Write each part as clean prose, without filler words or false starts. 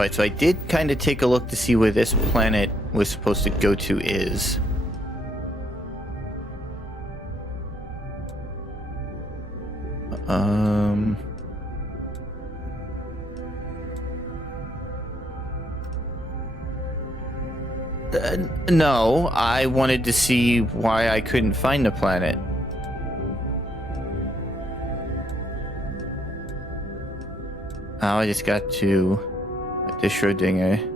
Alright, so I did kind of take a look to see where this planet was supposed to go to is. No, I wanted to see why I couldn't find the planet. Oh, I just got to the Schrodinger.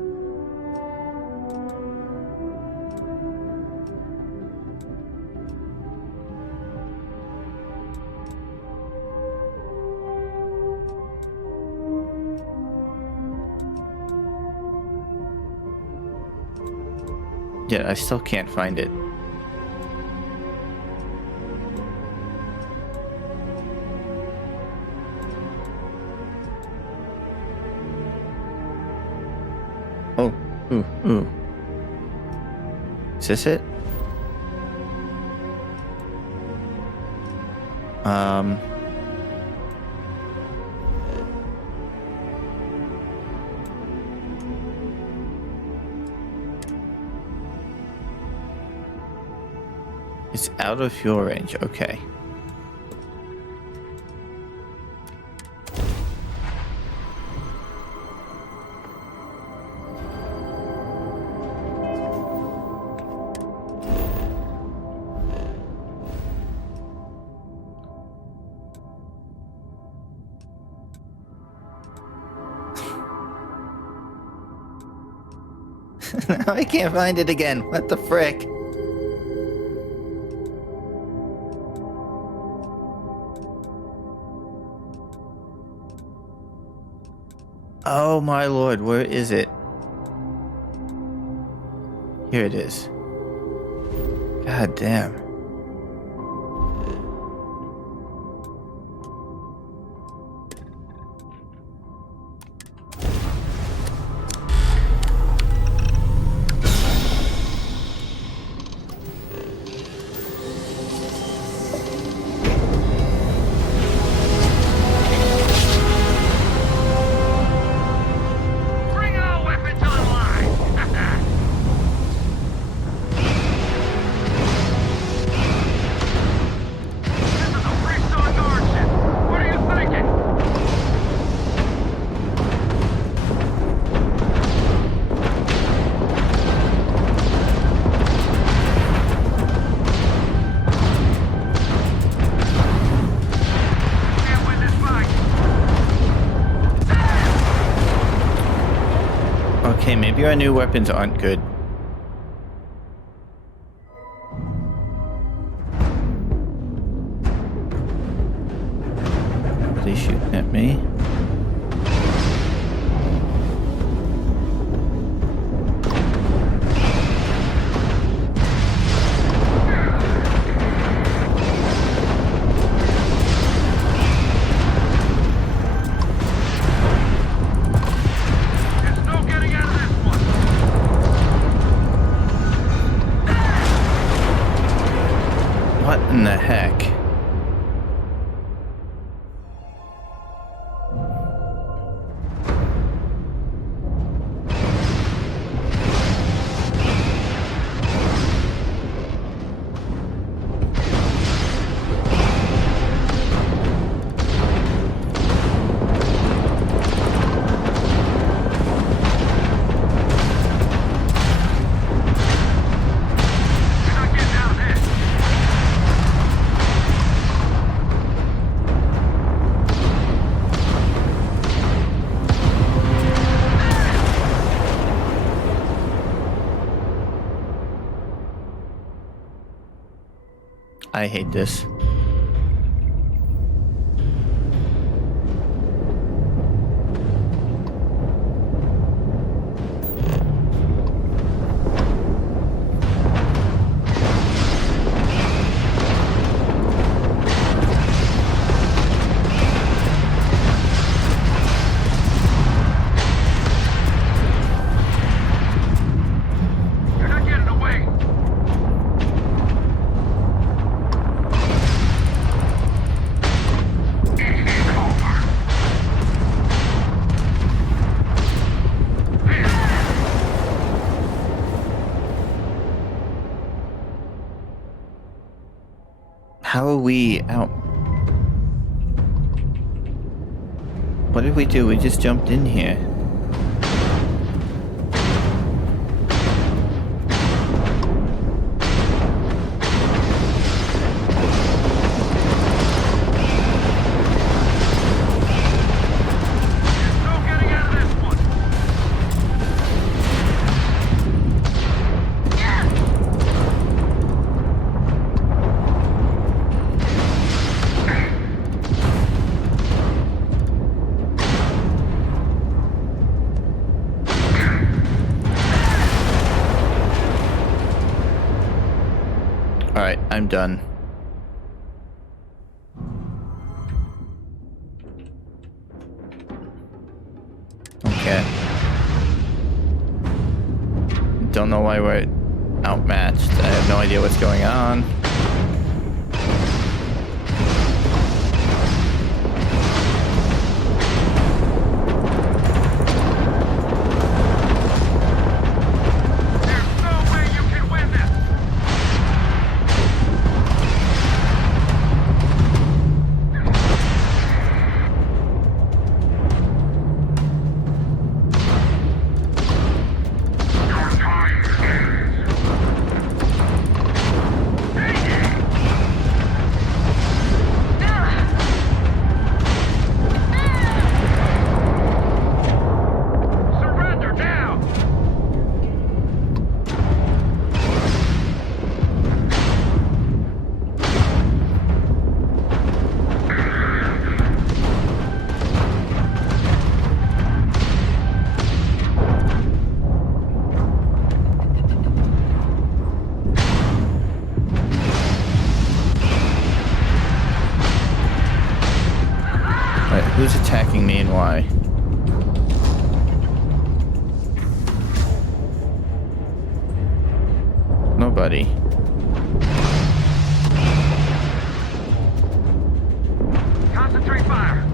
Yeah, I still can't find it. Oh, ooh. Is this it? It's out of fuel range, okay. I can't find it again. What the frick? Oh my lord, where is it? Here it is. God damn. Okay, maybe our new weapons aren't good. Are they shooting at me? What in the heck? I hate this. How are we out? What did we do? We just jumped in here. Alright, I'm done. Okay. Don't know why we're outmatched. I have no idea what's going on. Who's attacking me and why? Nobody. Concentrate fire.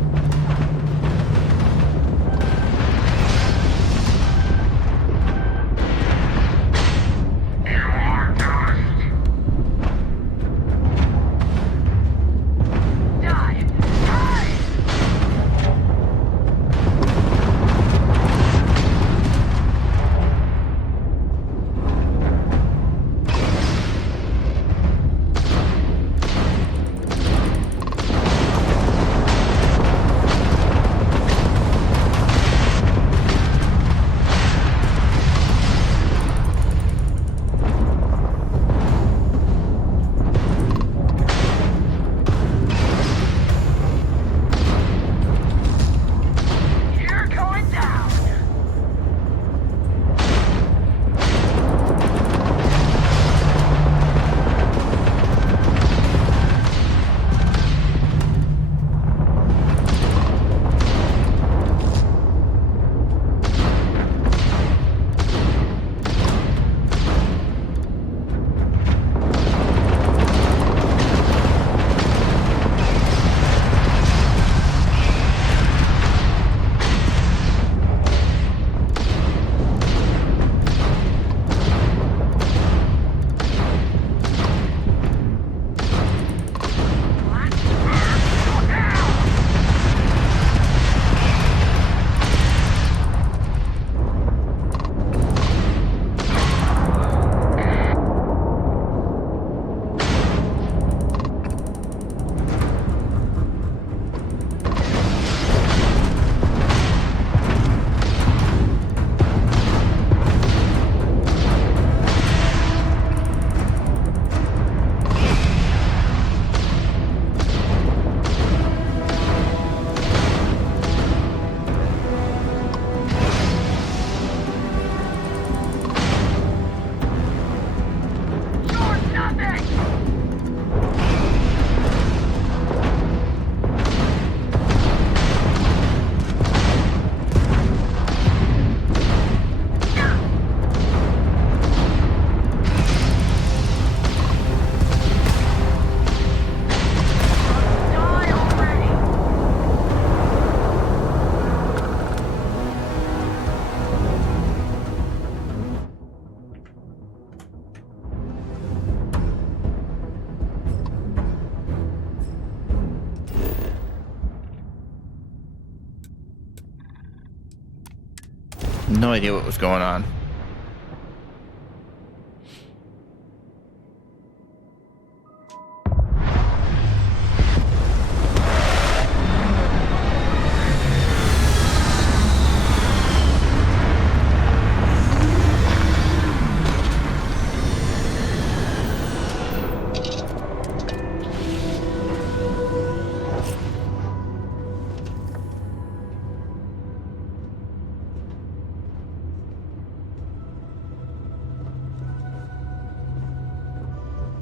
No idea what was going on.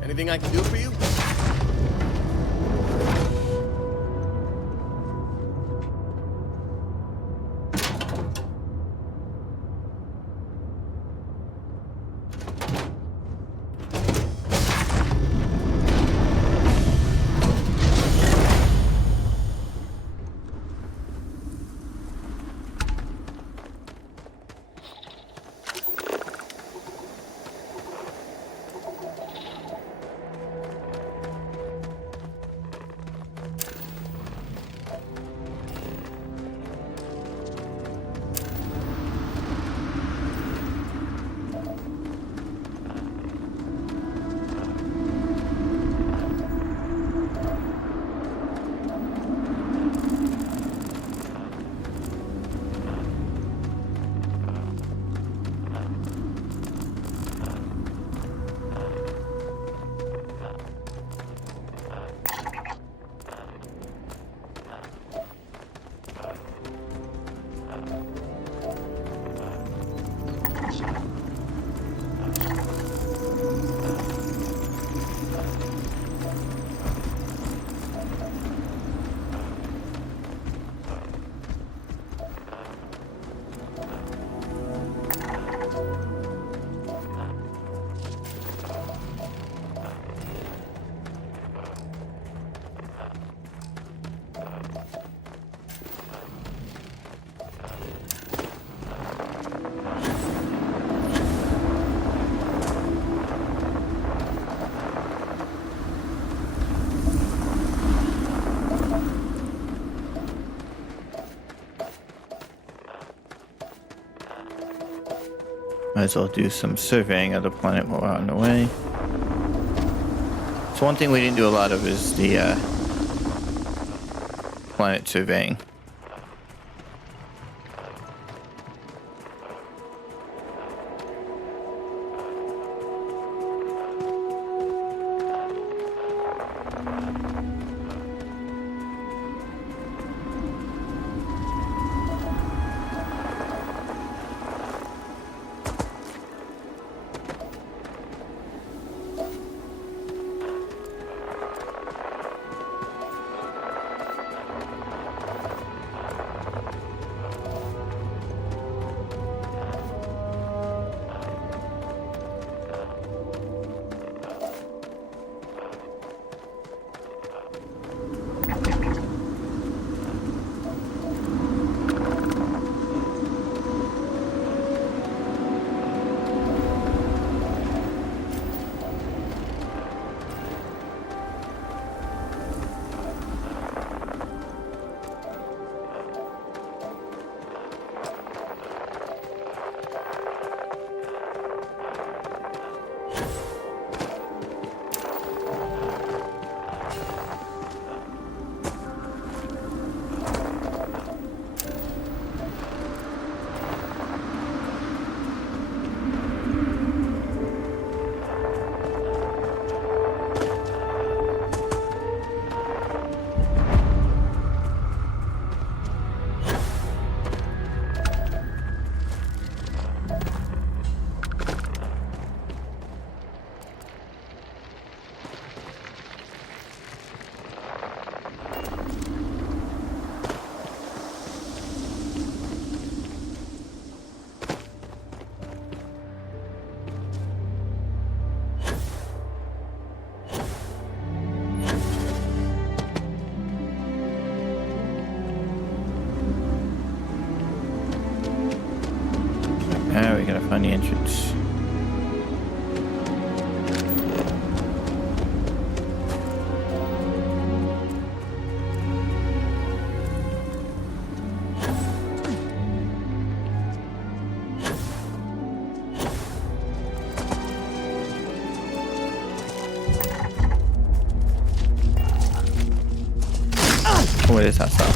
Anything I can do for you? Might as well do some surveying of the planet while we're on the way. So one thing we didn't do a lot of is the planet surveying. Now we gotta find the entrance. What is that stuff?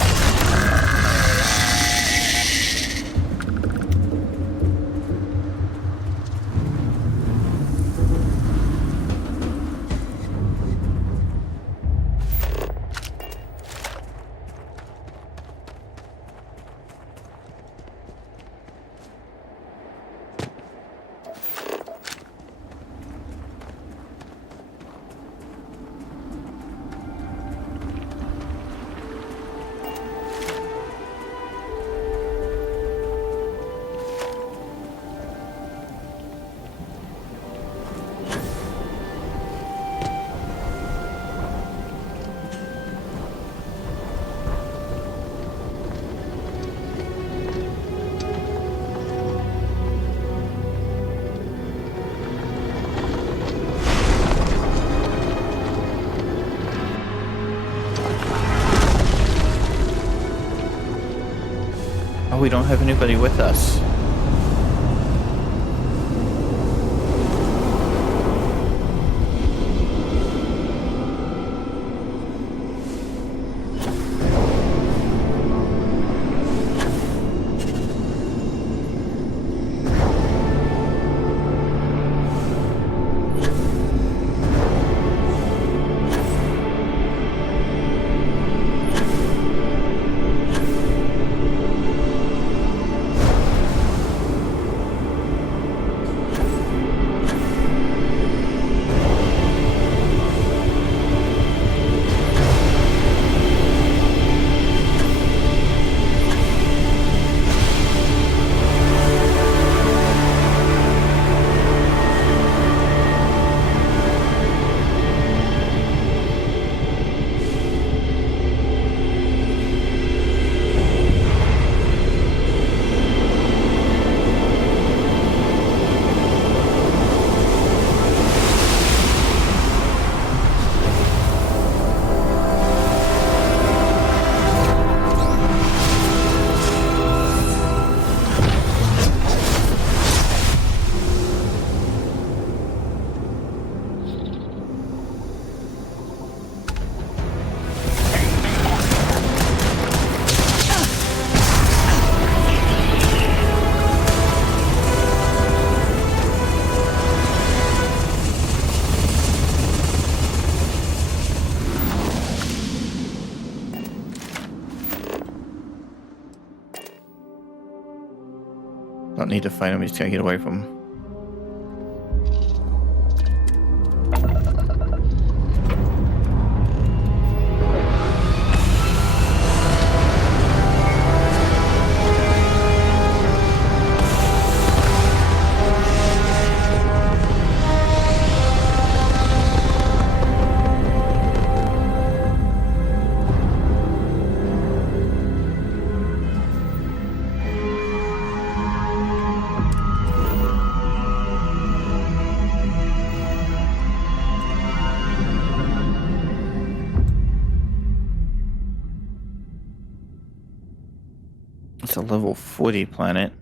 Oh, we don't have anybody with us. Don't need to fight him, he's gonna get away from him. It's a level 40 planet.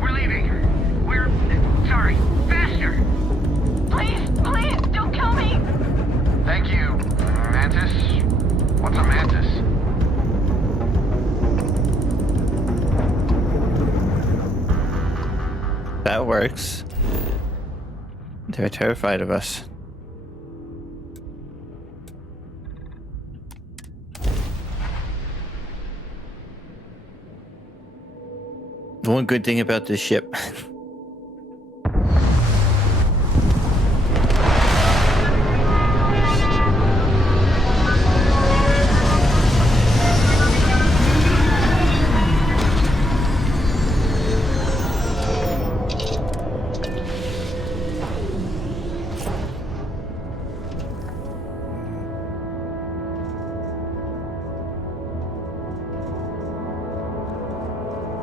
We're leaving. Sorry. Faster. that works. They're terrified of us. The one good thing about this ship.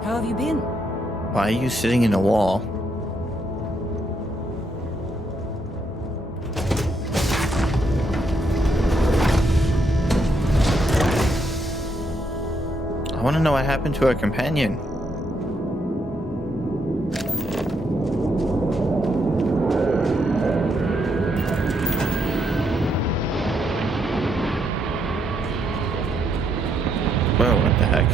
How have you been? Why are you sitting in a wall? I want to know what happened to our companion. Whoa, what the heck?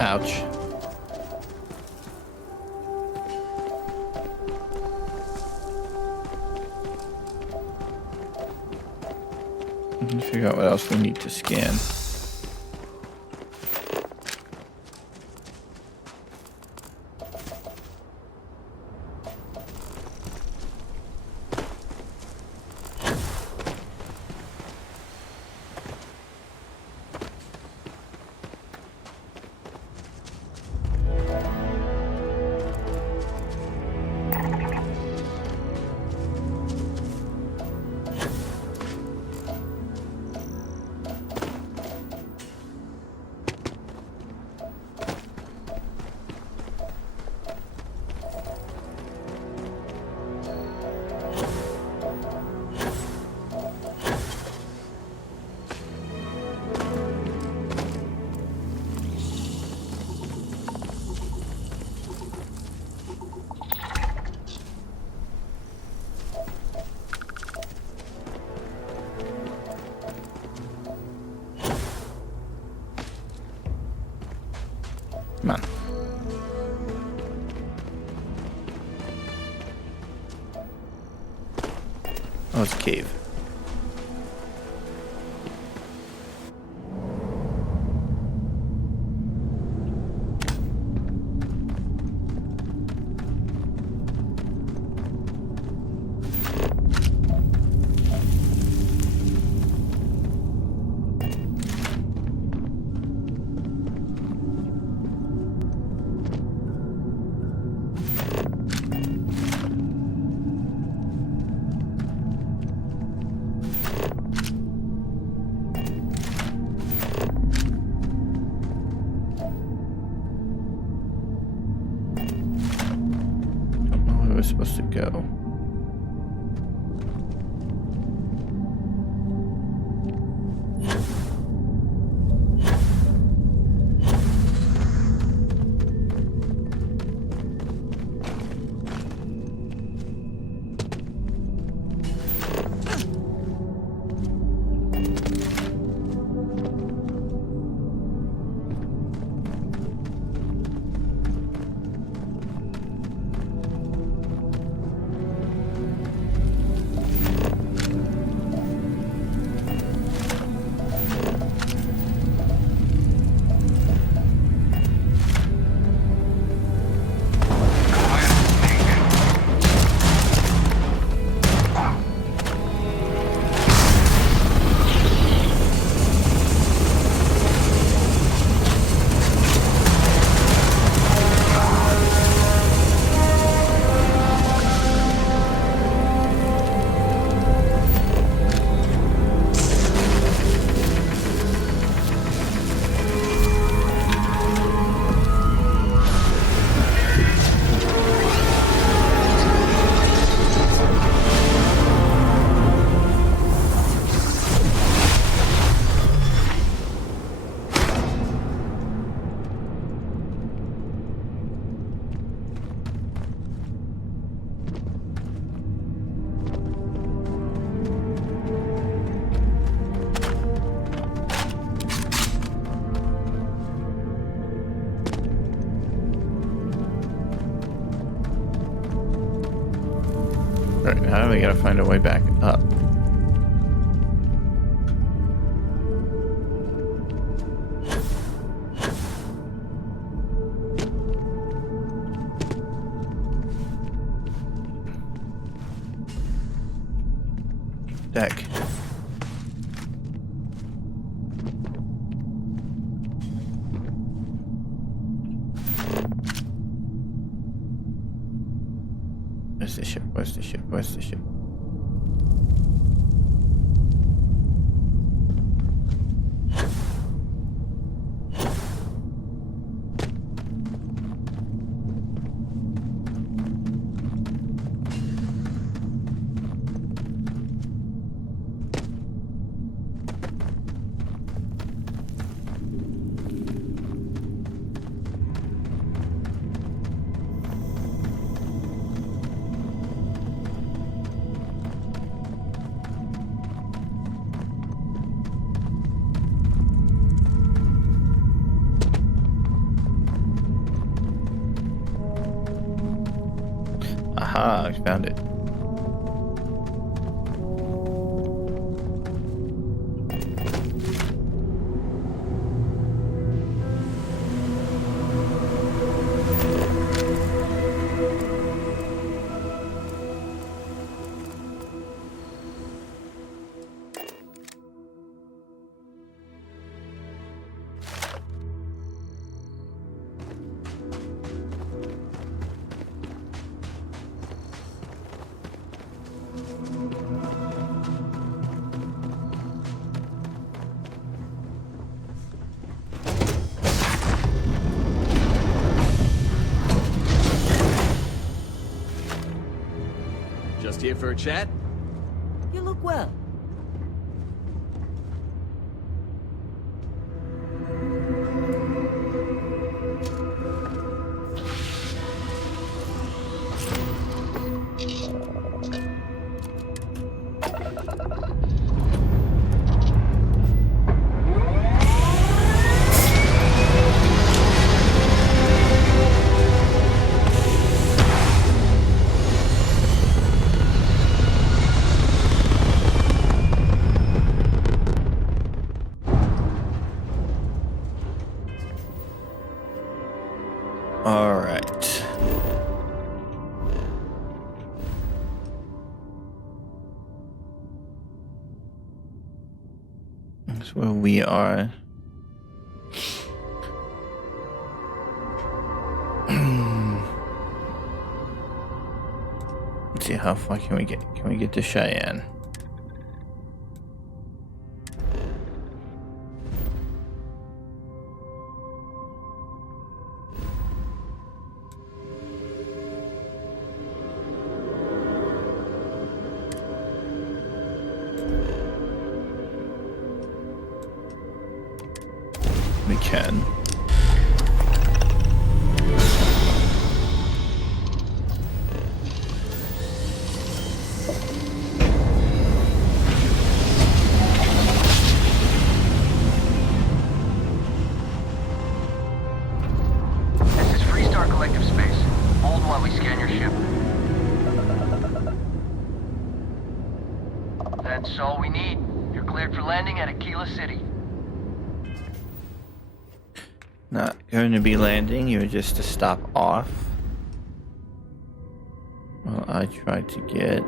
Ouch. Let me figure out what else we need to scan. Oh, it's a cave. Supposed to go. Alright, now we gotta find a way back up. Deck. Where's the ship? Where's the ship? Where's the ship? Aha, I found it. Just here for a chat? You look well. That's where we are. Let's see, how far can we get? Can we get to Cheyenne? We can. This is Freestar Collective Space. Hold while we scan your ship. That's all we need. You're cleared for landing at Aquila City. Not going to be landing, you're just to stop off. Well, I tried to get...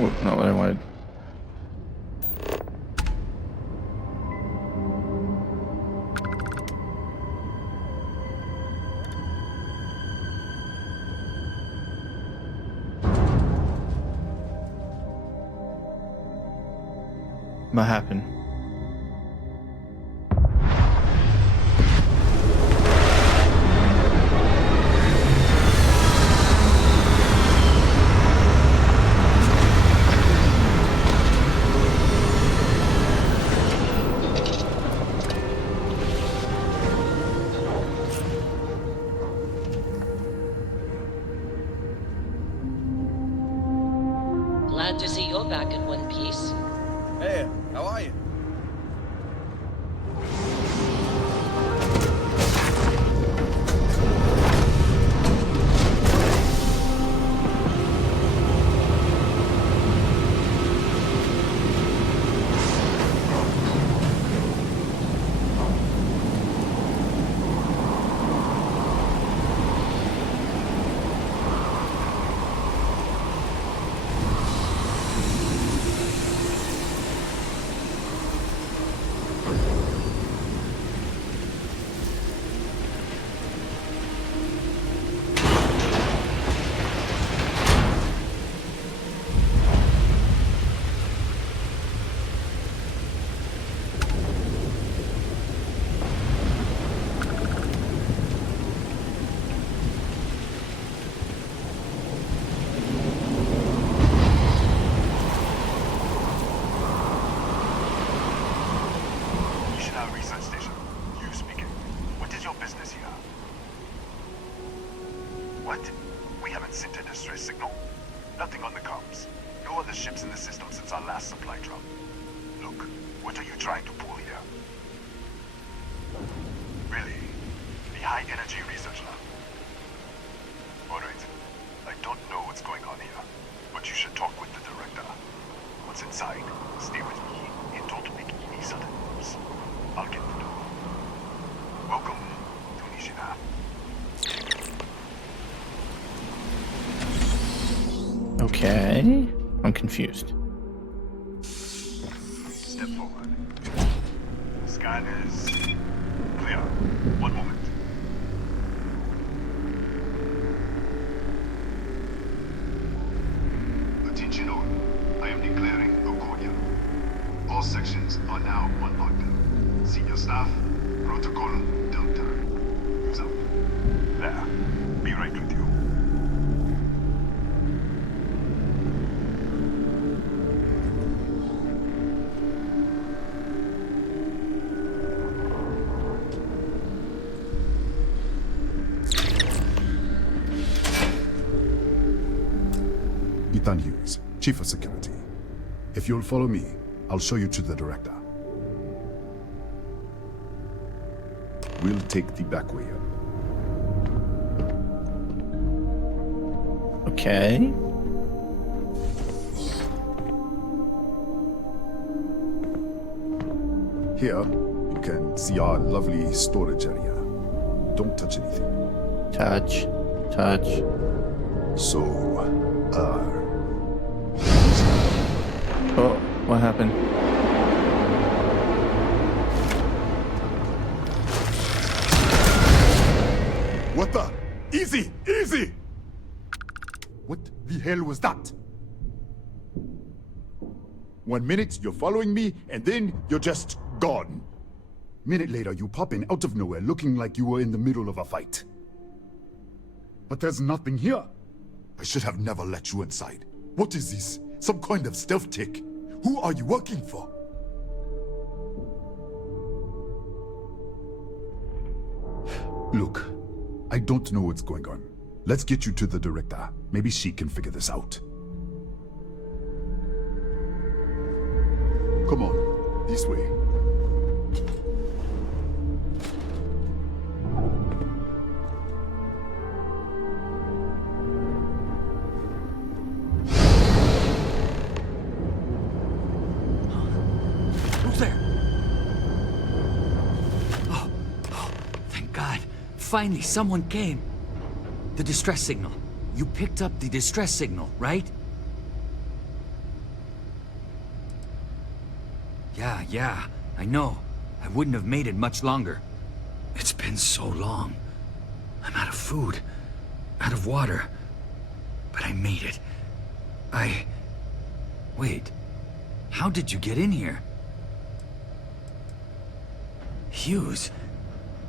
Oh, not what I wanted. What happened? Glad to see you're back in one piece. Hey, how are you? is here. What? We haven't sent a distress signal? Nothing on the comms. No other ships in the system since our last supply drop. Look, what are you trying to pull here? Really? The high energy research lab? Alright. I don't know what's going on here, but you should talk with the director. Once inside, stay with me and don't make any sudden moves. I'll get the door. Welcome to Nishina. Okay. I'm confused. Step forward. Scan is clear. One moment. Attention all. I am declaring a cordial. All sections are now on lockdown. Senior staff, protocol, Delta. Use out. There. Be right with you. Ethan Hughes, Chief of Security. If you'll follow me, I'll show you to the director. We'll take the back way up. Okay. Here, you can see our lovely storage area. Don't touch anything. Touch. Touch. So, Oh, what happened? what the? Easy! Easy! What the hell was that? 1 minute, you're following me, and then you're just gone. Minute later, you pop in out of nowhere looking like you were in the middle of a fight. But there's nothing here. I should have never let you inside. What is this? Some kind of stealth tick? Who are you working for? Look, I don't know what's going on. Let's get you to the director. Maybe she can figure this out. Come on, this way. Who's there? Oh, thank God. Finally, someone came. The distress signal. You picked up the distress signal, right? Yeah, I know. I wouldn't have made it much longer. It's been so long. I'm out of food, out of water. But I made it. Wait. How did you get in here? Hughes?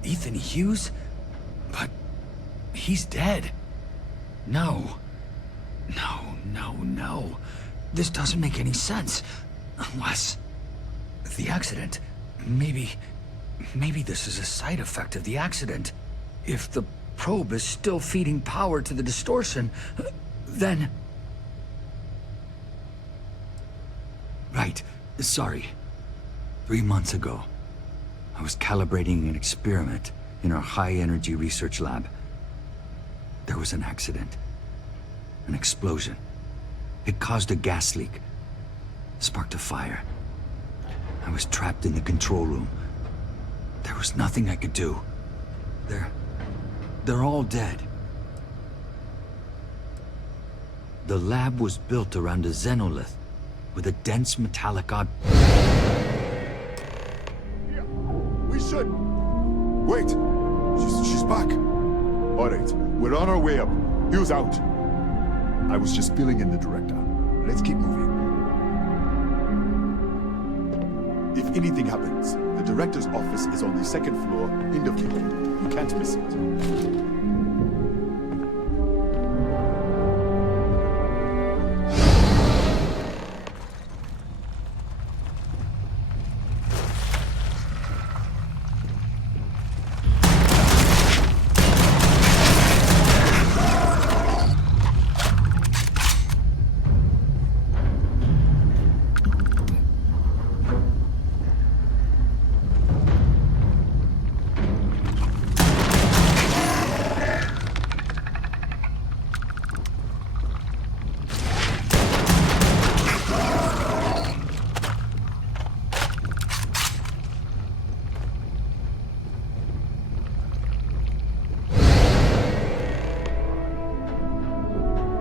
Ethan Hughes? But he's dead. No. This doesn't make any sense. Unless... the accident. Maybe this is a side effect of the accident. If the probe is still feeding power to the distortion, then... Right. Sorry. 3 months ago, I was calibrating an experiment in our high-energy research lab. There was an accident. An explosion. It caused a gas leak. Sparked a fire. I was trapped in the control room. There was nothing I could do. They're all dead. The lab was built around a xenolith with a dense metallic We should... Wait! She's back! Alright, we're on our way up. Hughes out. I was just filling in the director. Let's keep moving. If anything happens, the director's office is on the second floor, end of the hall. You can't miss it.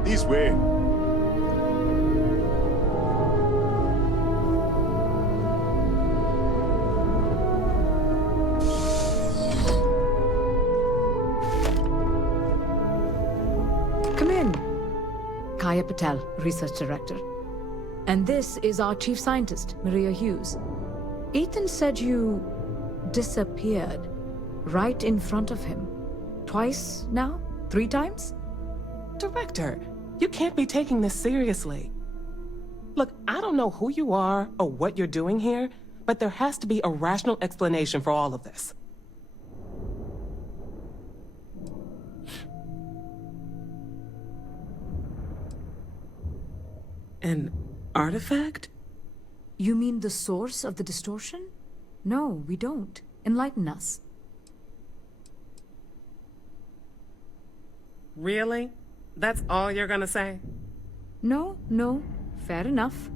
This way. Come in. Kaya Patel, Research Director. And this is our Chief Scientist, Maria Hughes. Ethan said you disappeared right in front of him. Twice now? 3 times? Director, you can't be taking this seriously. Look, I don't know who you are or what you're doing here, but there has to be a rational explanation for all of this. An artifact? You mean the source of the distortion? No, we don't. Enlighten us. Really? That's all you're gonna say? No. Fair enough.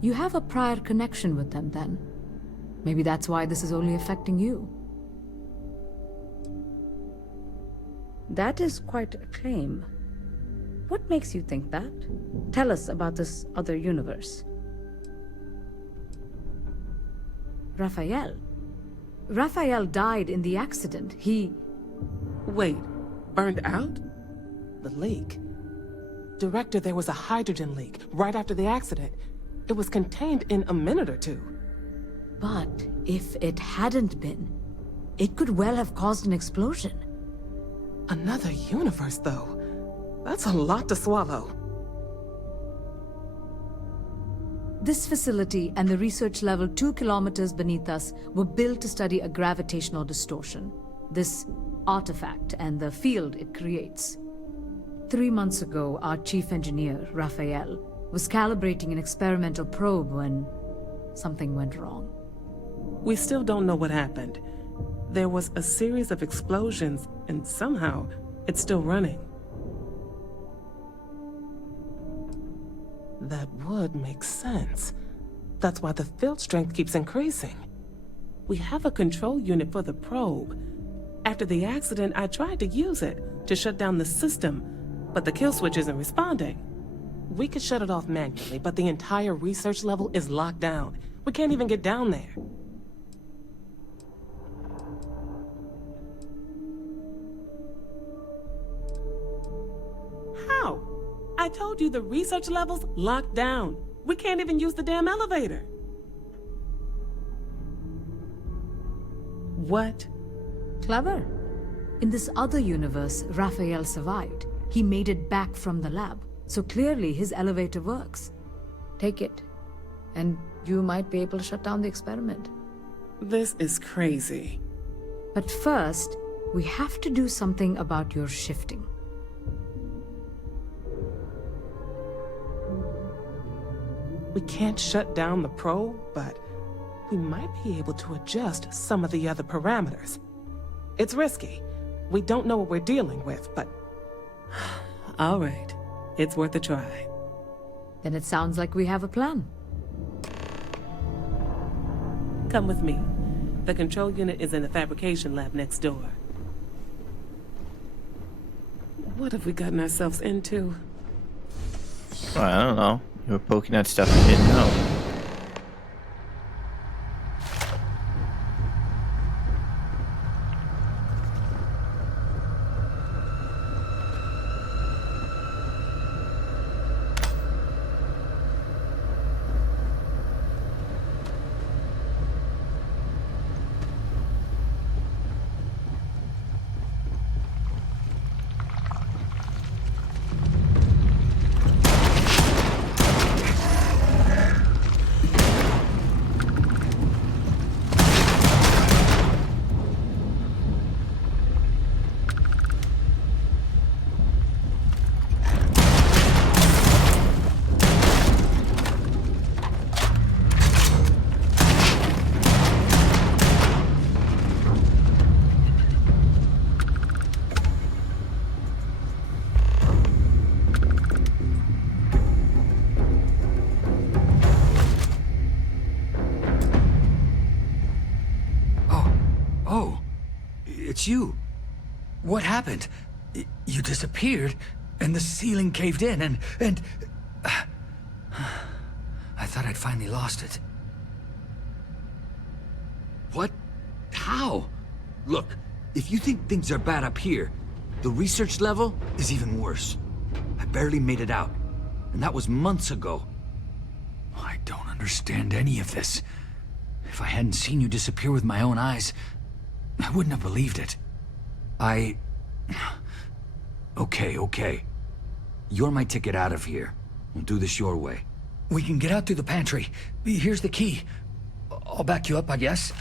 You have a prior connection with them then. Maybe that's why this is only affecting you. That is quite a claim. What makes you think that? Tell us about this other universe. Raphael. Raphael died in the accident. He... Wait, burned out? The leak. Director, there was a hydrogen leak right after the accident. It was contained in a minute or 2. But if it hadn't been, it could well have caused an explosion. Another universe, though. That's a lot to swallow. This facility and the research level 2 kilometers beneath us were built to study a gravitational distortion, this artifact and the field it creates. 3 months ago, our chief engineer, Raphael, was calibrating an experimental probe when something went wrong. We still don't know what happened. There was a series of explosions, and somehow it's still running. That would make sense. That's why the field strength keeps increasing. We have a control unit for the probe. After the accident, I tried to use it to shut down the system, but the kill switch isn't responding. We could shut it off manually, but the entire research level is locked down. We can't even get down there. How? I told you the research level's locked down. We can't even use the damn elevator. What? Clever. In this other universe, Raphael survived. He made it back from the lab, so clearly his elevator works. Take it, and you might be able to shut down the experiment. This is crazy. But first, we have to do something about your shifting. We can't shut down the probe, but we might be able to adjust some of the other parameters. It's risky. We don't know what we're dealing with, but... All right. It's worth a try. Then it sounds like we have a plan. Come with me. The control unit is in the fabrication lab next door. What have we gotten ourselves into? Well, I don't know. You were poking at stuff you didn't know. It's you. What happened? You disappeared, And the ceiling caved in, and... I thought I'd finally lost it. What? How? Look, if you think things are bad up here, the research level is even worse. I barely made it out, and that was months ago. I don't understand any of this. If I hadn't seen you disappear with my own eyes, I wouldn't have believed it. Okay. You're my ticket out of here. We'll do this your way. We can get out through the pantry. Here's the key. I'll back you up, I guess.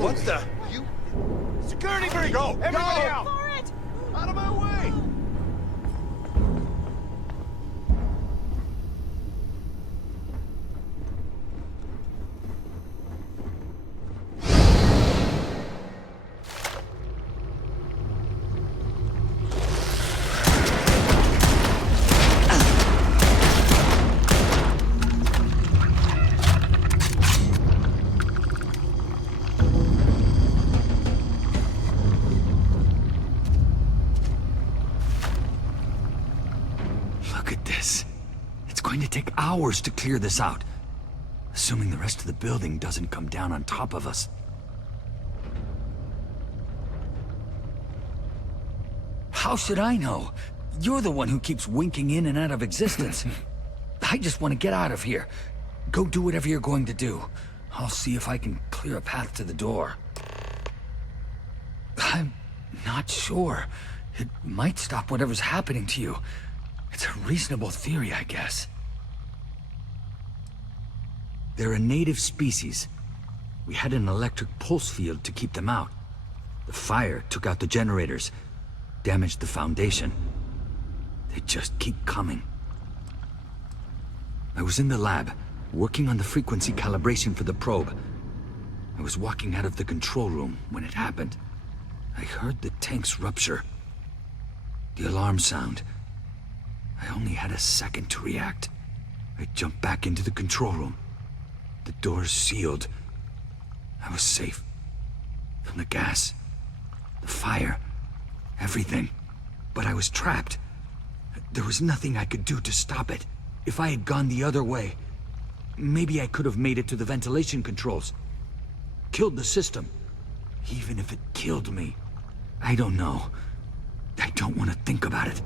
What the? You... Security breach! Go! Everybody out! For it! Out of my way! Look at this. It's going to take hours to clear this out. Assuming the rest of the building doesn't come down on top of us. How should I know? You're the one who keeps winking in and out of existence. I just want to get out of here. Go do whatever you're going to do. I'll see if I can clear a path to the door. I'm not sure. It might stop whatever's happening to you. It's a reasonable theory, I guess. They're a native species. We had an electric pulse field to keep them out. The fire took out the generators, damaged the foundation. They just keep coming. I was in the lab, working on the frequency calibration for the probe. I was walking out of the control room when it happened. I heard the tanks rupture. The alarm sound. I only had a second to react. I jumped back into the control room. The doors sealed. I was safe. From the gas, the fire, everything. But I was trapped. There was nothing I could do to stop it. If I had gone the other way, maybe I could have made it to the ventilation controls. Killed the system. Even if it killed me. I don't know. I don't want to think about it.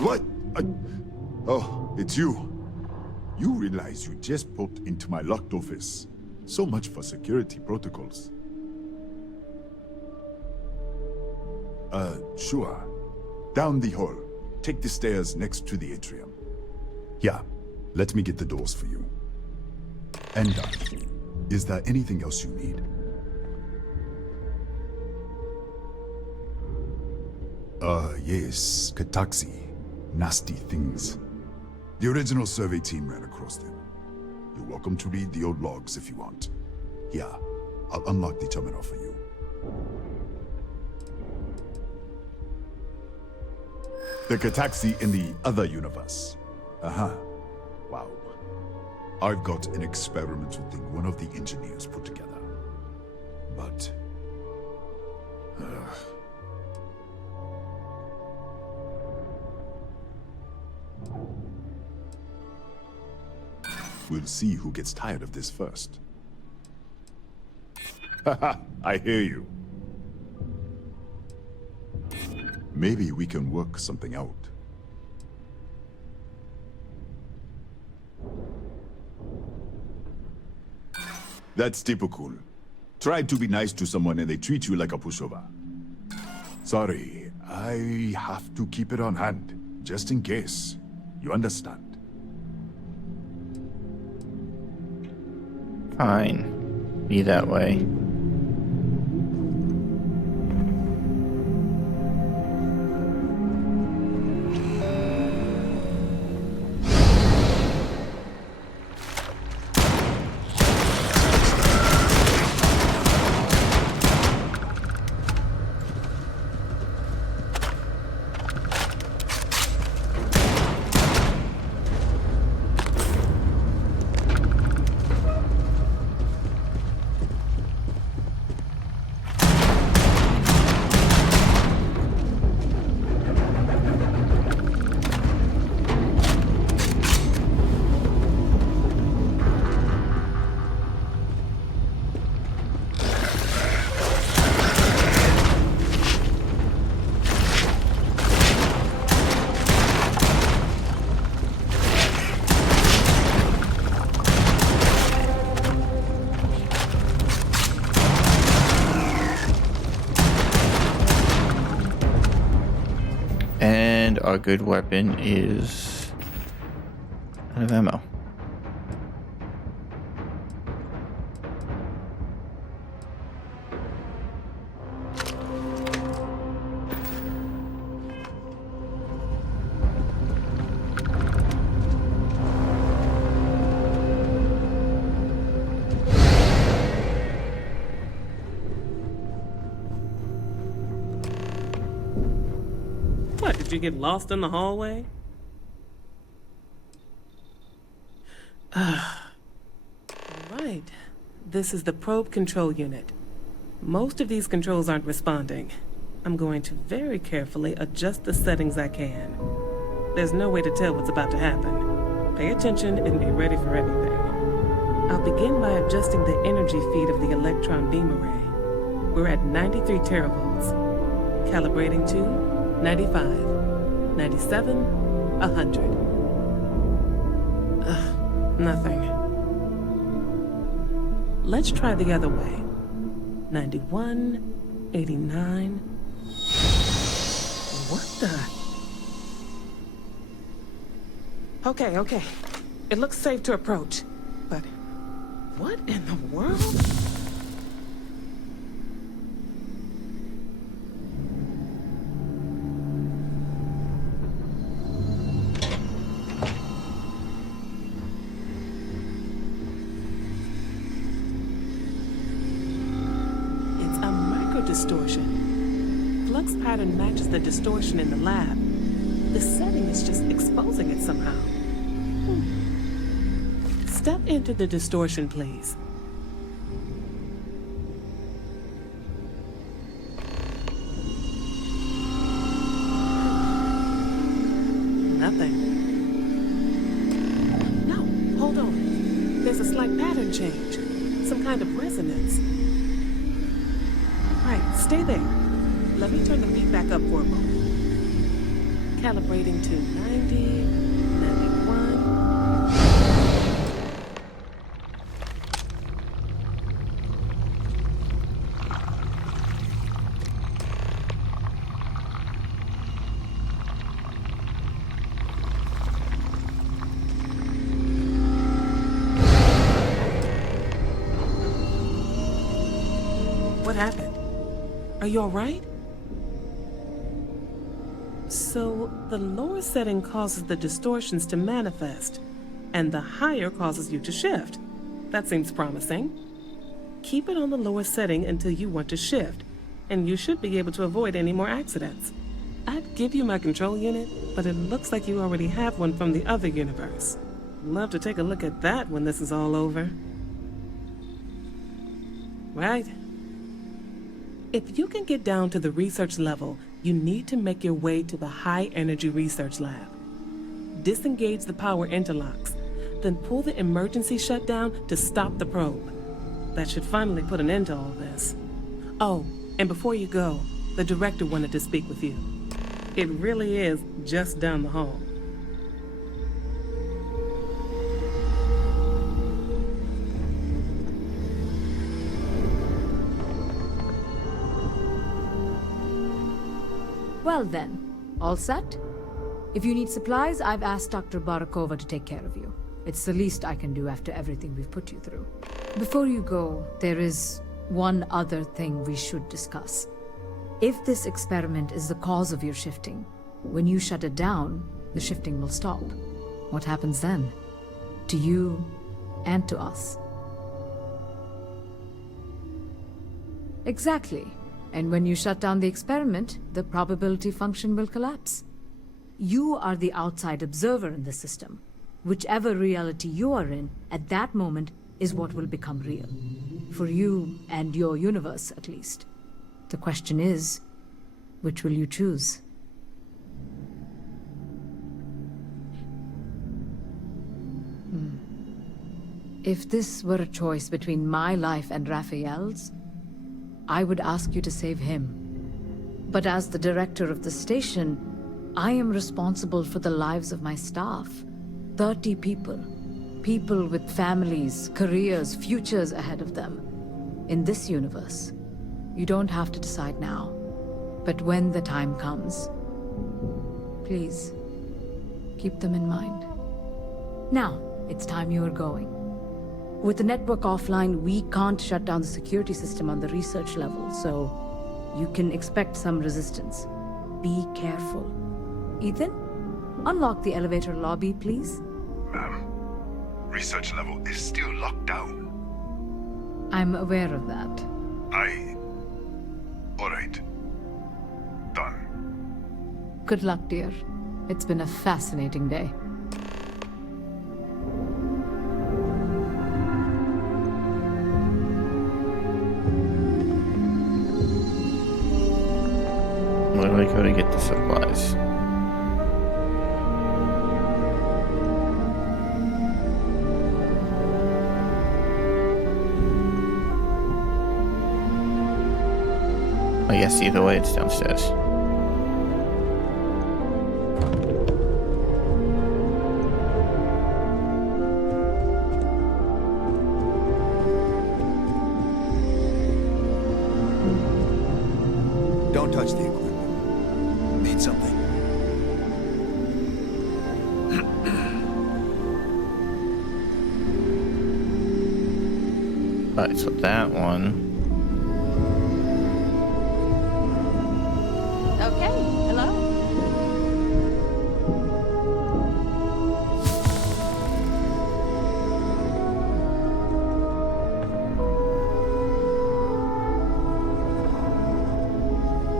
What? Oh, it's you. You realize you just poked into my locked office. So much for security protocols. Sure. Down the hall. Take the stairs next to the atrium. Yeah, let me get the doors for you. And is there anything else you need? Yes, Kataxi. Nasty things. The original survey team ran across them. You're welcome to read the old logs if you want. Here, I'll unlock the terminal for you. The Kataxi in the other universe. Wow. I've got an experimental thing one of the engineers put together. But... we'll see who gets tired of this first. Haha, I hear you. Maybe we can work something out. That's typical. Try to be nice to someone and they treat you like a pushover. Sorry, I have to keep it on hand, just in case. You understand? Fine. Be that way. And our good weapon is out of ammo. What, did you get lost in the hallway? Right. This is the probe control unit. Most of these controls aren't responding. I'm going to very carefully adjust the settings I can. There's no way to tell what's about to happen. Pay attention and be ready for anything. I'll begin by adjusting the energy feed of the electron beam array. We're at 93 teravolts. Calibrating to 95, 97, 100. Nothing. Let's try the other way. 91, 89. What the? Okay. It looks safe to approach. But what in the world? Distortion. Flux pattern matches the distortion in the lab. The setting is just exposing it somehow. Step into the distortion, please. Nothing. No, hold on. There's a slight pattern change. Some kind of resonance. Right, stay there. Let me turn the feed back up for a moment. Calibrating to 90, 91. What happened? Are you all right? So, the lower setting causes the distortions to manifest, and the higher causes you to shift. That seems promising. Keep it on the lower setting until you want to shift, and you should be able to avoid any more accidents. I'd give you my control unit, but it looks like you already have one from the other universe. Love to take a look at that when this is all over. Right? If you can get down to the research level, you need to make your way to the High Energy Research Lab. Disengage the power interlocks, then pull the emergency shutdown to stop the probe. That should finally put an end to all this. Oh, and before you go, the director wanted to speak with you. It really is just down the hall. Well then, all set? If you need supplies, I've asked Dr. Barakova to take care of you. It's the least I can do after everything we've put you through. Before you go, there is one other thing we should discuss. If this experiment is the cause of your shifting, when you shut it down, the shifting will stop. What happens then? To you and to us. Exactly. And when you shut down the experiment, the probability function will collapse. You are the outside observer in the system. Whichever reality you are in, at that moment, is what will become real. For you and your universe, at least. The question is, which will you choose? If this were a choice between my life and Raphael's, I would ask you to save him. But as the director of the station, I am responsible for the lives of my staff. 30 people. People with families, careers, futures ahead of them. In this universe, you don't have to decide now. But when the time comes, please, keep them in mind. Now, it's time you are going. With the network offline, we can't shut down the security system on the research level, so you can expect some resistance. Be careful. Ethan, unlock the elevator lobby, please. Ma'am, research level is still locked down. I'm aware of that. Alright. Done. Good luck, dear. It's been a fascinating day. Where do I go to get the supplies? I guess either way, it's downstairs. Don't touch the equipment. Need something? Alright, so that one. Okay, hello.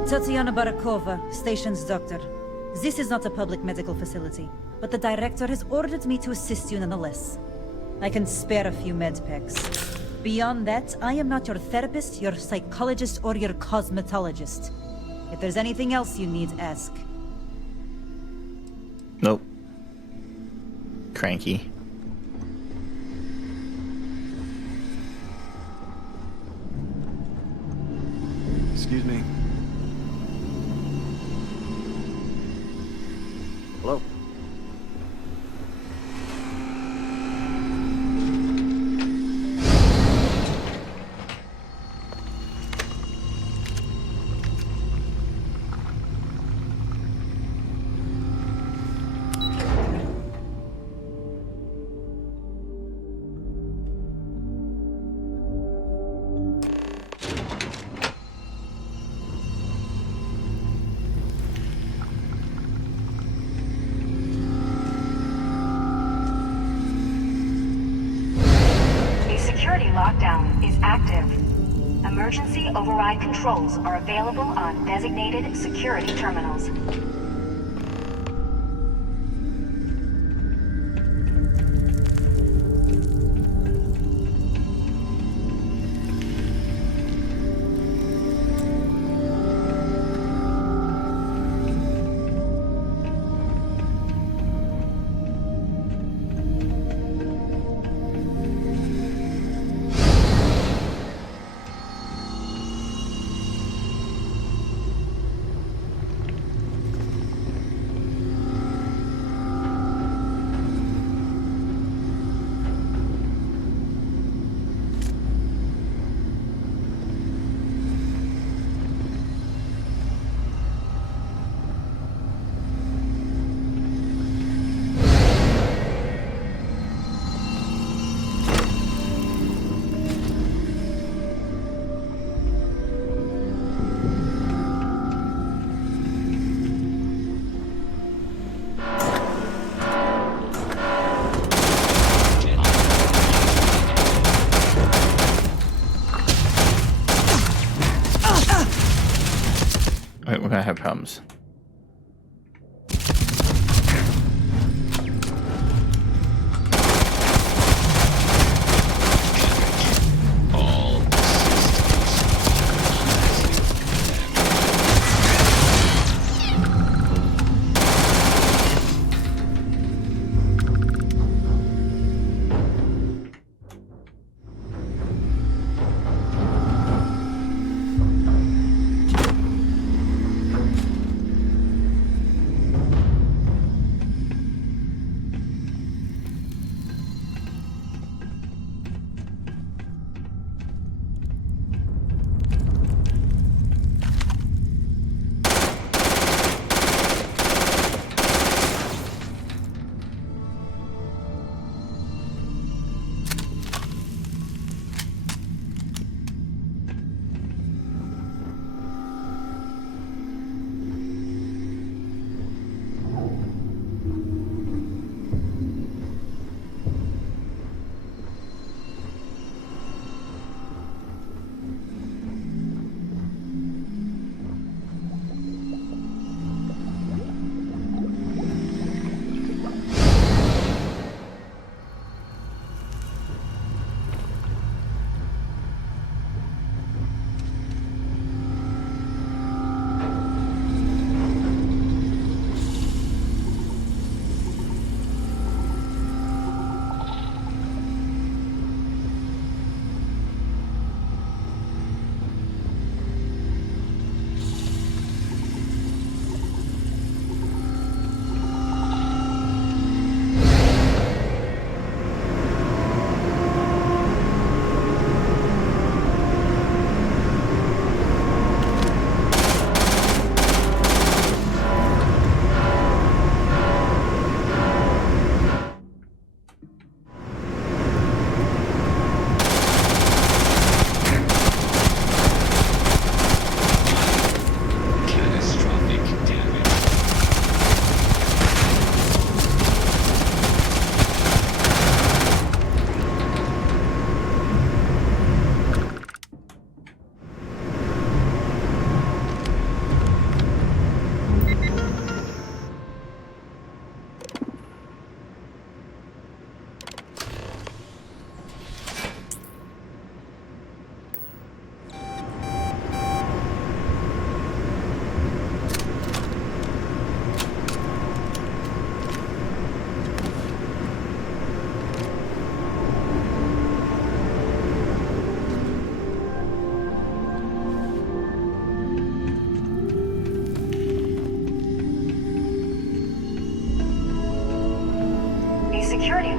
Tatiana Barakova, station's doctor. This is not a public medical facility, but the director has ordered me to assist you nonetheless. I can spare a few med packs. Beyond that, I am not your therapist, your psychologist, or your cosmetologist. If there's anything else you need, ask. Nope. Cranky. Excuse me. Hello? Security lockdown is active. Emergency override controls are available on designated security terminals.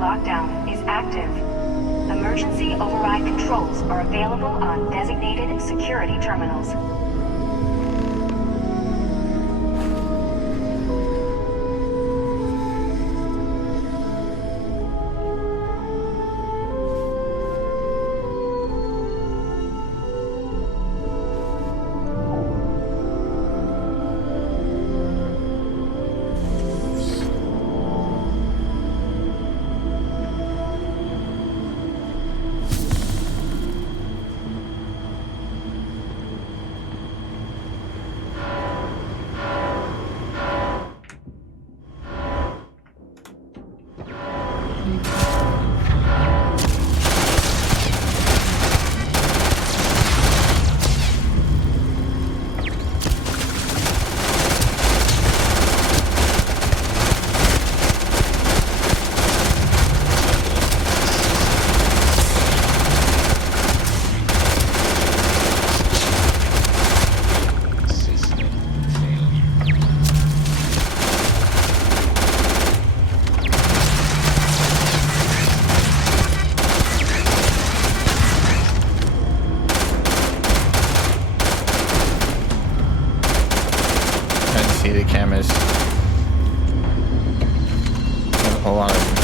lockdown is active. Emergency override controls are available on designated security terminals. See the cameras. Hold on.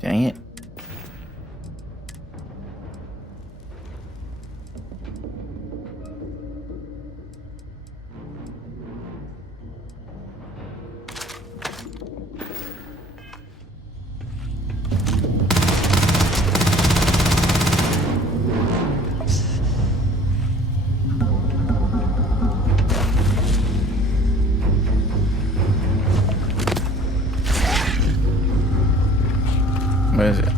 Dang it. What is it?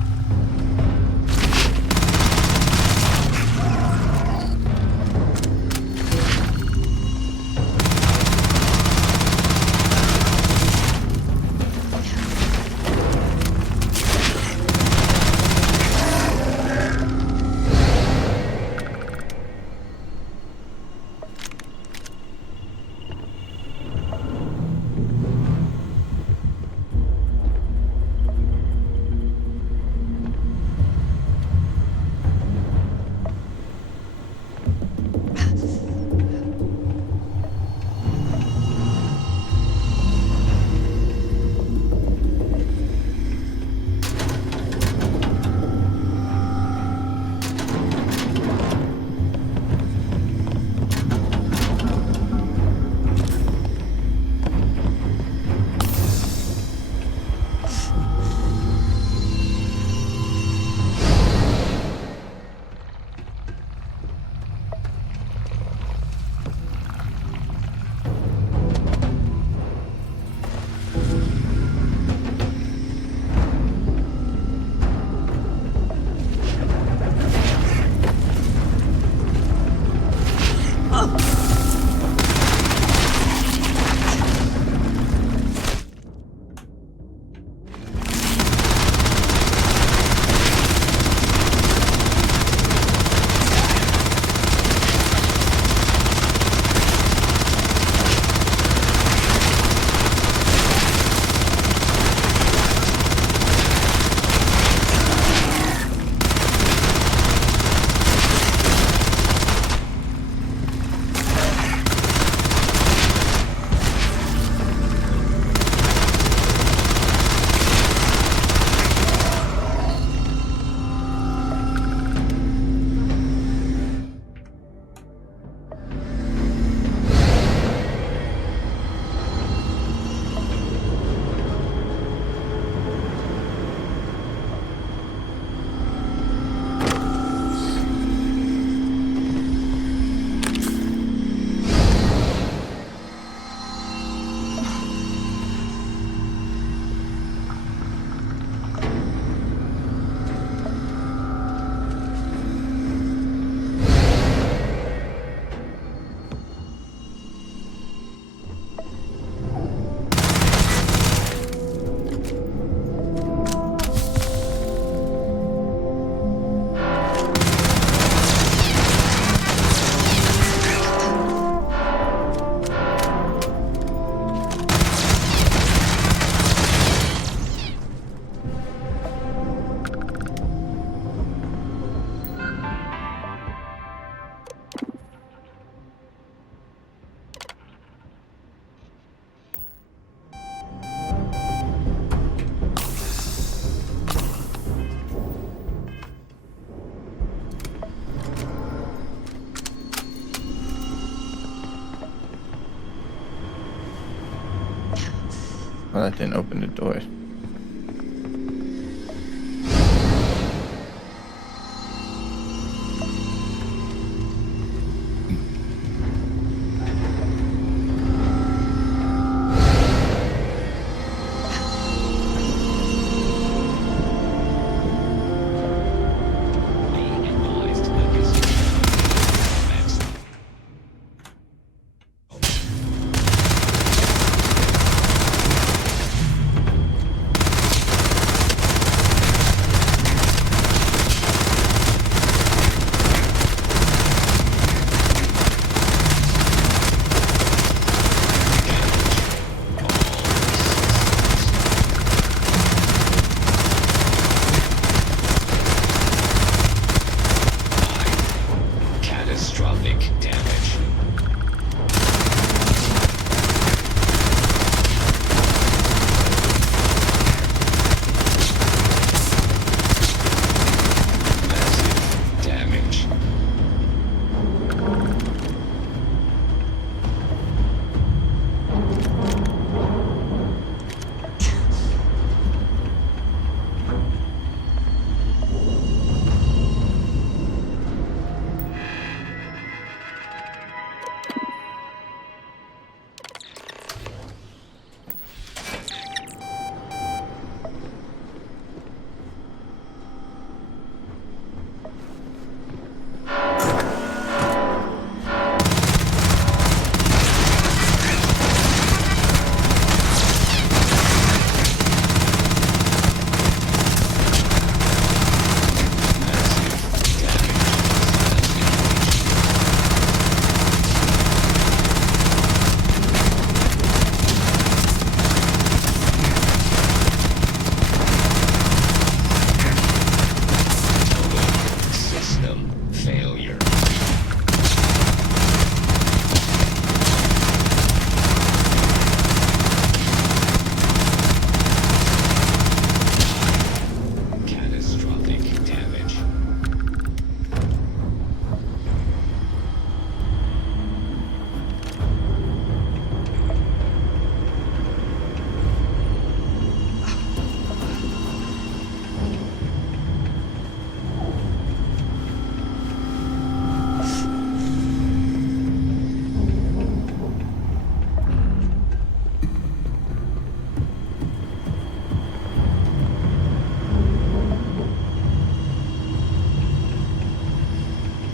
Well, that didn't open the door.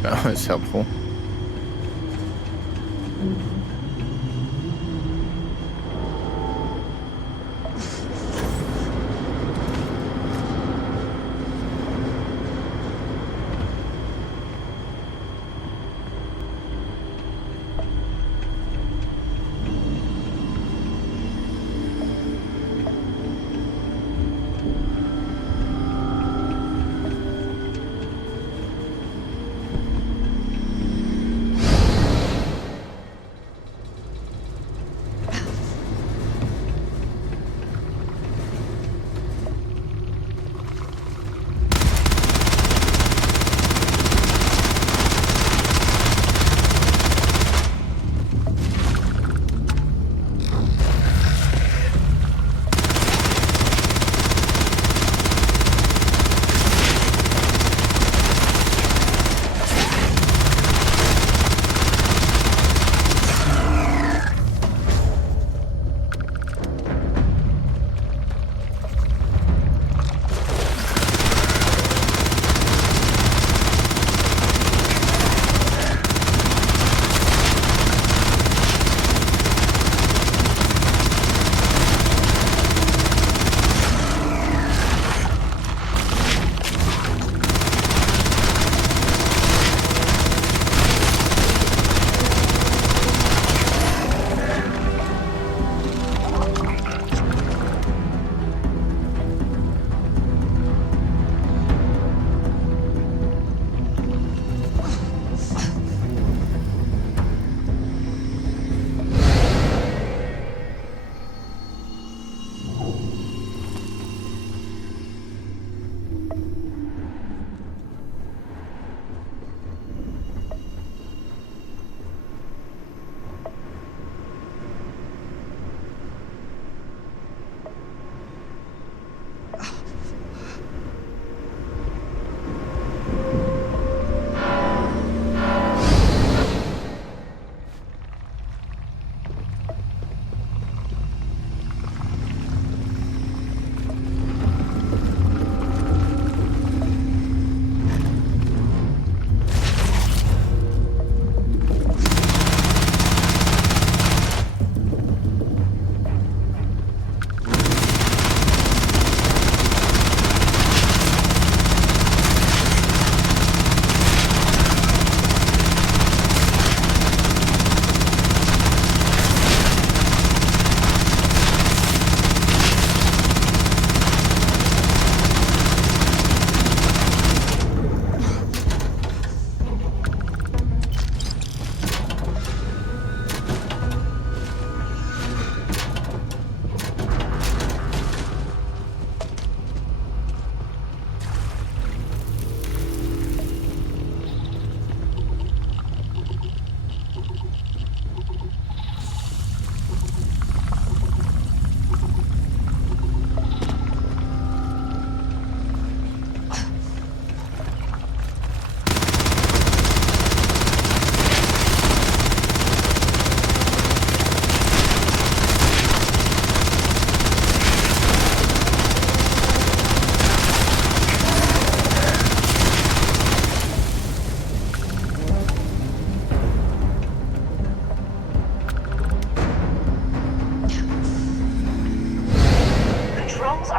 That was helpful.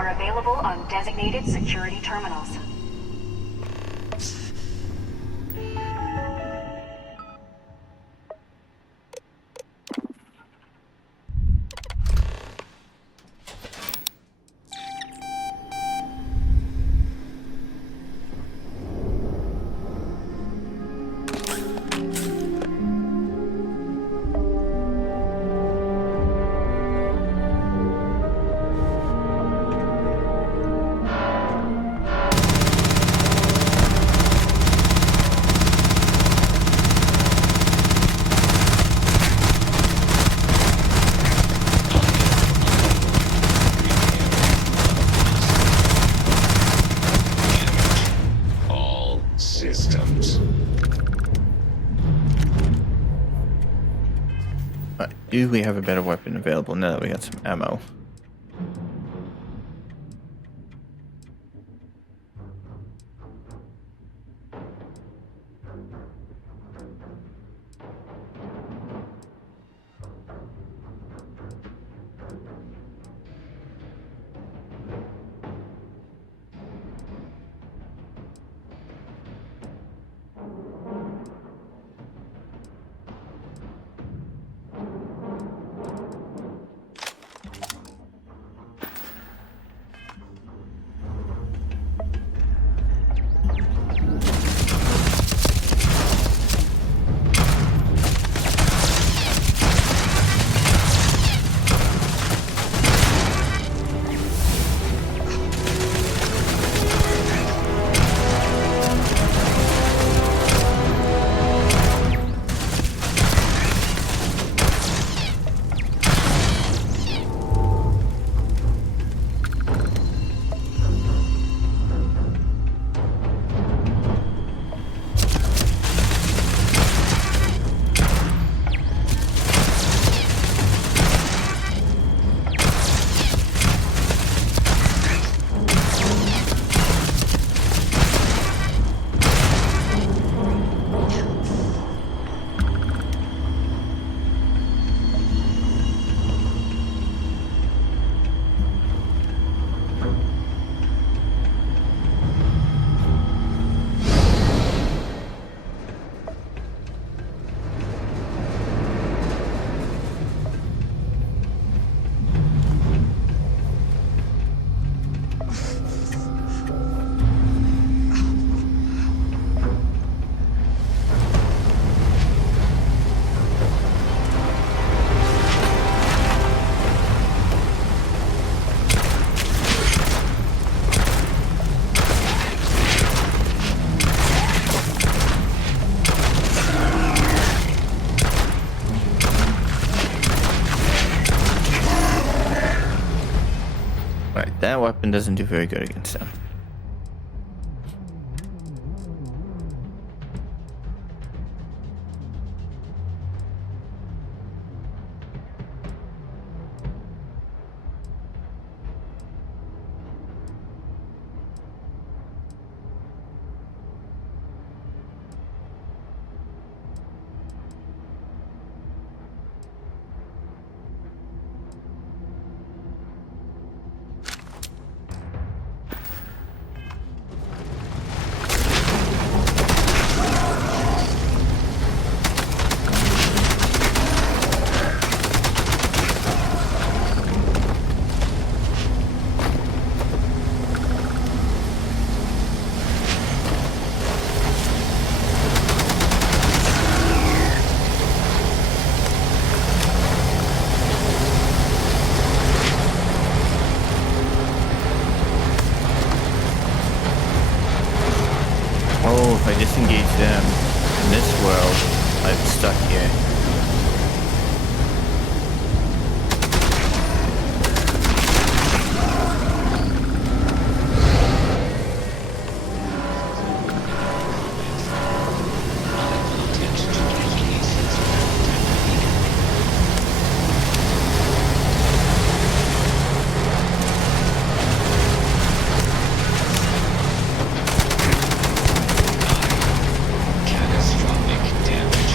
are available on designated security terminals. Do we have a better weapon available now that we got some ammo? That weapon doesn't do very good against them. If I disengage them in this world, I'm stuck here. Catastrophic damage.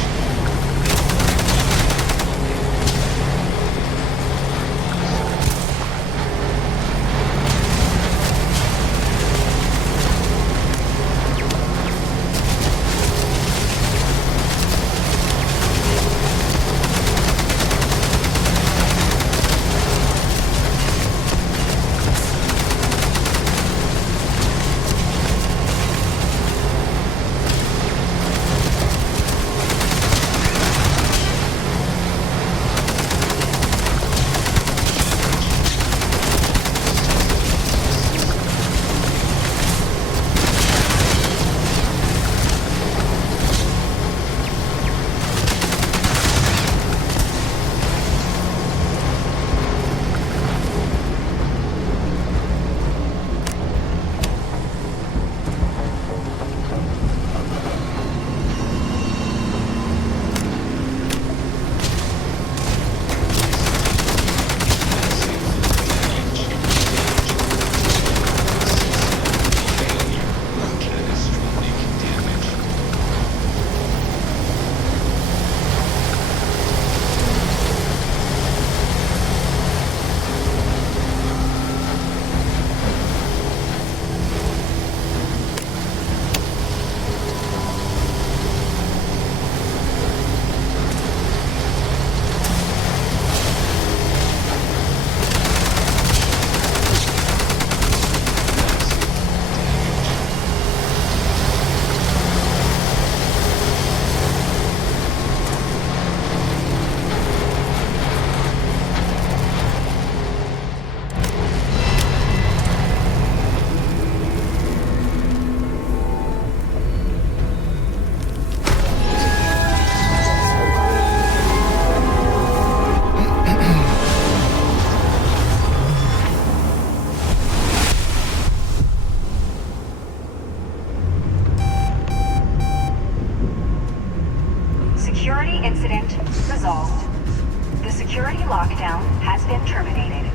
has been terminated.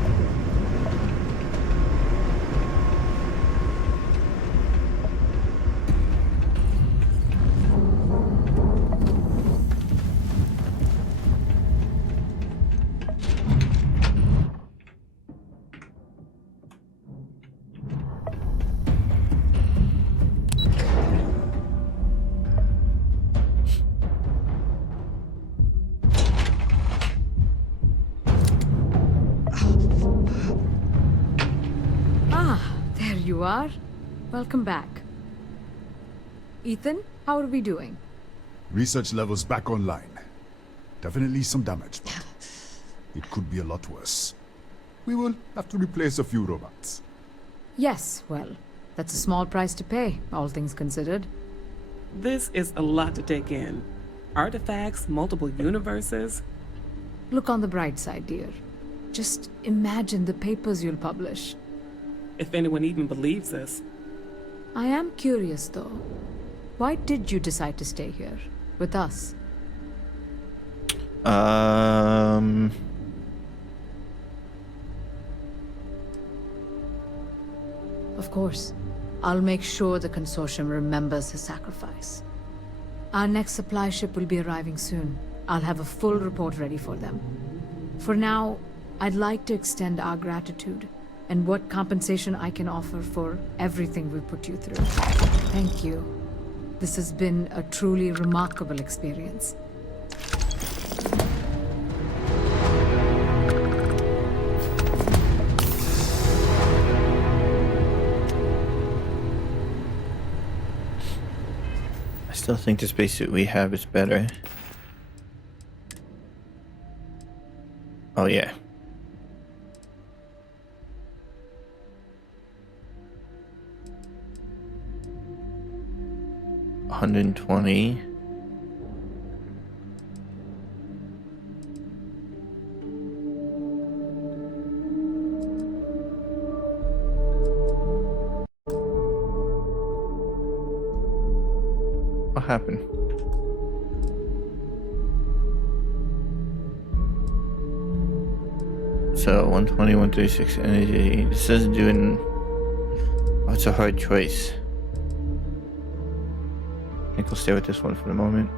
There you are. Welcome back. Ethan, how are we doing? Research levels back online. Definitely some damage, but it could be a lot worse. We will have to replace a few robots. Yes, well, that's a small price to pay, all things considered. This is a lot to take in. Artifacts, multiple universes. Look on the bright side, dear. Just imagine the papers you'll publish. If anyone even believes this. I am curious, though. Why did you decide to stay here, with us? Of course. I'll make sure the consortium remembers his sacrifice. Our next supply ship will be arriving soon. I'll have a full report ready for them. For now, I'd like to extend our gratitude and what compensation I can offer for everything we've put you through. Thank you. This has been a truly remarkable experience. I still think the spacesuit we have is better. Oh yeah. $120. What happened? So 120, 136 energy. This doesn't do an. Oh, it's a hard choice. I think we'll stay with this one for the moment.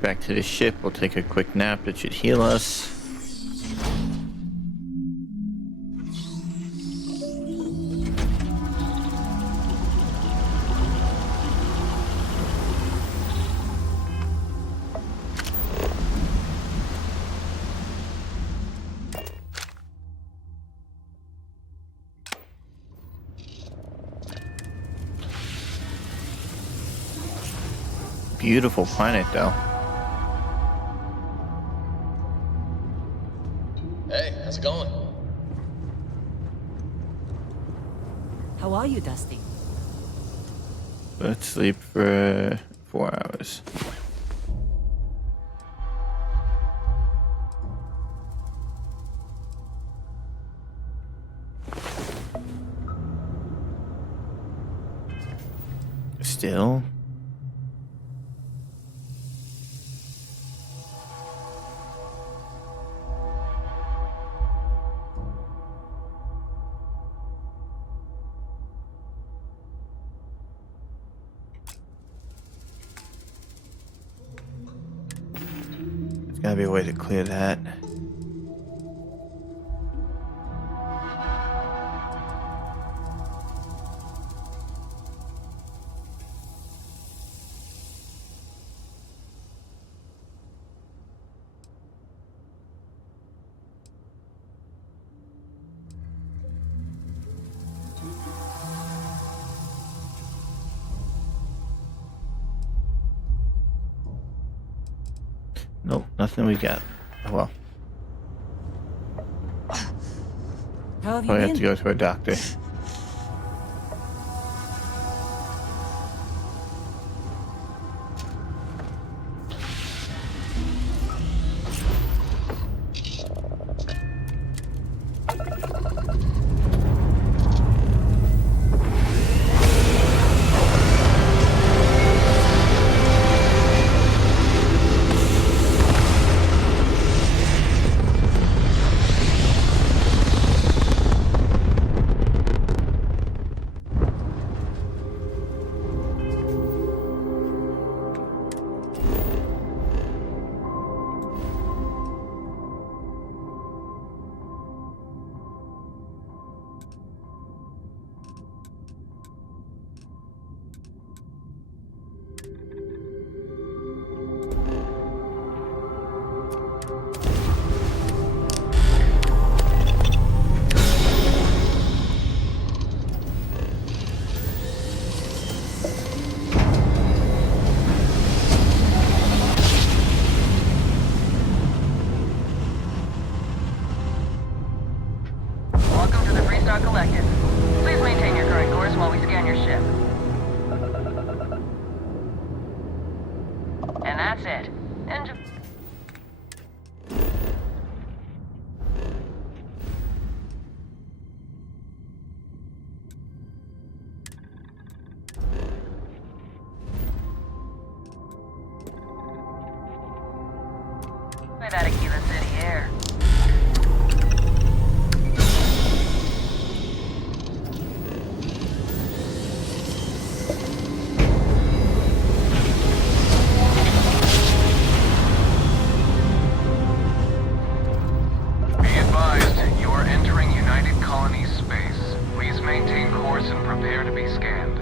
Back to the ship, we'll take a quick nap, that should heal us. Beautiful planet though. Hey, how's it going? How are you, Dusty? Let's sleep for 4 hours. Still? Gotta be a way to clear that. Nope, nothing we got. Oh, well. How have you Probably been? have to go to a doctor. Welcome to the Freestar Collective. Please maintain your current course while we scan your ship. And that's it. Enjoy. That Aquila City air. Be advised, you are entering United Colonies space. Please maintain course and prepare to be scanned.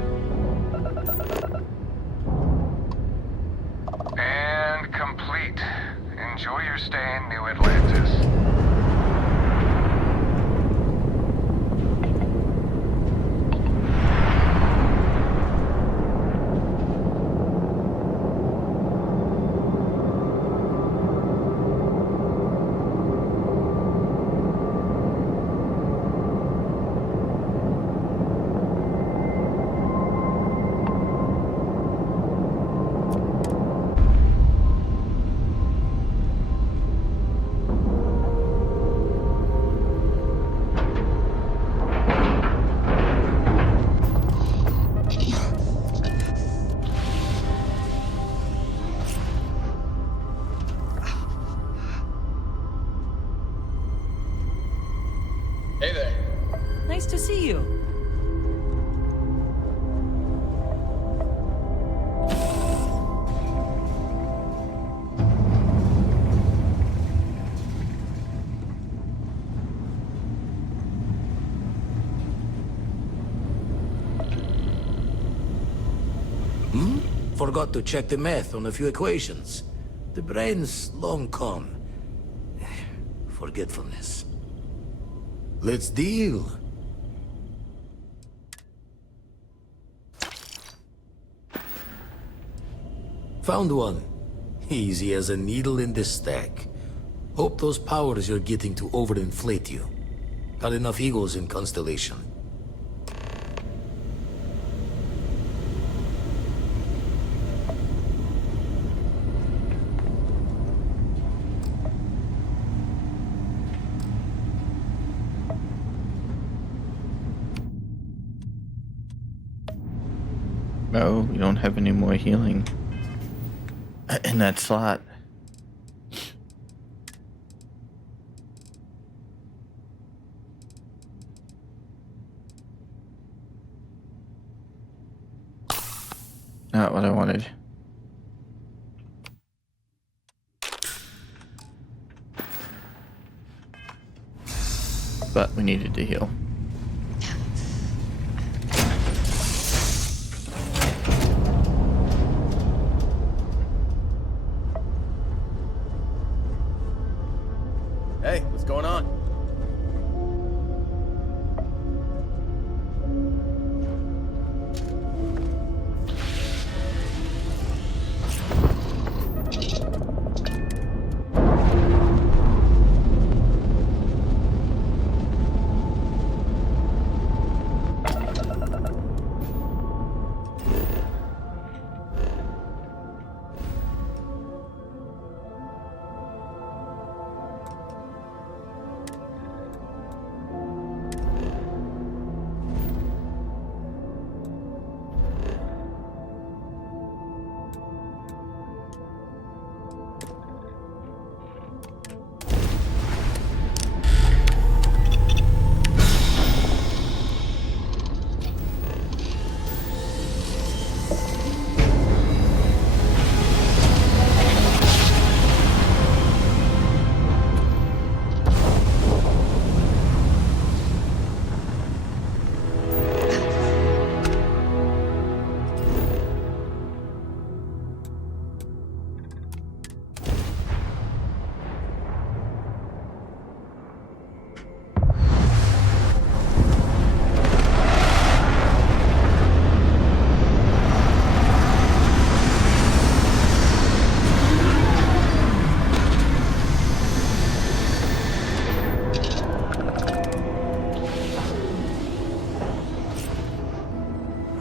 And complete. Enjoy your stay in New Atlantis. Hey there. Nice to see you. Forgot to check the math on a few equations. The brain's long gone. Forgetfulness. Let's deal. Found one. Easy as a needle in the stack. Hope those powers you're getting to overinflate you. Got enough egos in Constellation. No, we don't have any more healing in that slot. Not what I wanted. But we needed to heal. Hey, what's going on?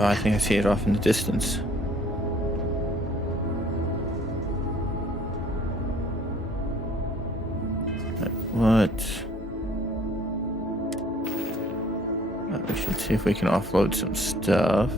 Oh, I think I see it off in the distance. What? We should see if we can offload some stuff.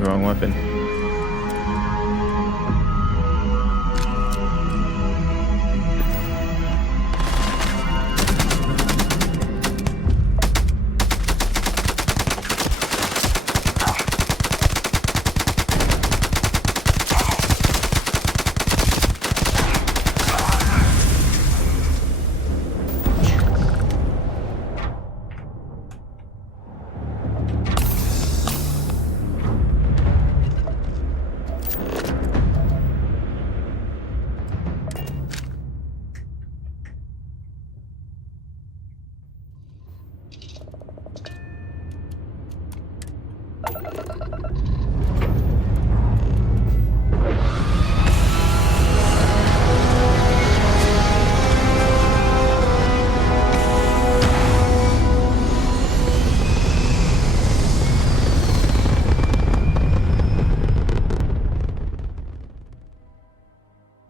the wrong weapon.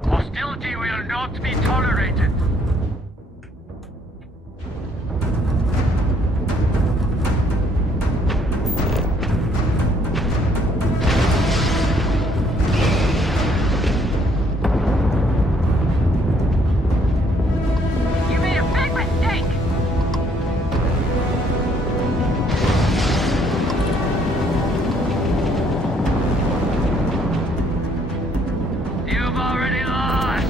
Hostility will not be tolerated. You made a big mistake. You've already lost.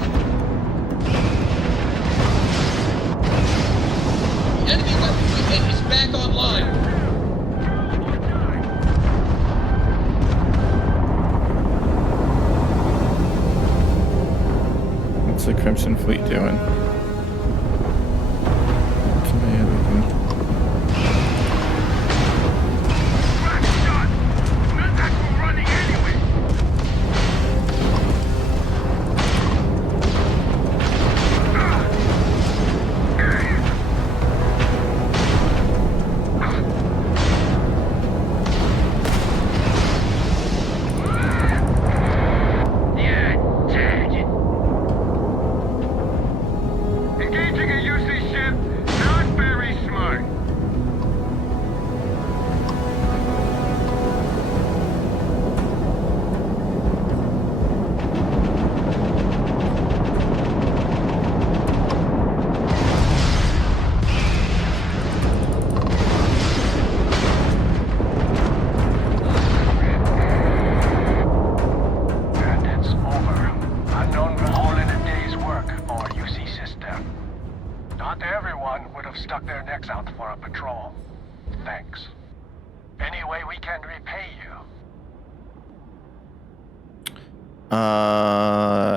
Enemy weapon equipment is back online. What's the Crimson Fleet doing? Engaging a UC ship, not very smart. And it's over. Unknown hole in a day's work for UC system. Not everyone would have stuck their necks out for a patrol. Thanks. Any way we can repay you?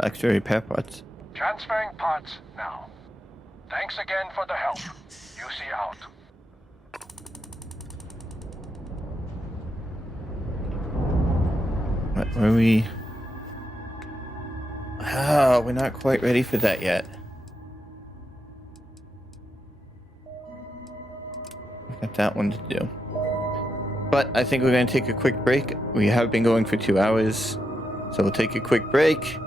Extra repair parts. Transferring parts now. Thanks again for the help. UC out. What were we? Ah, we're not quite ready for that yet. Got that one to do. But I think we're going to take a quick break. We have been going for 2 hours. So we'll take a quick break.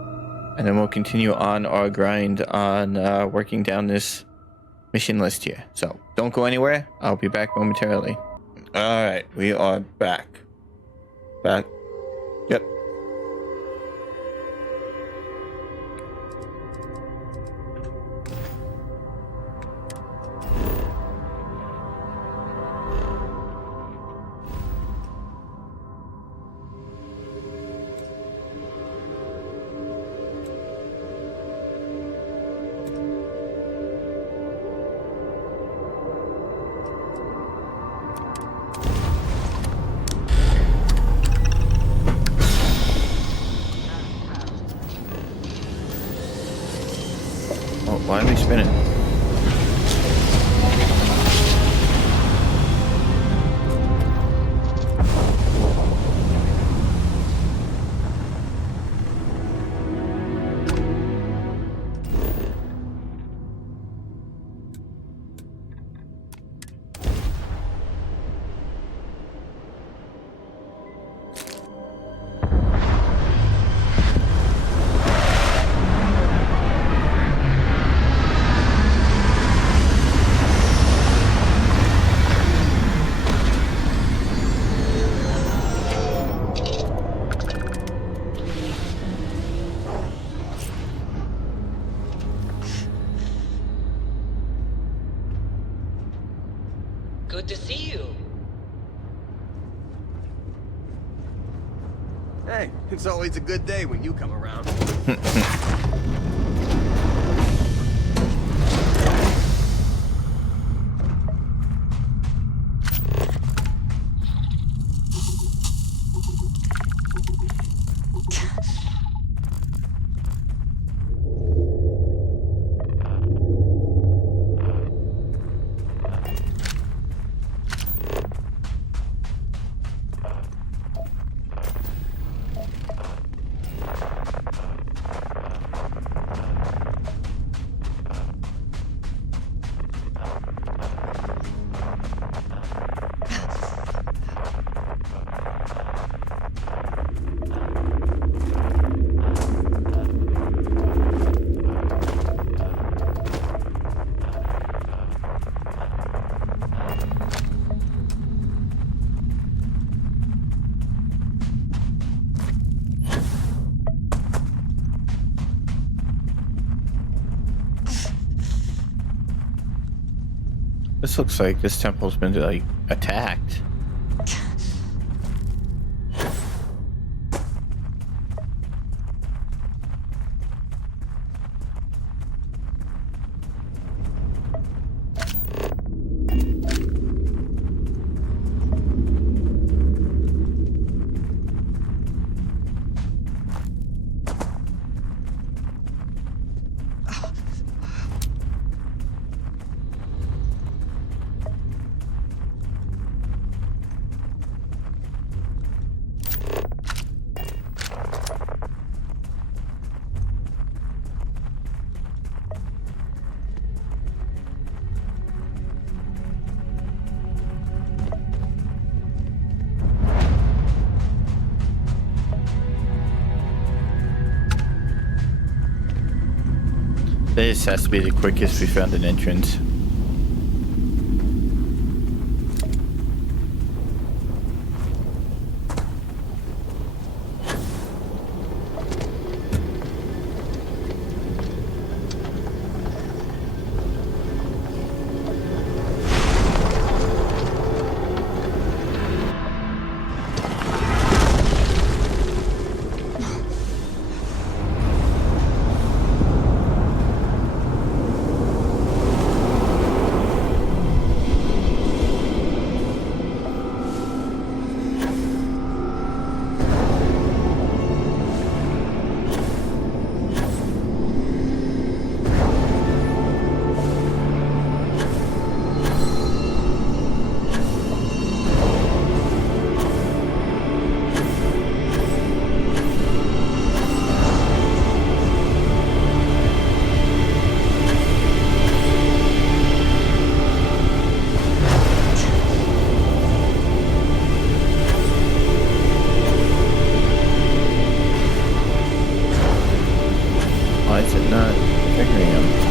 And then we'll continue on our grind on working down this mission list here. So don't go anywhere. I'll be back momentarily. Alright, we are back. Back. Yep. Oh, why are they spinning? Good to see you. Hey, it's always a good day when you come around. This looks like this temple's been like attacked. This has to be the quickest we found an entrance. Why is it not triggering him?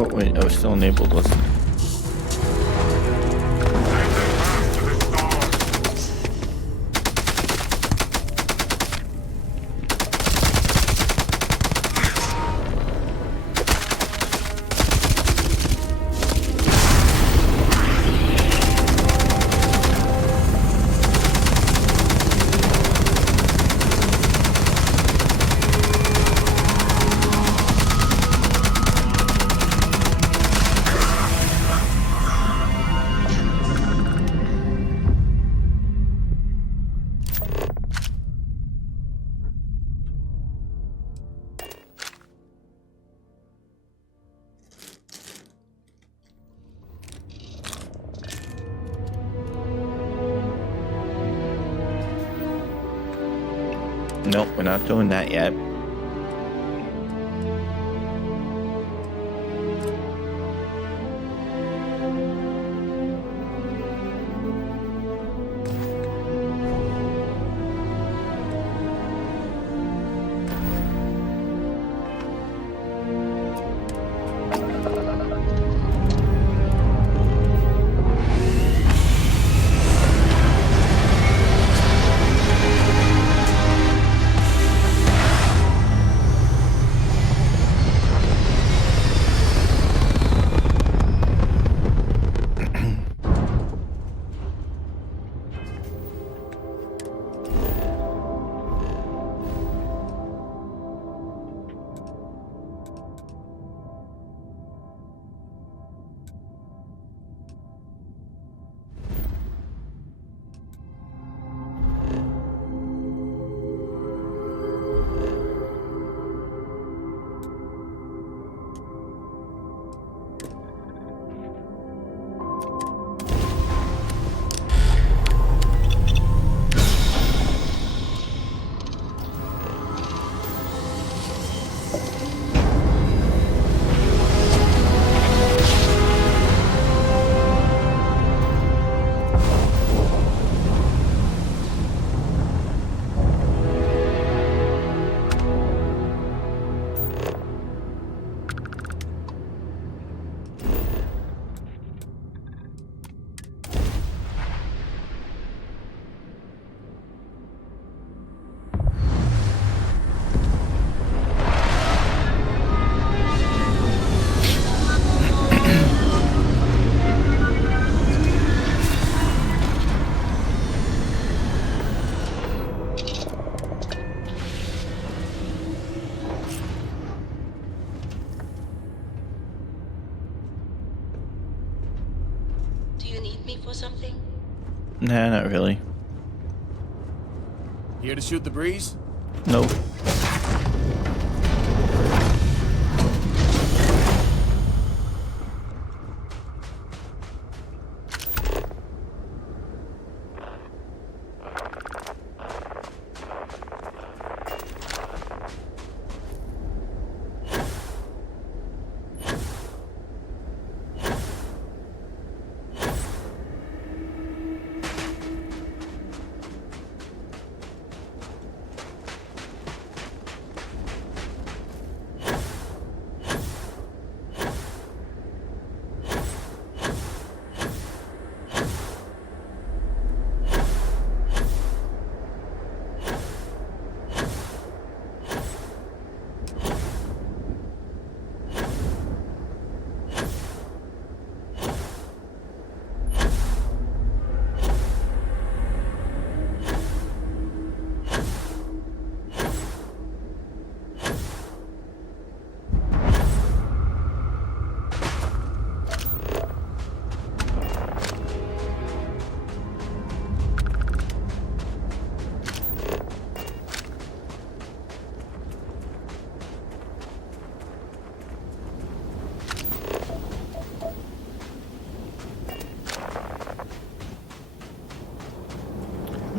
Oh wait, I was still enabled, wasn't it? Nope, we're not doing that yet. For something? Nah, not really. Here to shoot the breeze? Nope.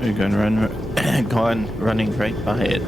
We're gone running right by it.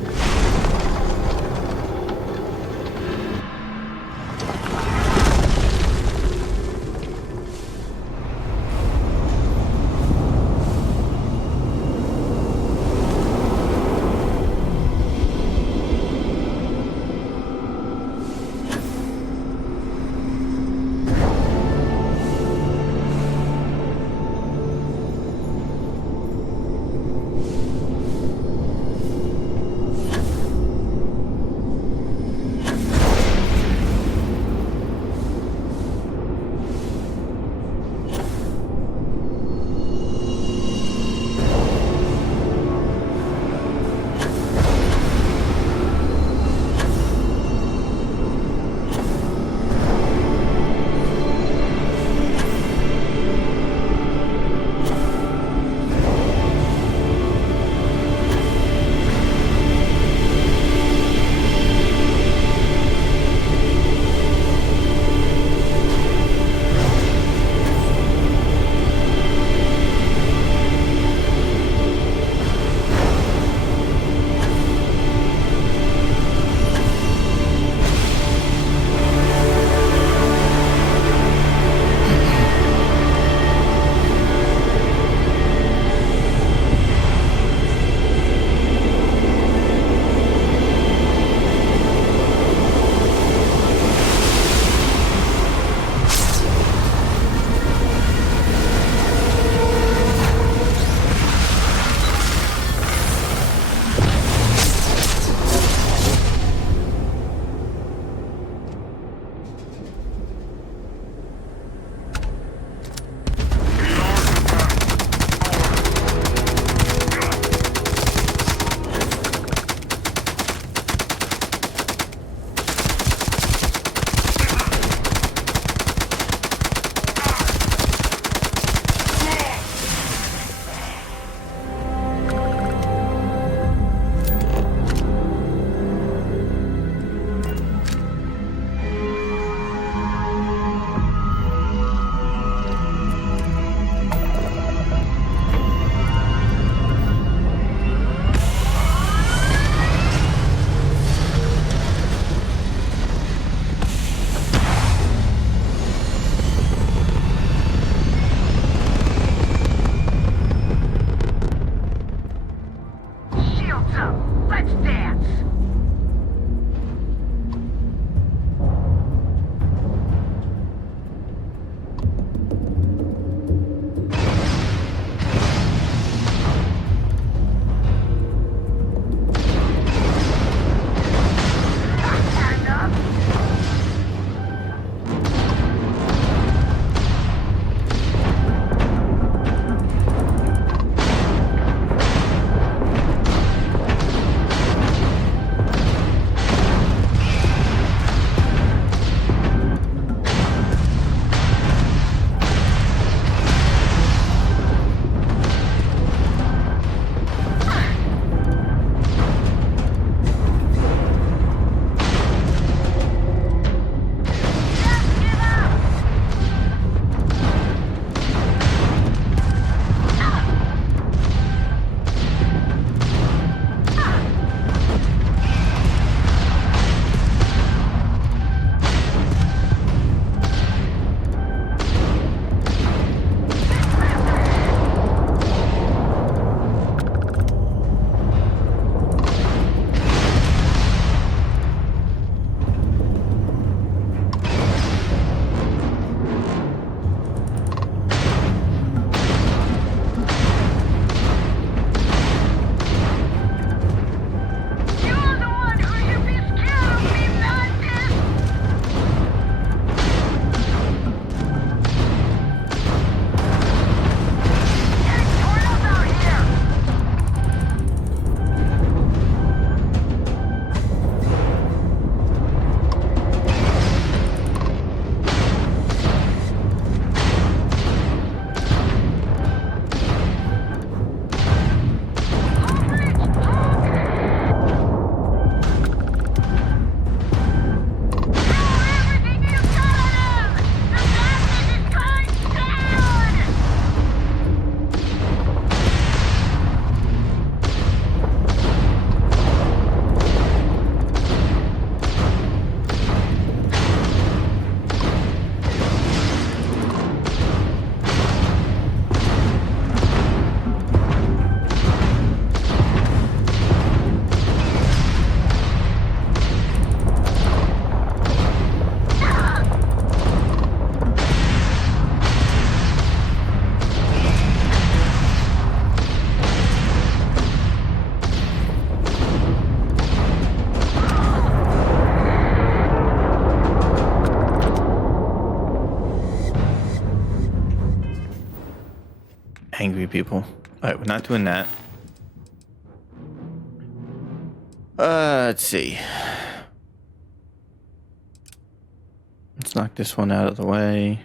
hungry people. Alright, we're not doing that. Let's see. Let's knock this one out of the way.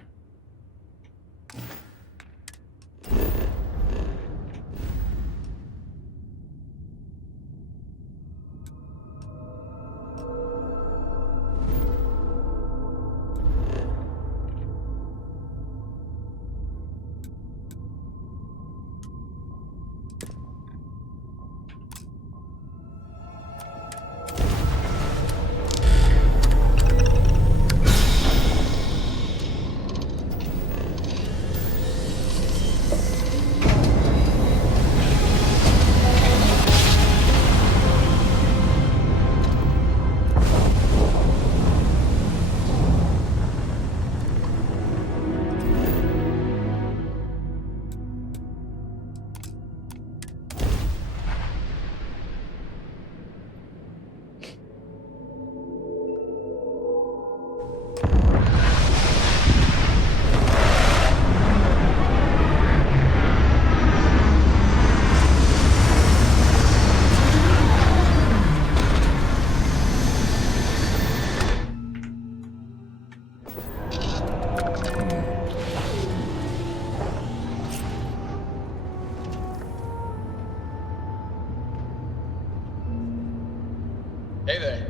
Hey there.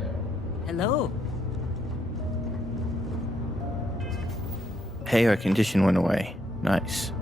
Hello. Hey, our condition went away. Nice.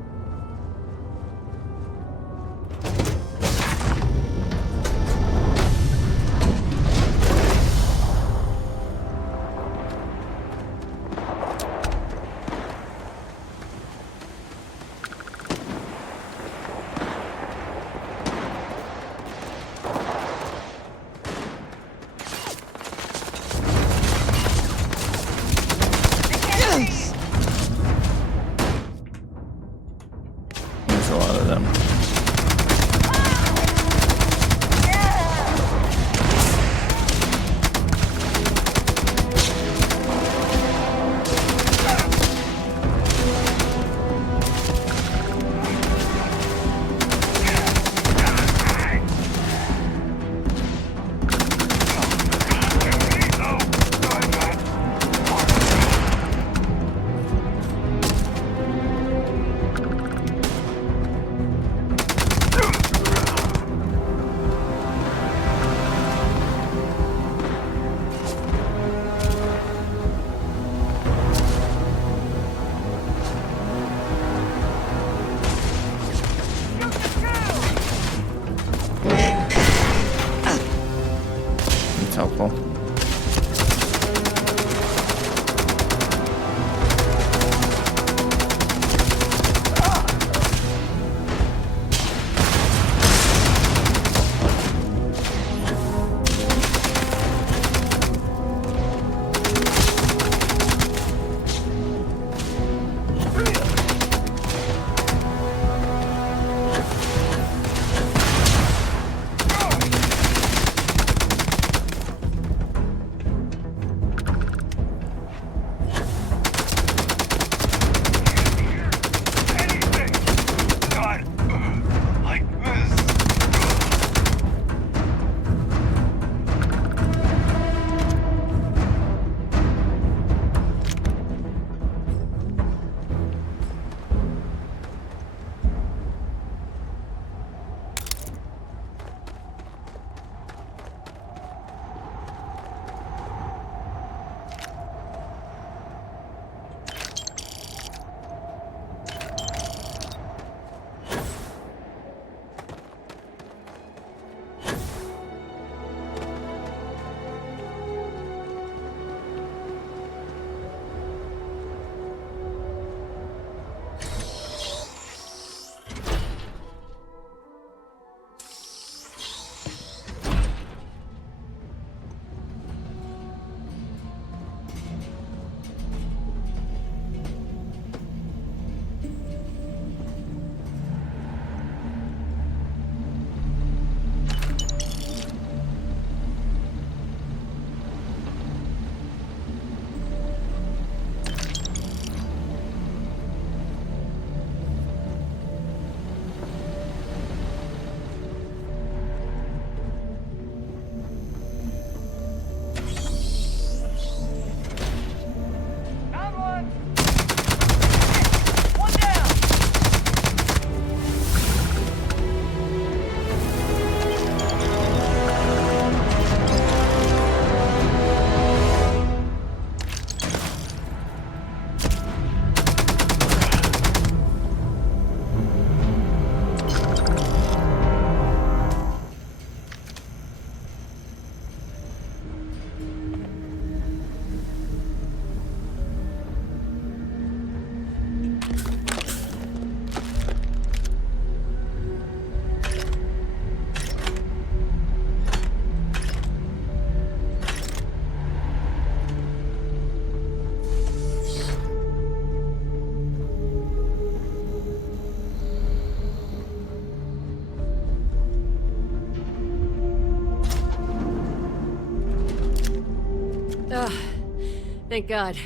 Thank God.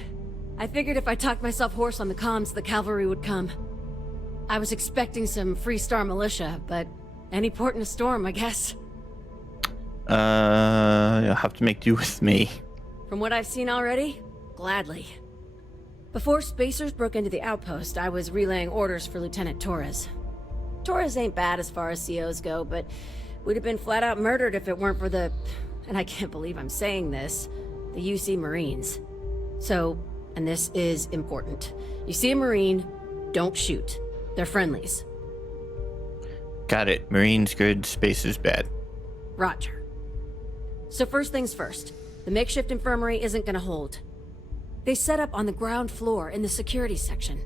I figured if I talked myself hoarse on the comms, the cavalry would come. I was expecting some Free Star militia, but any port in a storm, I guess. You'll have to make do with me. From what I've seen already, gladly. Before Spacers broke into the outpost, I was relaying orders for Lieutenant Torres. Torres ain't bad as far as COs go, but we'd have been flat out murdered if it weren't for the... and I can't believe I'm saying this... the UC Marines. So, and this is important. You see a Marine, don't shoot. They're friendlies. Got it. Marines good, Spacers bad. Roger. So first things first. The makeshift infirmary isn't gonna hold. They set up on the ground floor in the security section.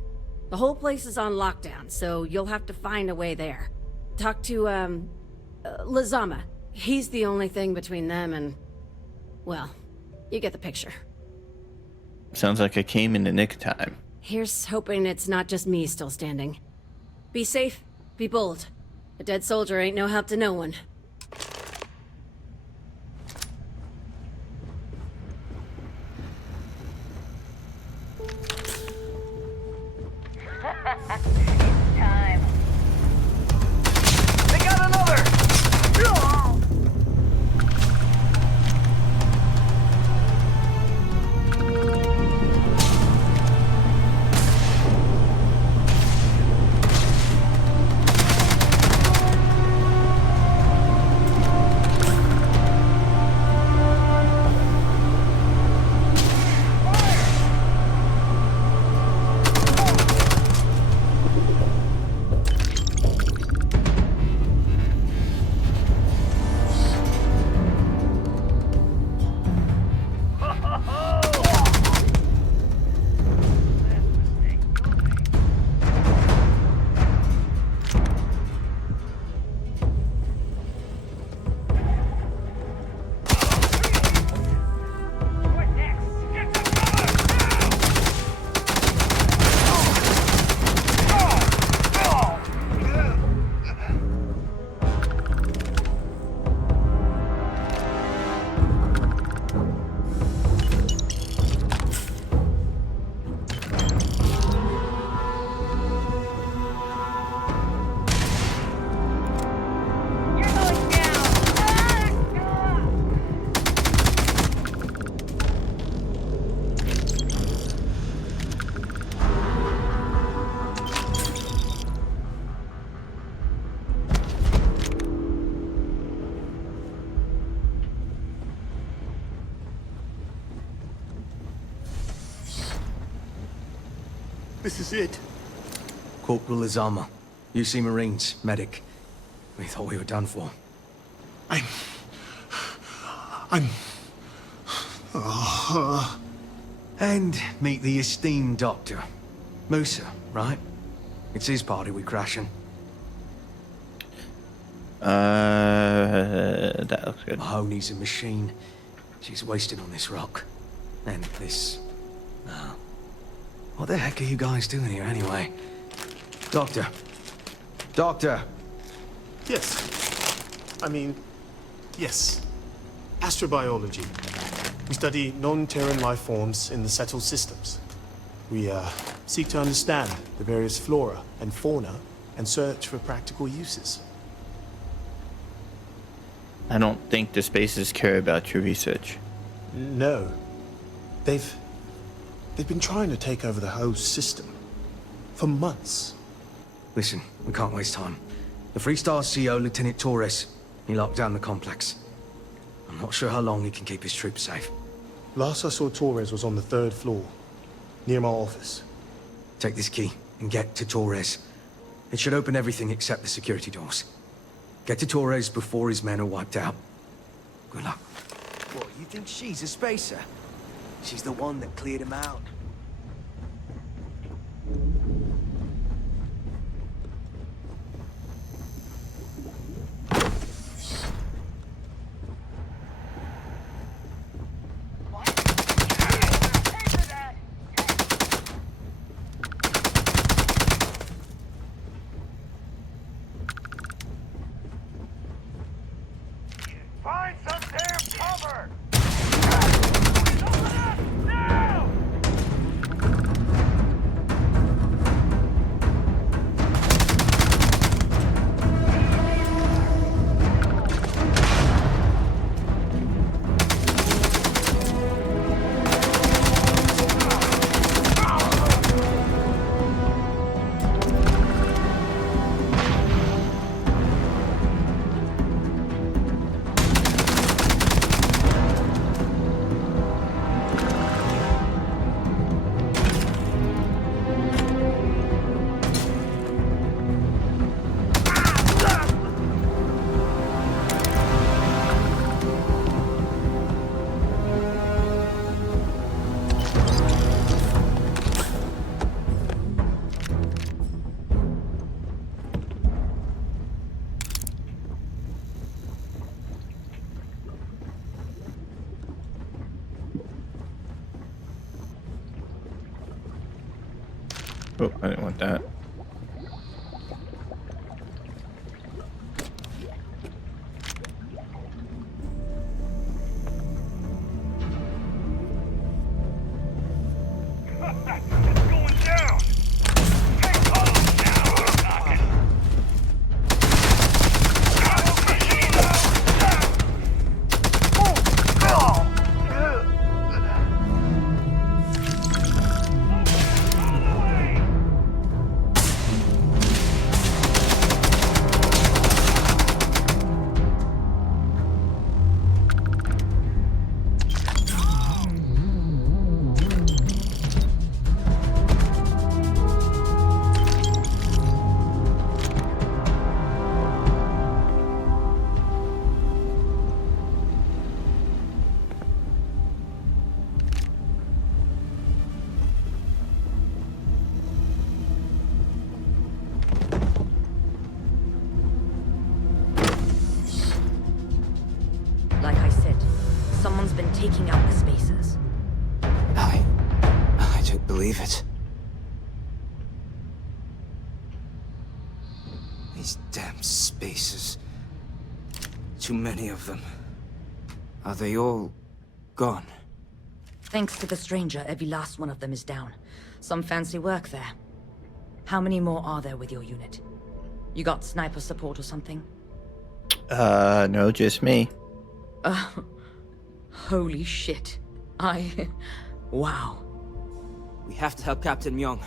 The whole place is on lockdown, so you'll have to find a way there. Talk to, Lazama. He's the only thing between them and... well, you get the picture. Sounds like I came in the nick of time. Here's hoping it's not just me still standing. Be safe, be bold. A dead soldier ain't no help to no one. Time. They got another! This is it. Corporal Lazama, UC Marines, medic. We thought we were done for. And meet the esteemed doctor. Musa, right? It's his party we crashing. That looks good. Mahoney's a machine. She's wasted on this rock. And this... What the heck are you guys doing here anyway? Doctor. Doctor! Yes. Yes. Astrobiology. We study non-Terran life forms in the settled systems. We, seek to understand the various flora and fauna and search for practical uses. I don't think the Spacers care about your research. No. They've been trying to take over the whole system. For months. Listen, we can't waste time. The Free Star CO, Lieutenant Torres, he locked down the complex. I'm not sure how long he can keep his troops safe. Last I saw Torres was on the 3rd floor, near my office. Take this key and get to Torres. It should open everything except the security doors. Get to Torres before his men are wiped out. Good luck. What, you think she's a spacer? She's the one that cleared him out. Find some damn cover! Open up now! Oh, I didn't want that. Like I said, someone's been taking out the spacers. I don't believe it. These damn spacers. Too many of them. Are they all gone? Thanks to the stranger, every last one of them is down. Some fancy work there. How many more are there with your unit? You got sniper support or something? No, just me. Holy shit. Wow. We have to help Captain Myung.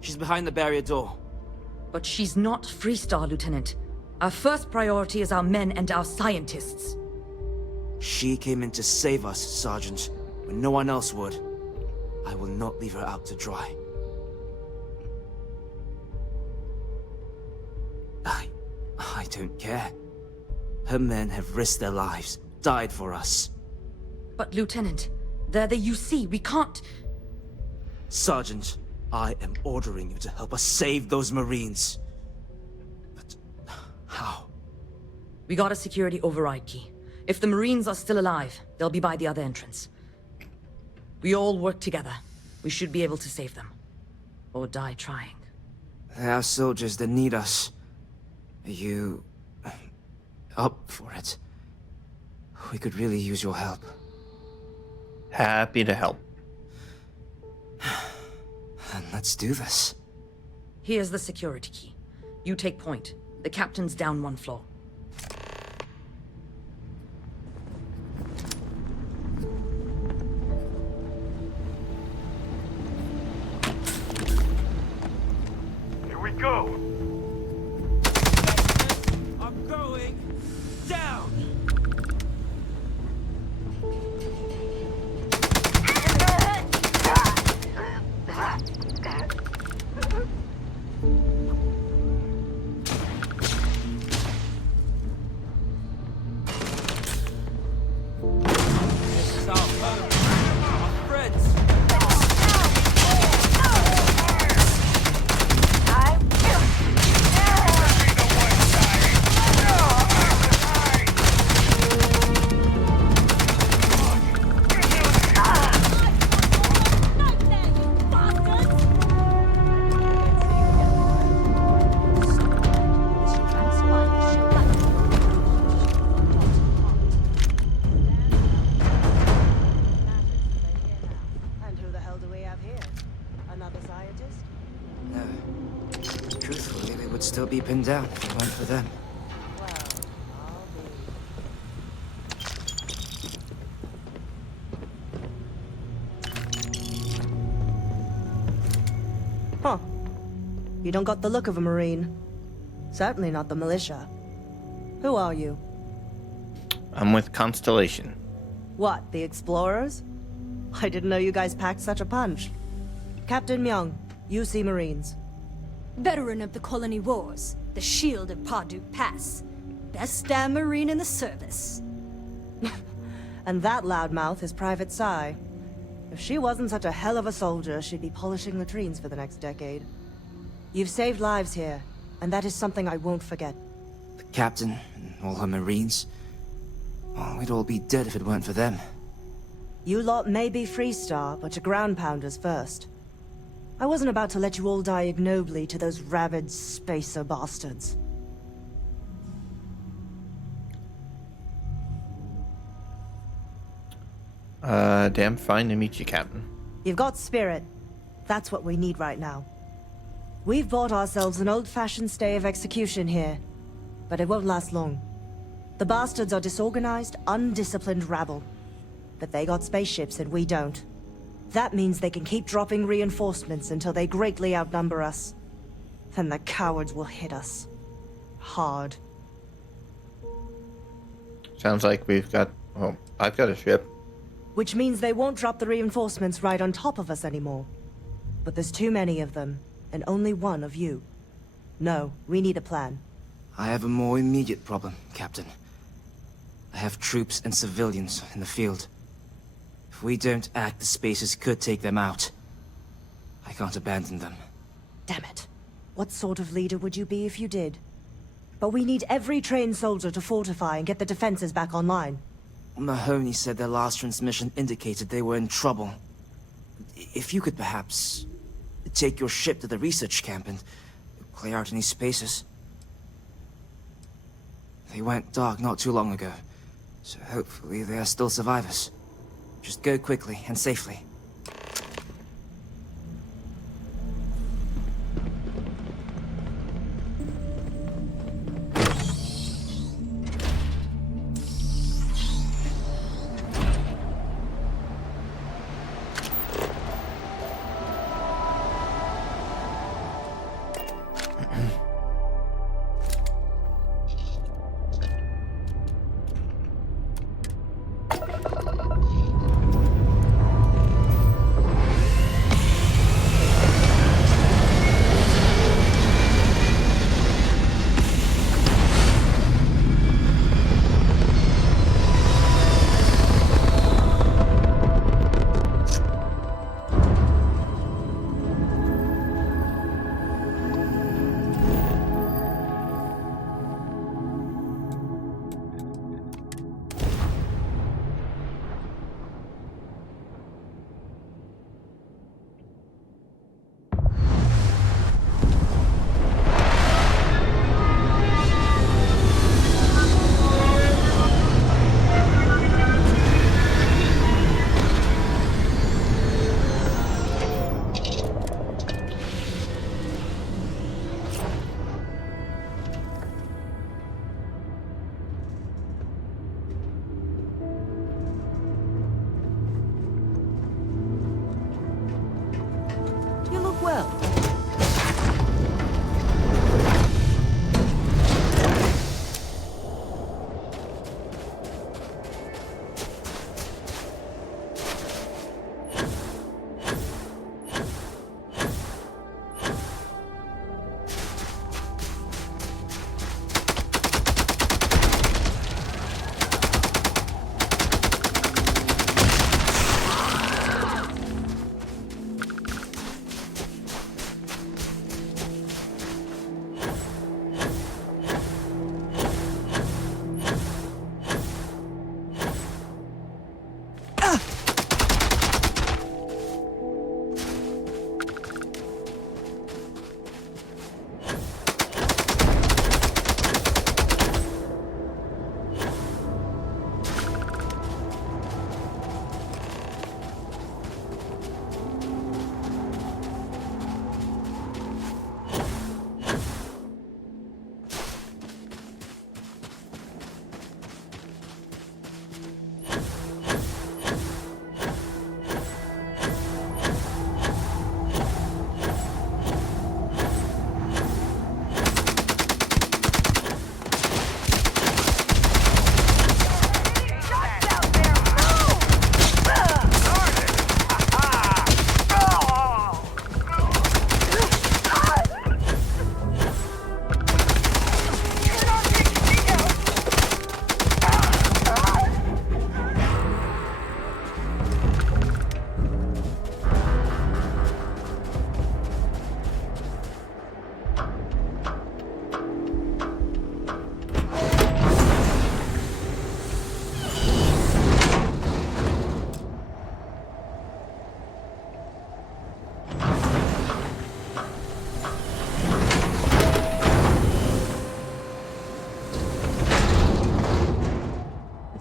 She's behind the barrier door. But she's not Freestar, Lieutenant. Our first priority is our men and our scientists. She came in to save us, Sergeant, when no one else would. I will not leave her out to dry. I don't care. Her men have risked their lives, died for us. But Lieutenant, they're the UC, we can't... Sergeant, I am ordering you to help us save those Marines. But how? We got a security override key. If the Marines are still alive, they'll be by the other entrance. We all work together. We should be able to save them. Or die trying. There are soldiers that need us. Are you... up for it? We could really use your help. Happy to help. And let's do this. Here's the security key. You take point. The captain's down one floor. Here we go. I'm going down. This is our home. Our friends. And who the hell do we have here? Another scientist? No. Truthfully, they would still be pinned down if it weren't for them. Huh. You don't got the look of a Marine. Certainly not the militia. Who are you? I'm with Constellation. What, the explorers? I didn't know you guys packed such a punch. Captain Myung, UC Marines. Veteran of the Colony Wars, the Shield of Parduk Pass. Best damn Marine in the service. And that loudmouth is Private Psy. If she wasn't such a hell of a soldier, she'd be polishing latrines for the next decade. You've saved lives here, and that is something I won't forget. The captain and all her Marines. Oh, we'd all be dead if it weren't for them. You lot may be Freestar, but you're ground pounders first. I wasn't about to let you all die ignobly to those rabid spacer bastards. Damn fine to meet you, Captain. You've got spirit. That's what we need right now. We've bought ourselves an old-fashioned stay of execution here, but it won't last long. The bastards are disorganized, undisciplined rabble. But they got spaceships and we don't. That means they can keep dropping reinforcements until they greatly outnumber us. Then the cowards will hit us. Hard. Sounds like we've got... well, I've got a ship. Which means they won't drop the reinforcements right on top of us anymore. But there's too many of them, and only one of you. No, we need a plan. I have a more immediate problem, Captain. I have troops and civilians in the field. If we don't act, the Spacers could take them out. I can't abandon them. Damn it. What sort of leader would you be if you did? But we need every trained soldier to fortify and get the defenses back online. Mahoney said their last transmission indicated they were in trouble. If you could perhaps take your ship to the research camp and clear out any spaces. They went dark not too long ago, so hopefully they are still survivors. Just go quickly and safely.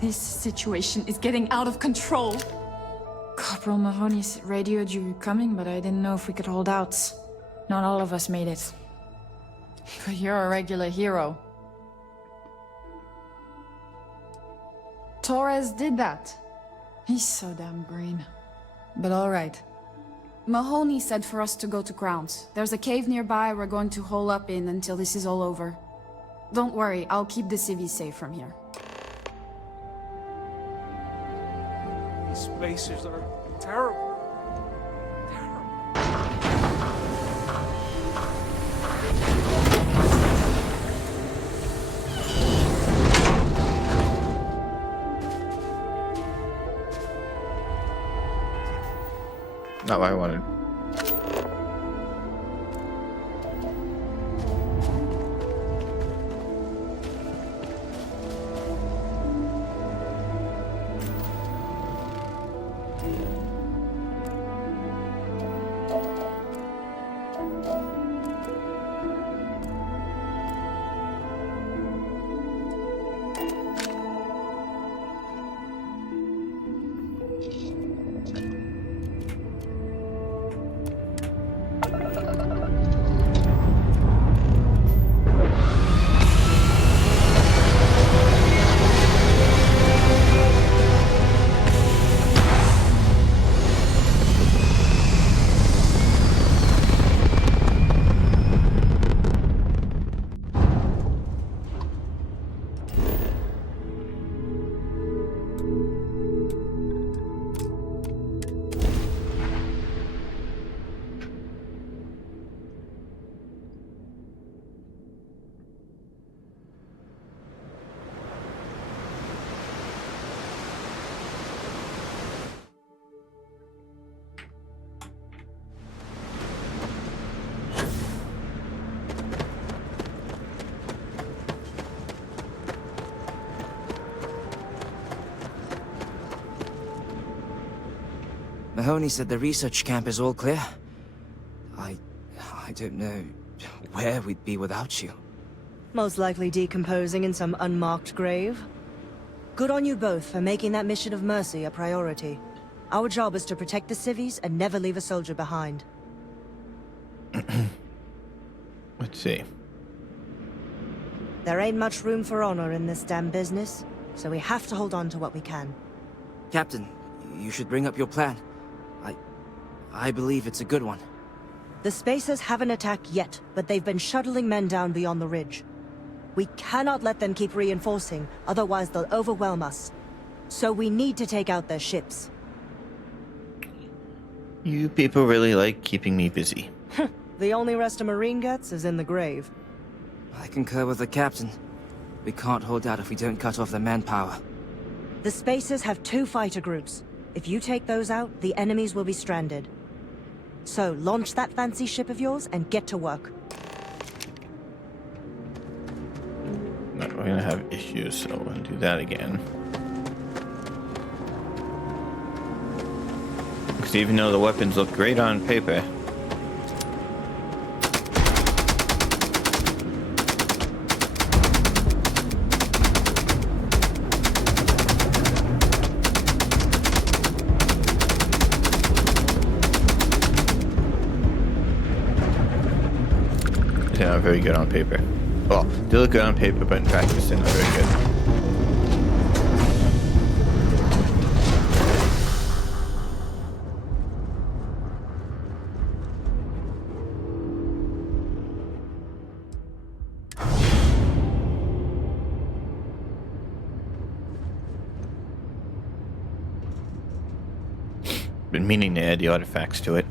This situation is getting out of control. Corporal Mahoney radioed you were coming, but I didn't know if we could hold out. Not all of us made it. But you're a regular hero. Torres did that. He's so damn green. But alright. Mahoney said for us to go to grounds. There's a cave nearby we're going to hole up in until this is all over. Don't worry, I'll keep the civvies safe from here. These spacers are terrible. Not what I wanted. Mahoney said the research camp is all clear. I don't know where we'd be without you. Most likely decomposing in some unmarked grave. Good on you both for making that mission of mercy a priority. Our job is to protect the civvies and never leave a soldier behind. Let's see. There ain't much room for honor in this damn business, so we have to hold on to what we can. Captain, you should bring up your plan. I believe it's a good one. The Spacers haven't attacked yet, but they've been shuttling men down beyond the ridge. We cannot let them keep reinforcing, otherwise they'll overwhelm us. So we need to take out their ships. You people really like keeping me busy. The only rest a Marine gets is in the grave. I concur with the captain. We can't hold out if we don't cut off their manpower. The Spacers have 2 fighter groups. If you take those out, the enemies will be stranded. So, launch that fancy ship of yours and get to work. We're gonna have issues, so we'll do that again. Because even though the weapons look great on paper, they're not very good on paper. Well, they look good on paper, but in practice they're not very good. Been meaning to add the artifacts to it.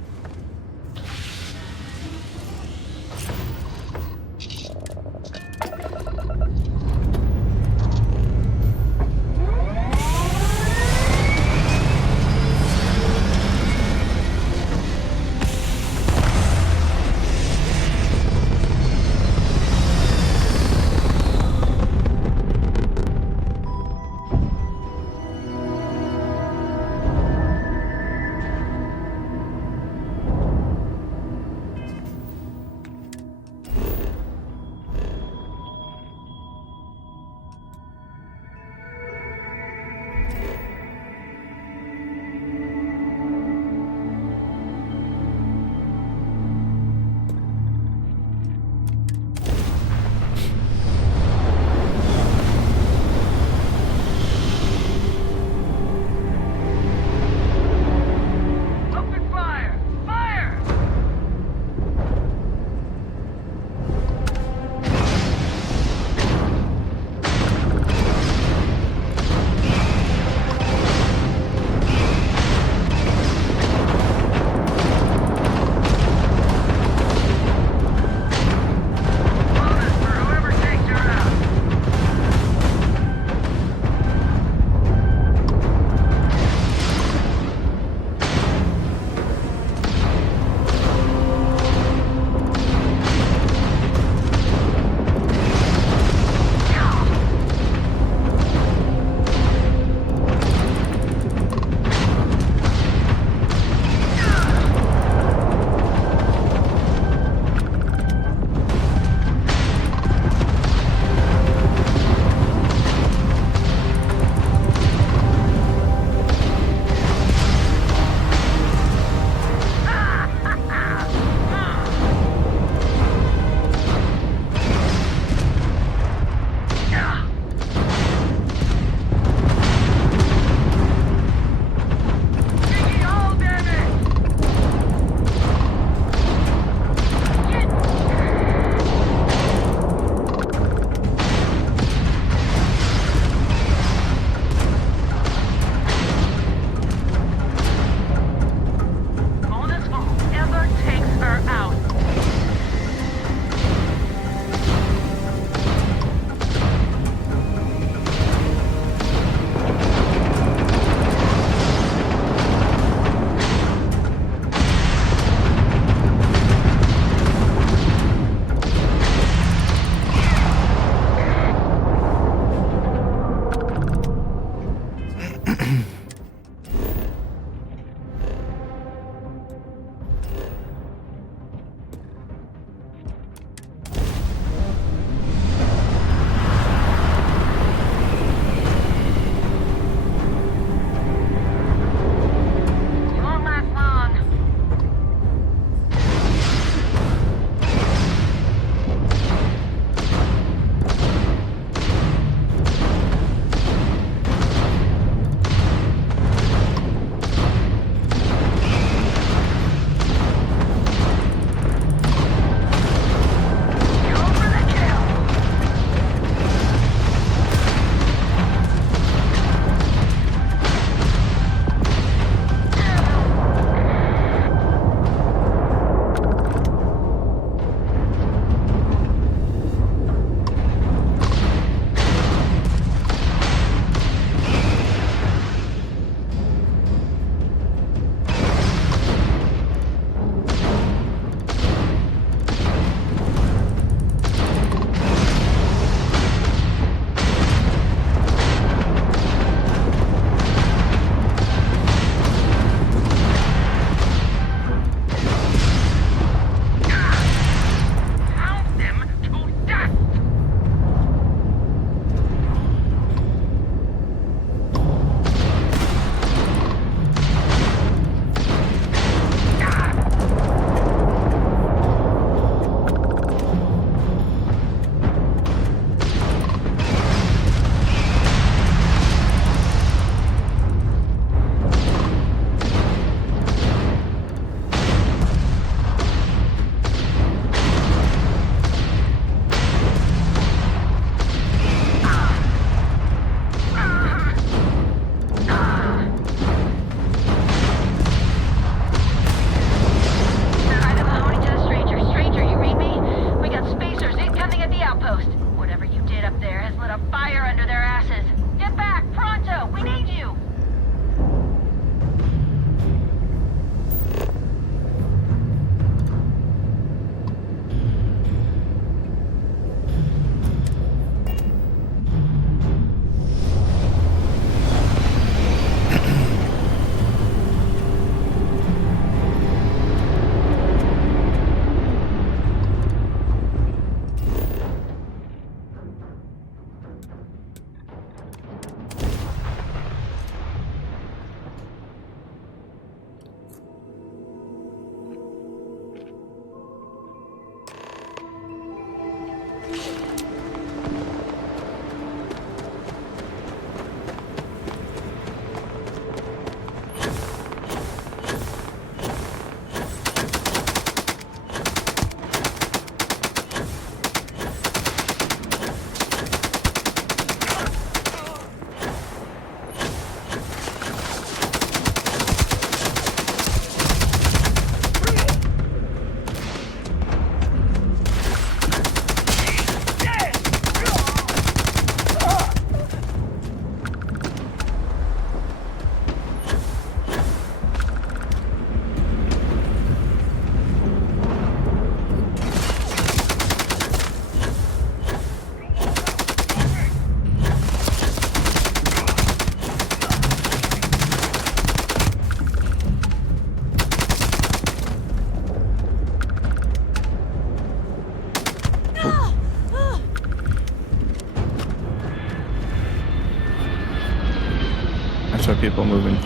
people moving.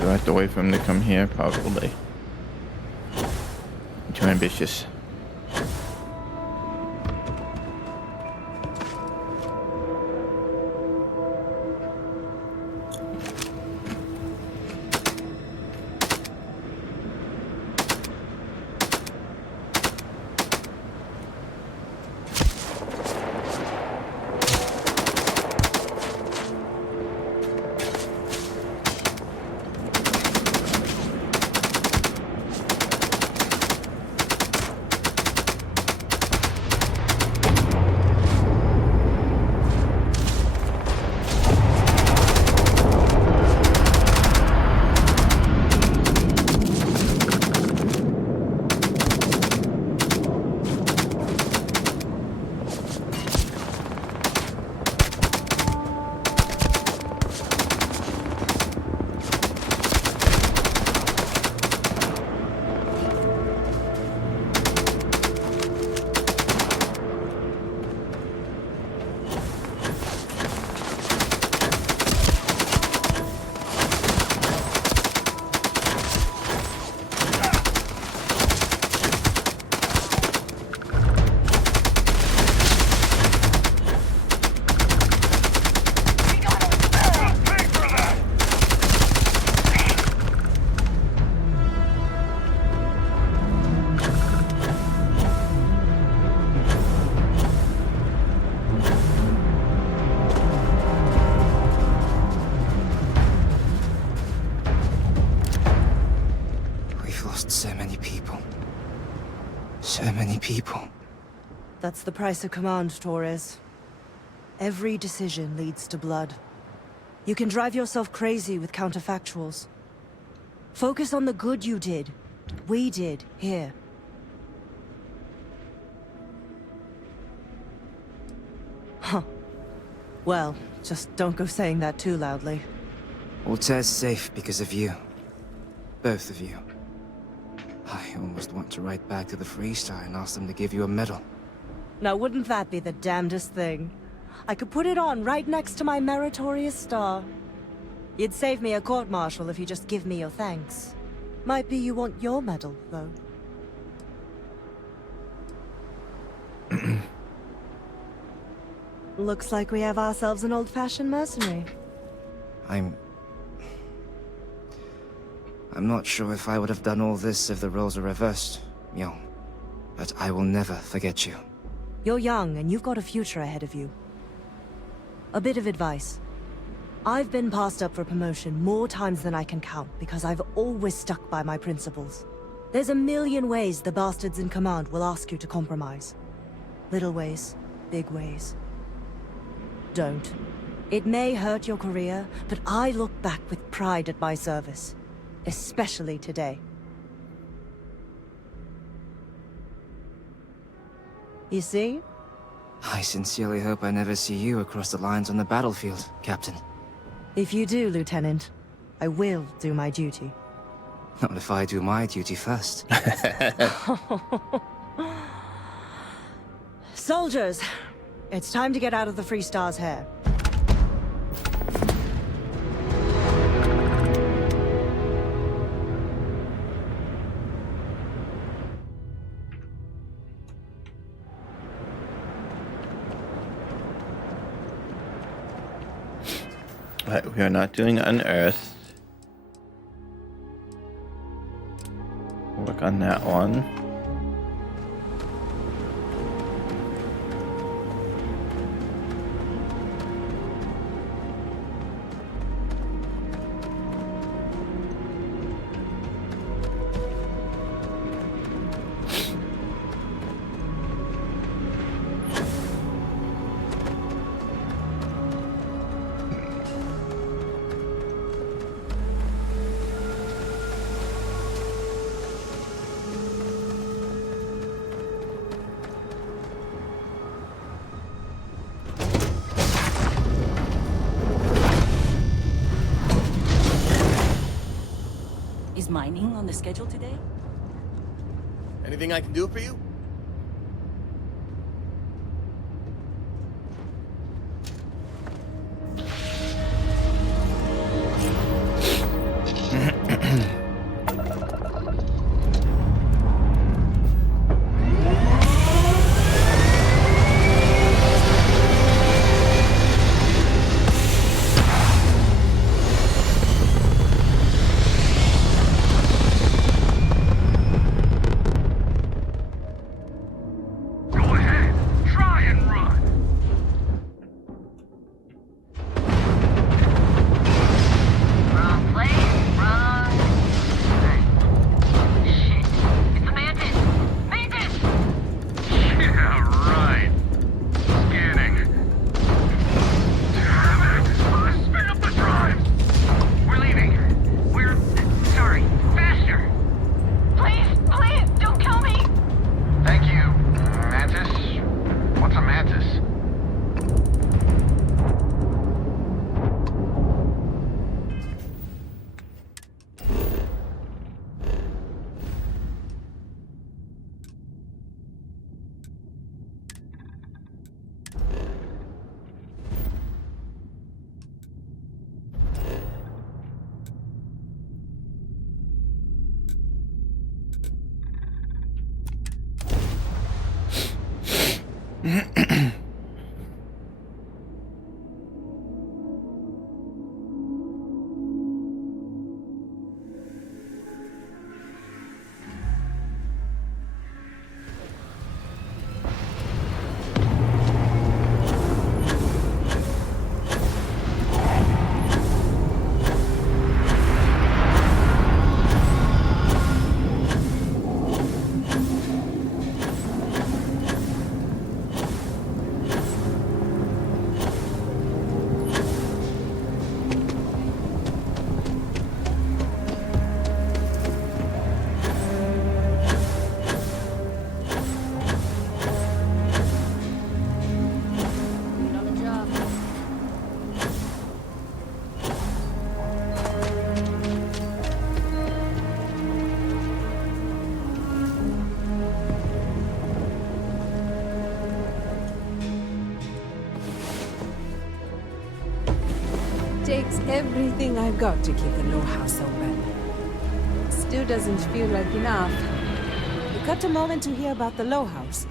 Do I have to wait for him to come here? Probably. Too ambitious. So many people. That's the price of command, Torres. Every decision leads to blood. You can drive yourself crazy with counterfactuals. Focus on the good you did. We did, here. Huh. Well, just don't go saying that too loudly. Altair's safe because of you. Both of you. I almost want to write back to the Freestar and ask them to give you a medal. Now wouldn't that be the damnedest thing? I could put it on right next to my meritorious star. You'd save me a court-martial if you just give me your thanks. Might be you want your medal, though. Looks like we have ourselves an old-fashioned mercenary. I'm not sure if I would have done all this if the roles were reversed, Young. But I will never forget you. You're young, and you've got a future ahead of you. A bit of advice. I've been passed up for promotion more times than I can count because I've always stuck by my principles. There's a million ways the bastards in command will ask you to compromise. Little ways, big ways. Don't. It may hurt your career, but I look back with pride at my service. Especially today. You see? I sincerely hope I never see you across the lines on the battlefield, Captain. If you do, Lieutenant, I will do my duty. Not if I do my duty first. Soldiers, it's time to get out of the Free Star's hair. Right, we are not doing unearthed. Work on that one. Is mining on the schedule today? Anything I can do for you? Takes everything I've got to keep the Low House open. Still doesn't feel like enough. You got a moment to hear about the Low House?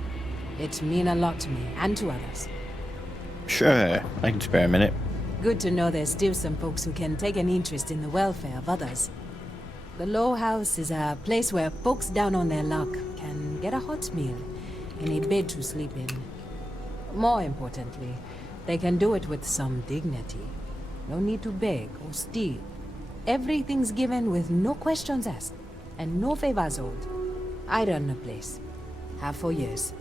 It mean a lot to me, and to others. Sure, I can spare a minute. Good to know there's still some folks who can take an interest in the welfare of others. The Low House is a place where folks down on their luck can get a hot meal and a bed to sleep in. More importantly, they can do it with some dignity. No need to beg or steal. Everything's given with no questions asked, and no favors owed. I run the place. Have for years.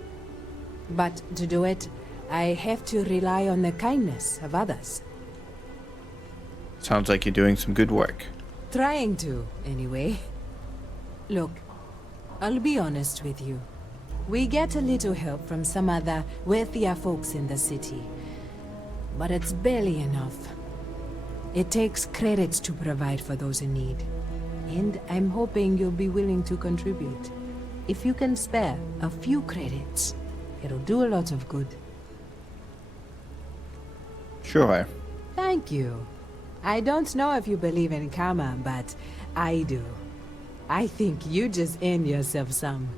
But to do it, I have to rely on the kindness of others. Sounds like you're doing some good work. Trying to, anyway. Look, I'll be honest with you. We get a little help from some other wealthier folks in the city, but it's barely enough. It takes credits to provide for those in need, and I'm hoping you'll be willing to contribute. If you can spare a few credits, it'll do a lot of good. Sure. Thank you. I don't know if you believe in karma, but I do. I think you just earned yourself some.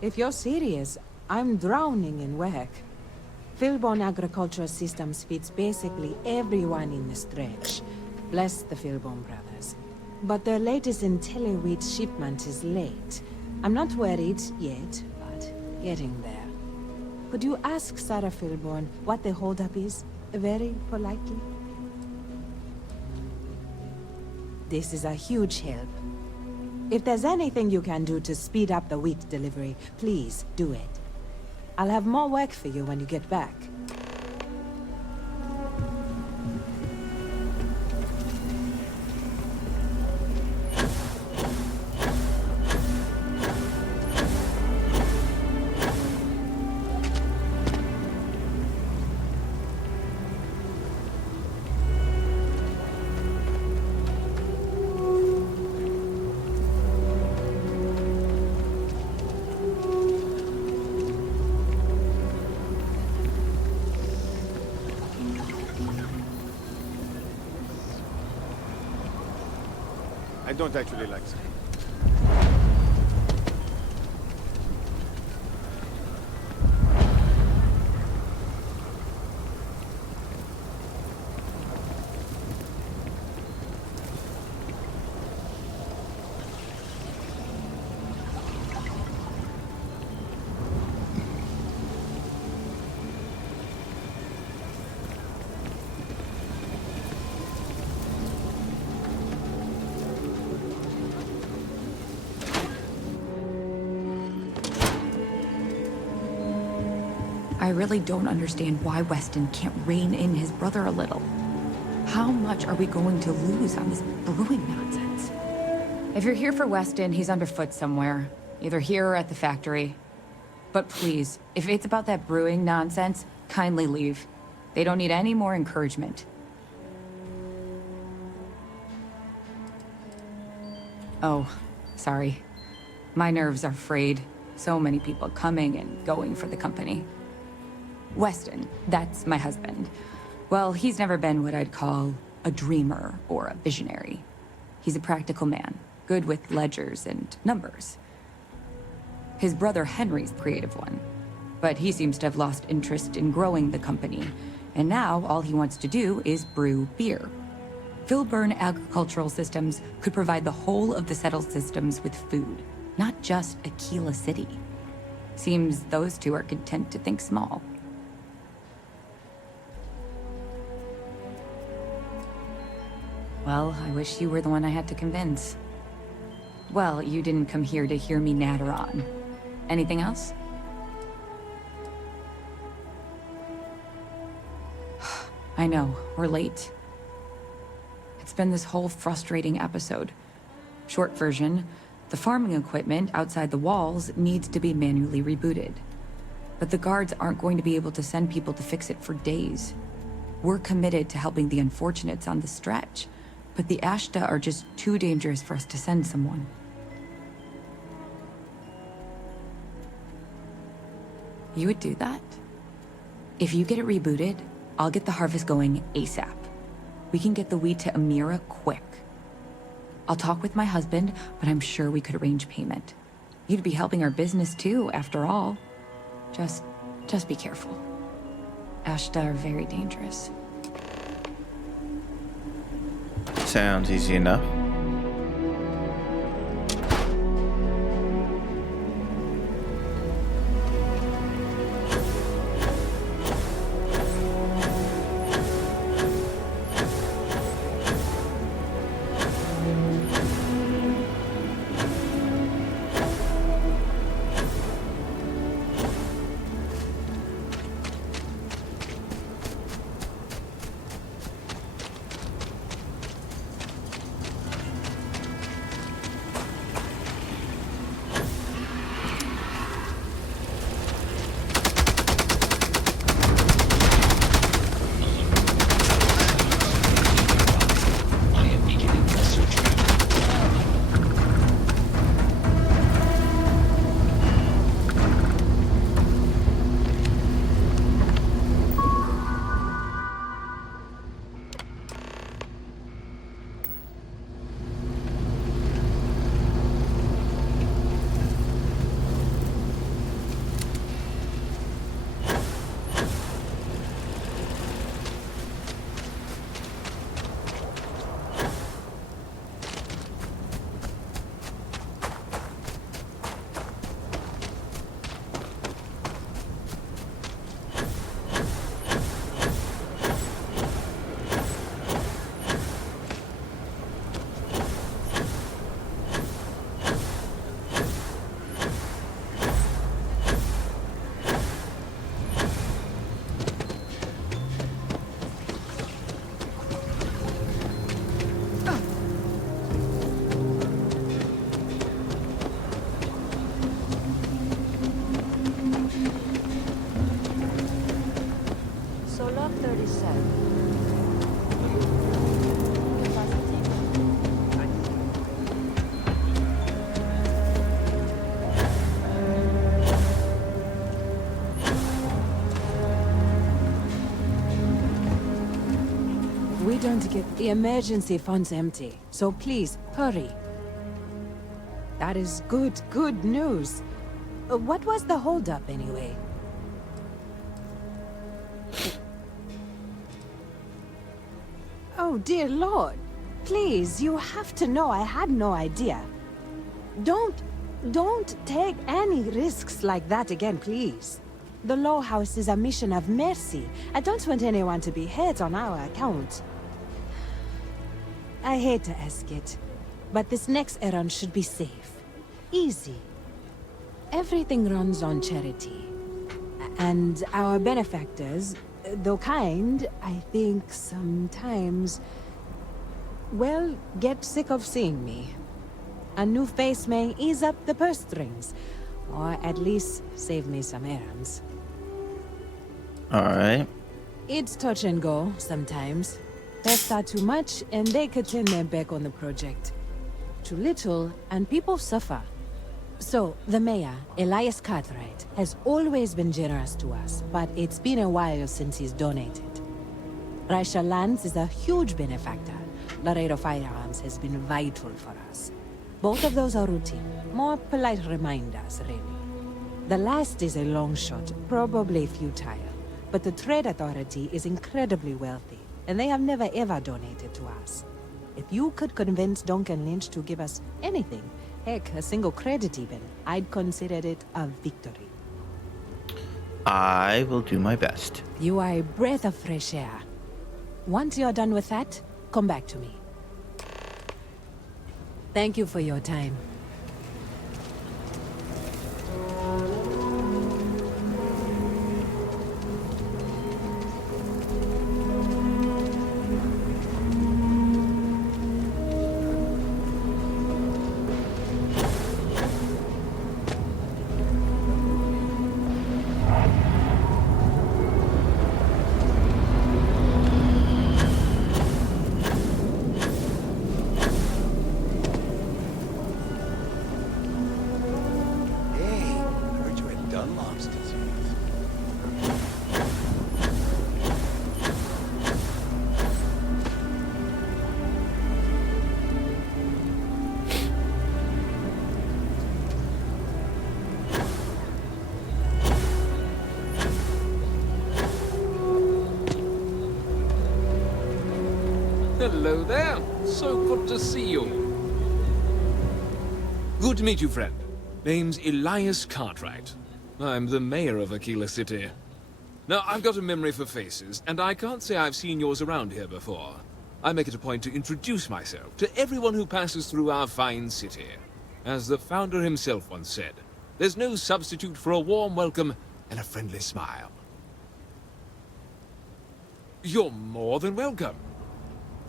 If you're serious, I'm drowning in work. Philbone Agricultural Systems feeds basically everyone in the stretch. Bless the Philbone brothers. But their latest IntelliWheat shipment is late. I'm not worried yet, but getting there. Could you ask Sarah Philbone what the holdup is? Very politely. This is a huge help. If there's anything you can do to speed up the wheat delivery, please do it. I'll have more work for you when you get back. I don't actually like skiing. I really don't understand why Weston can't rein in his brother a little. How much are we going to lose on this brewing nonsense? If you're here for Weston, he's underfoot somewhere. Either here or at the factory. But please, if it's about that brewing nonsense, kindly leave. They don't need any more encouragement. Oh, sorry. My nerves are frayed. So many people coming and going for the company. Weston, that's my husband. Well, he's never been what I'd call a dreamer or a visionary. He's a practical man, good with ledgers and numbers. His brother Henry's the creative one, but he seems to have lost interest in growing the company, and now all he wants to do is brew beer. Philbone Agricultural Systems could provide the whole of the settled systems with food, not just Aquila City. Seems those two are content to think small. Well, I wish you were the one I had to convince. Well, you didn't come here to hear me natter on. Anything else? I know, we're late. It's been this whole frustrating episode. Short version, the farming equipment outside the walls needs to be manually rebooted. But the guards aren't going to be able to send people to fix it for days. We're committed to helping the unfortunates on the stretch, but the Ashta are just too dangerous for us to send someone. You would do that? If you get it rebooted, I'll get the harvest going ASAP. We can get the wheat to Amira quick. I'll talk with my husband, but I'm sure we could arrange payment. You'd be helping our business too, after all. Just be careful. Ashta are very dangerous. Sounds easy enough. can't get... The emergency fund's empty, so please, hurry. That is good news. What was the holdup, anyway? Oh, dear Lord. Please, you have to know I had no idea. Don't take any risks like that again, please. The Law House is a mission of mercy. I don't want anyone to be hurt on our account. I hate to ask it, but this next errand should be safe. Easy. Everything runs on charity. And our benefactors, though kind, I think sometimes, well, get sick of seeing me. A new face may ease up the purse strings, or at least save me some errands. Alright. It's touch and go sometimes. Pests are too much, and they could turn their back on the project. Too little, and people suffer. So, the mayor, Elias Cartwright, has always been generous to us, but it's been a while since he's donated. Raisha Lands is a huge benefactor. Laredo Firearms has been vital for us. Both of those are routine, more polite reminders, really. The last is a long shot, probably futile. But the Trade Authority is incredibly wealthy, and they have never ever donated to us. If you could convince Duncan Lynch to give us anything, heck, a single credit even, I'd consider it a victory. I will do my best. You are a breath of fresh air. Once you're done with that, come back to me. Thank you for your time. Hello there. So good to see you. Good to meet you, friend. Name's Elias Cartwright. I'm the mayor of Aquila City. Now, I've got a memory for faces, and I can't say I've seen yours around here before. I make it a point to introduce myself to everyone who passes through our fine city. As the founder himself once said, there's no substitute for a warm welcome and a friendly smile. You're more than welcome.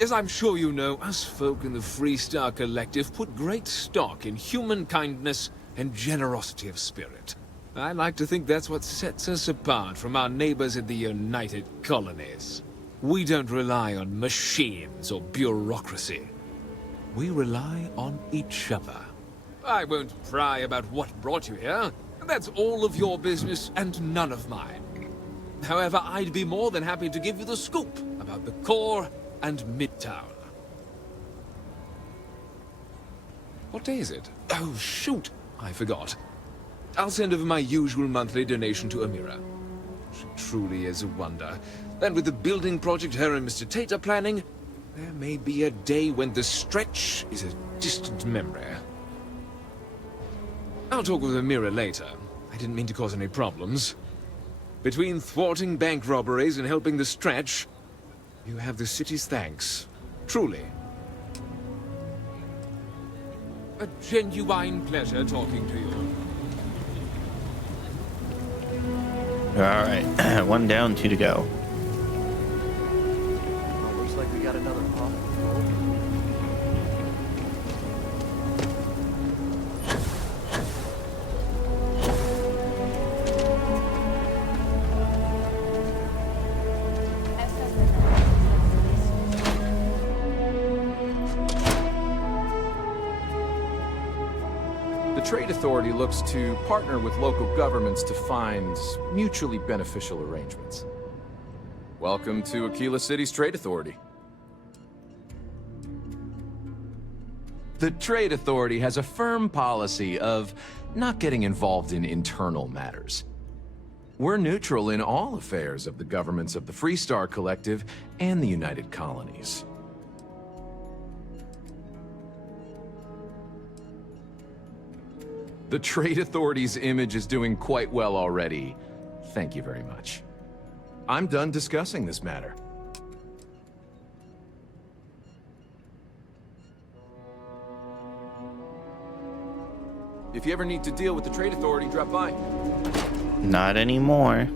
As I'm sure you know, us folk in the Freestar Collective put great stock in human kindness and generosity of spirit. I like to think that's what sets us apart from our neighbors in the United Colonies. We don't rely on machines or bureaucracy. We rely on each other. I won't pry about what brought you here. That's all of your business and none of mine. However, I'd be more than happy to give you the scoop about the core and Midtown. What day is it? Oh, shoot! I forgot. I'll send over my usual monthly donation to Amira. She truly is a wonder. And with the building project her and Mr. Tate are planning, there may be a day when the stretch is a distant memory. I'll talk with Amira later. I didn't mean to cause any problems. Between thwarting bank robberies and helping the stretch, you have the city's thanks. Truly. A genuine pleasure talking to you. Alright, 1 down, 2 to go. Well, looks like we got another off. The Trade Authority looks to partner with local governments to find mutually beneficial arrangements. Welcome to Aquila City's Trade Authority. The Trade Authority has a firm policy of not getting involved in internal matters. We're neutral in all affairs of the governments of the Freestar Collective and the United Colonies. The Trade Authority's image is doing quite well already. Thank you very much. I'm done discussing this matter. If you ever need to deal with the Trade Authority, drop by. Not anymore.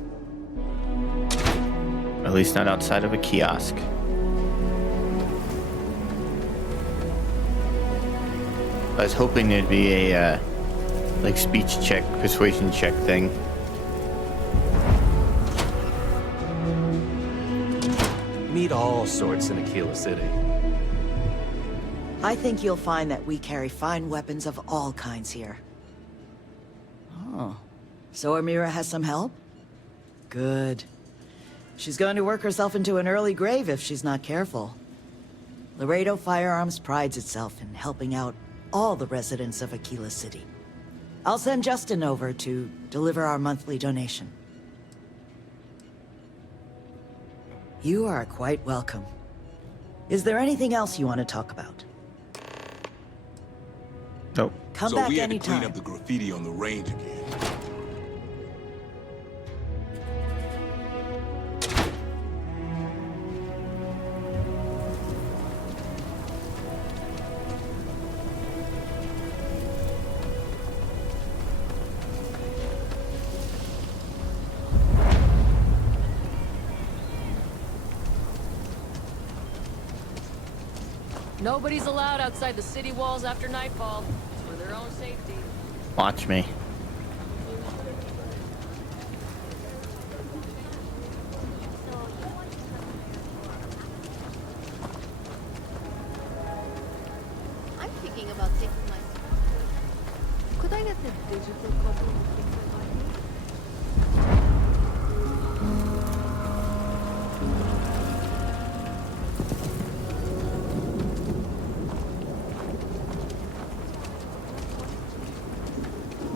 At least not outside of a kiosk. I was hoping there'd be a like speech check, persuasion check thing. Meet all sorts in Aquila City. I think you'll find that we carry fine weapons of all kinds here. Oh. So Amira has some help? Good. She's going to work herself into an early grave if she's not careful. Laredo Firearms prides itself in helping out all the residents of Aquila City. I'll send Justin over to deliver our monthly donation. You are quite welcome. Is there anything else you want to talk about? Nope. Come so back we had to anytime. clean up the graffiti on the range again. Nobody's allowed outside the city walls after nightfall. It's for their own safety. Watch me. I'm thinking about taking my... Could I get the digital copy of things I buy?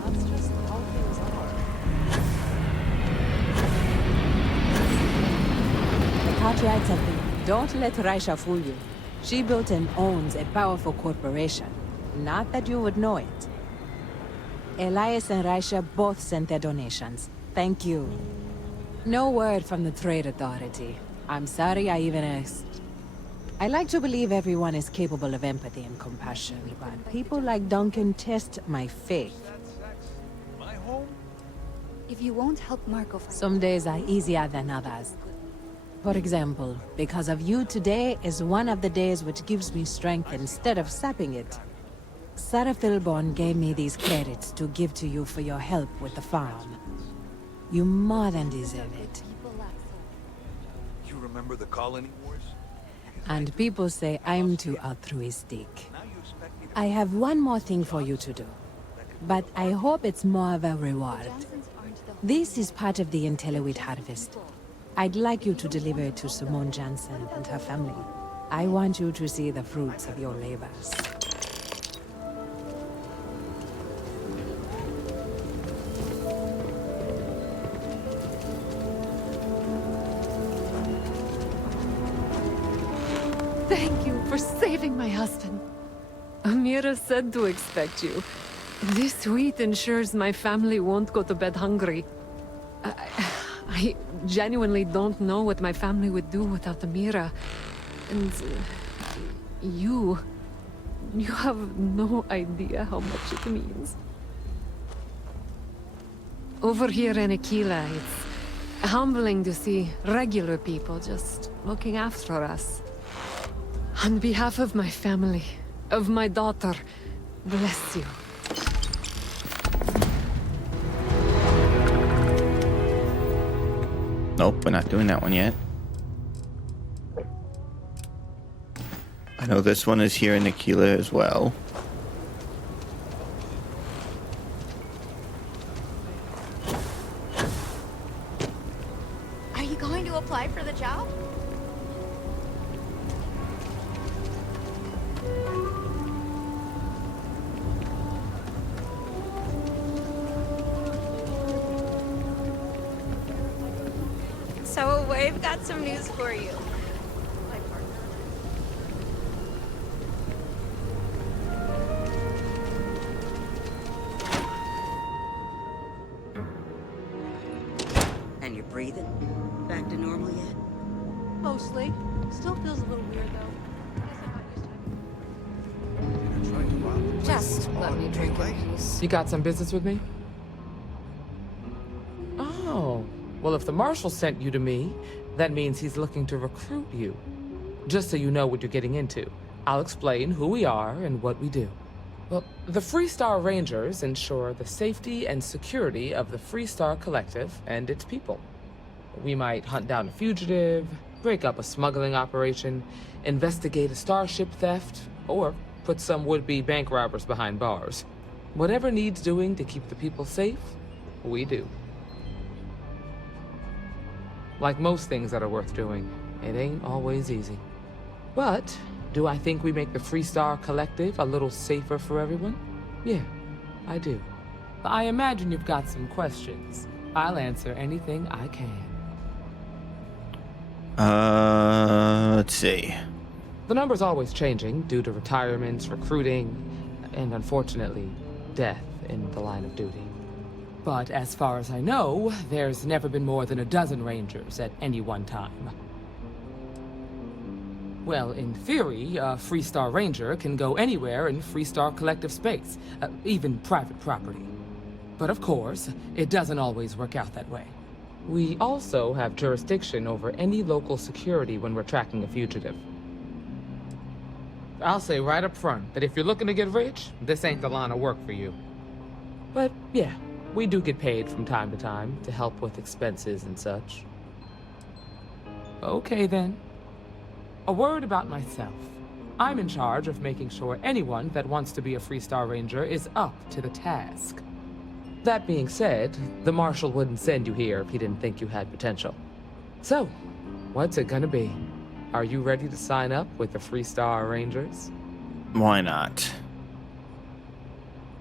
That's just how things are. The Cartwrights have been. Don't let Raisha fool you. She built and owns a powerful corporation. Not that you would know it. Elias and Raisha both sent their donations. Thank you. No word from the Trade Authority. I'm sorry I even asked. I like to believe everyone is capable of empathy and compassion, but people like Duncan test my faith. If you won't help Marco... Some days are easier than others. For example, because of you today is one of the days which gives me strength instead of sapping it. Sarah Philborn gave me these credits to give to you for your help with the farm. You more than deserve it. You remember the colony wars? And people say I'm too altruistic. I have one more thing for you to do. But I hope it's more of a reward. This is part of the Intelliwheat harvest. I'd like you to deliver it to Simone Jansen and her family. I want you to see the fruits of your labors. Thank you for saving my husband. Amira said to expect you. This wheat ensures my family won't go to bed hungry. I genuinely don't know what my family would do without Amira. And you have no idea how much it means. Over here in Aquila, it's humbling to see regular people just looking after us. On behalf of my family, of my daughter, bless you. Nope, we're not doing that one yet. I know this one is here in Aquila as well. Are you going to apply for the job? So we've got some news for you. My partner. And you're breathing? Back to normal yet? Mostly. Still feels a little weird, though. Just let me drink in peace. You got some business with me? Oh, well, if the Marshal sent you to me, that means he's looking to recruit you. Just so you know what you're getting into, I'll explain who we are and what we do. Well, the Freestar Rangers ensure the safety and security of the Freestar Collective and its people. We might hunt down a fugitive, break up a smuggling operation, investigate a starship theft, or put some would-be bank robbers behind bars. Whatever needs doing to keep the people safe, we do. Like most things that are worth doing, it ain't always easy. But do I think we make the Freestar Collective a little safer for everyone? Yeah, I do. I imagine you've got some questions. I'll answer anything I can. Let's see. The number's always changing due to retirements, recruiting, and unfortunately, death in the line of duty. But as far as I know, there's never been more than a dozen Rangers at any one time. Well, in theory, a Freestar Ranger can go anywhere in Freestar Collective space, even private property. But of course, it doesn't always work out that way. We also have jurisdiction over any local security when we're tracking a fugitive. I'll say right up front that if you're looking to get rich, this ain't the line of work for you. But yeah, we do get paid from time to time to help with expenses and such. Okay then. A word about myself. I'm in charge of making sure anyone that wants to be a Freestar Ranger is up to the task. That being said, the Marshal wouldn't send you here if he didn't think you had potential. So, what's it gonna be? Are you ready to sign up with the Freestar Rangers? Why not?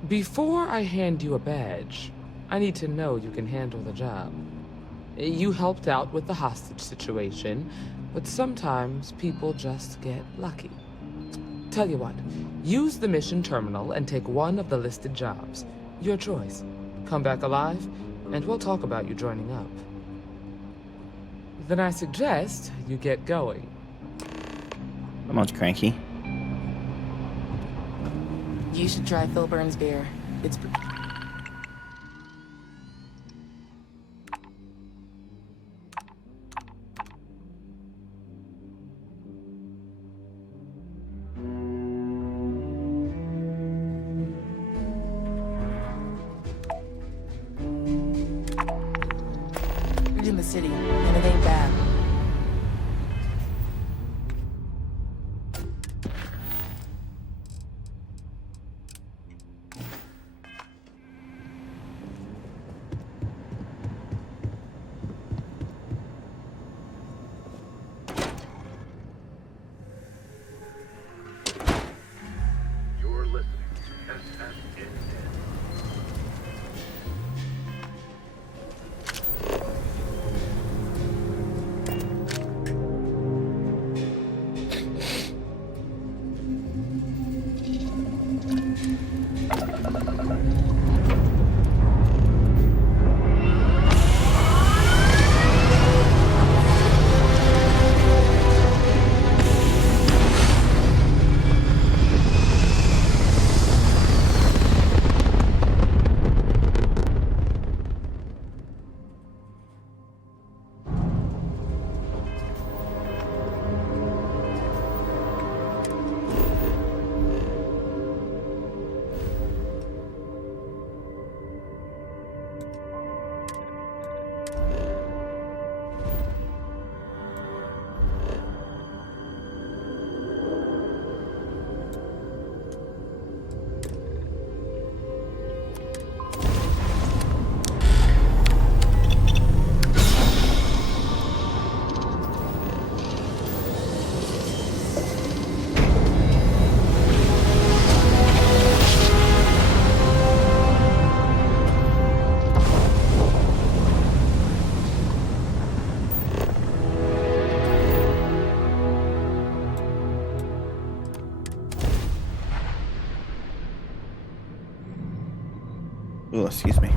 Before I hand you a badge, I need to know you can handle the job. You helped out with the hostage situation, but sometimes people just get lucky. Tell you what, use the mission terminal and take one of the listed jobs. Your choice. Come back alive, and we'll talk about you joining up. Then I suggest you get going. I'm not cranky. You should try Phil Burns' beer. It's... in the city, and it ain't bad. You're listening to SSN. Oh, excuse me.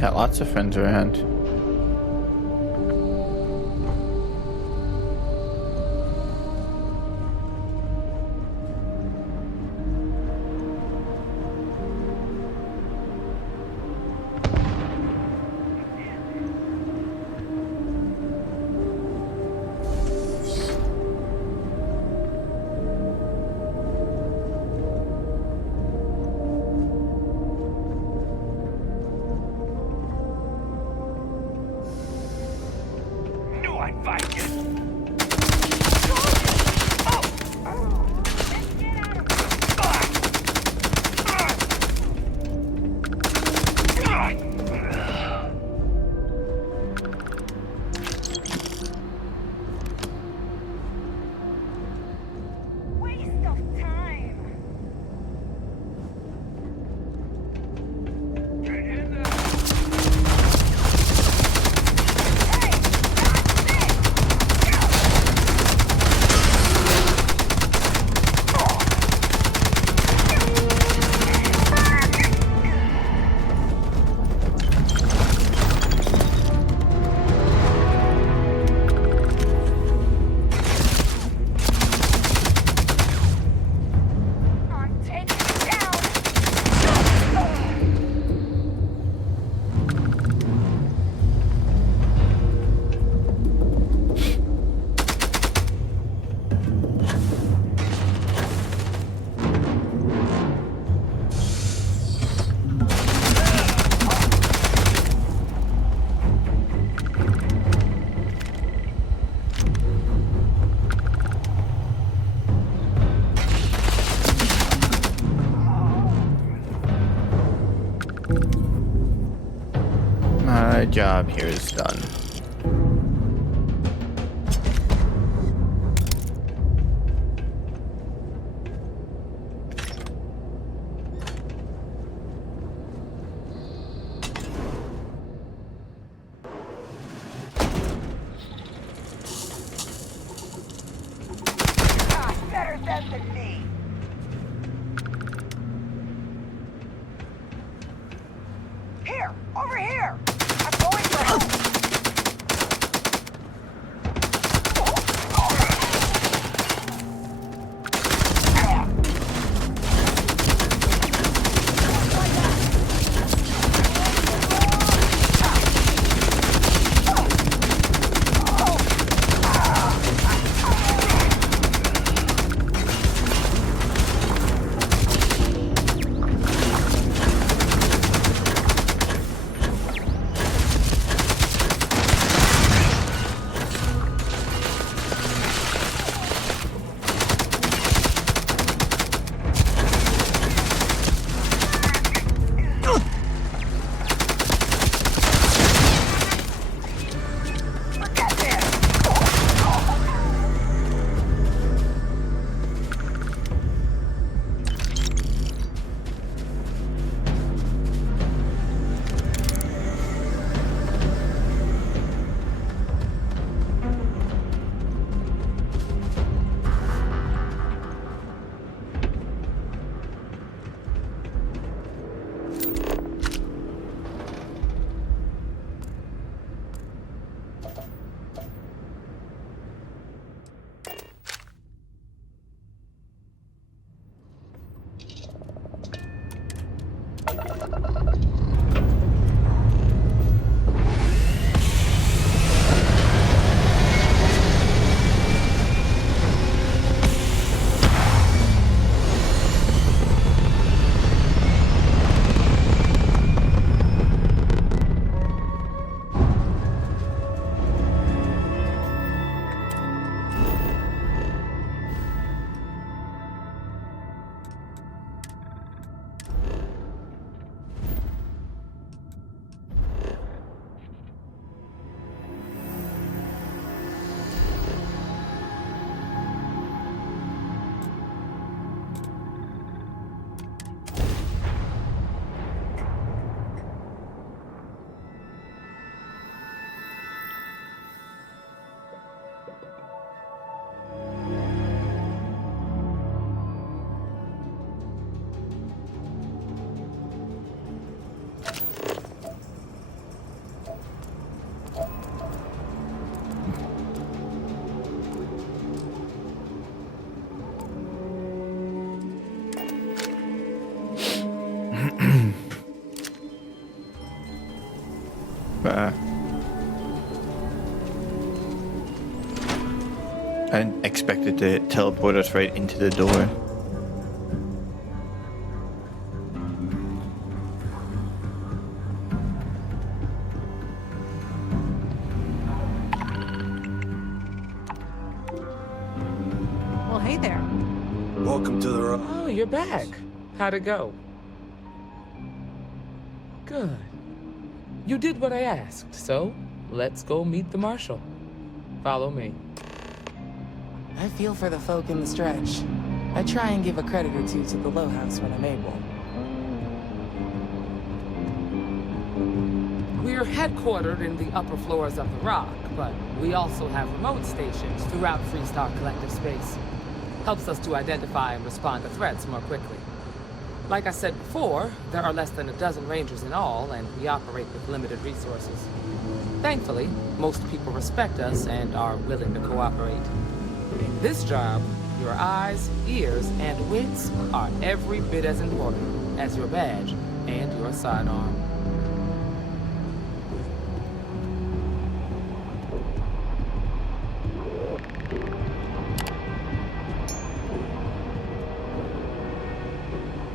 Got lots of friends around. Our job here is done. Better them than me. Here, over here. I'm going for help. I expected to teleport us right into the door. Well, hey there. Welcome to the... Oh, you're back. How'd it go? Good. You did what I asked, so let's go meet the Marshal. Follow me. I feel for the folk in the stretch. I try and give a credit or two to the Low House when I'm able. We're headquartered in the upper floors of the Rock, but we also have remote stations throughout Freestar Collective space. Helps us to identify and respond to threats more quickly. Like I said before, there are less than a dozen Rangers in all, and we operate with limited resources. Thankfully, most people respect us and are willing to cooperate. In this job, your eyes, ears, and wits are every bit as important as your badge and your sidearm.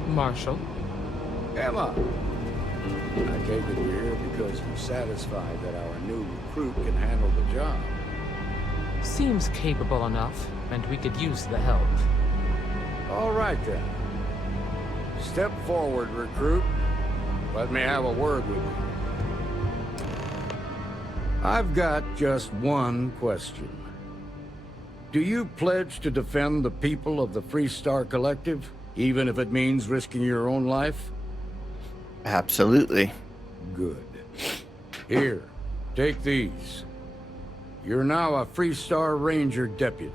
Marshal. Emma! I take it you're here because you're satisfied that our new recruit can handle the job. Seems capable enough, and we could use the help. All right, then. Step forward, recruit. Let me have a word with you. I've got just one question. Do you pledge to defend the people of the Freestar Collective, even if it means risking your own life? Absolutely. Good. Here, take these. You're now a Freestar Ranger deputy.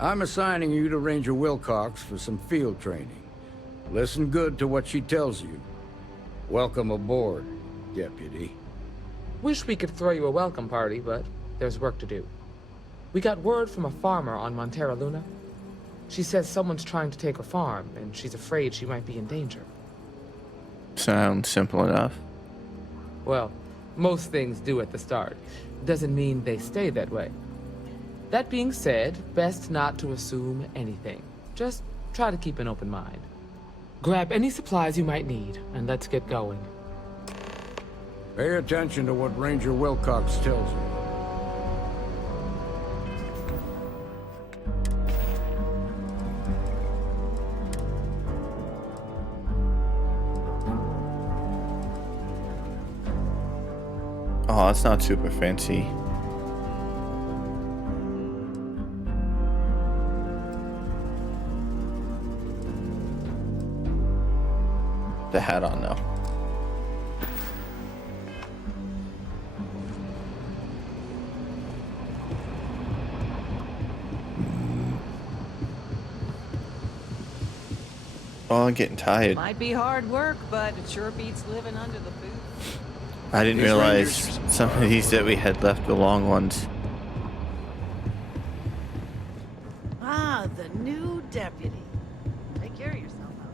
I'm assigning you to Ranger Wilcox for some field training. Listen good to what she tells you. Welcome aboard, deputy. Wish we could throw you a welcome party, but there's work to do. We got word from a farmer on Montera Luna. She says someone's trying to take her farm, and she's afraid she might be in danger. Sounds simple enough. Well, most things do at the start. Doesn't mean they stay that way. That being said, best not to assume anything. Just try to keep an open mind. Grab any supplies you might need, and let's get going. Pay attention to what Ranger Wilcox tells you. Oh, it's not super fancy. The hat on now. Oh, I'm getting tired. Might be hard work, but it sure beats living under the boot. I didn't realize some of these that we had left were long ones. Ah, the new deputy. Take care of yourself out.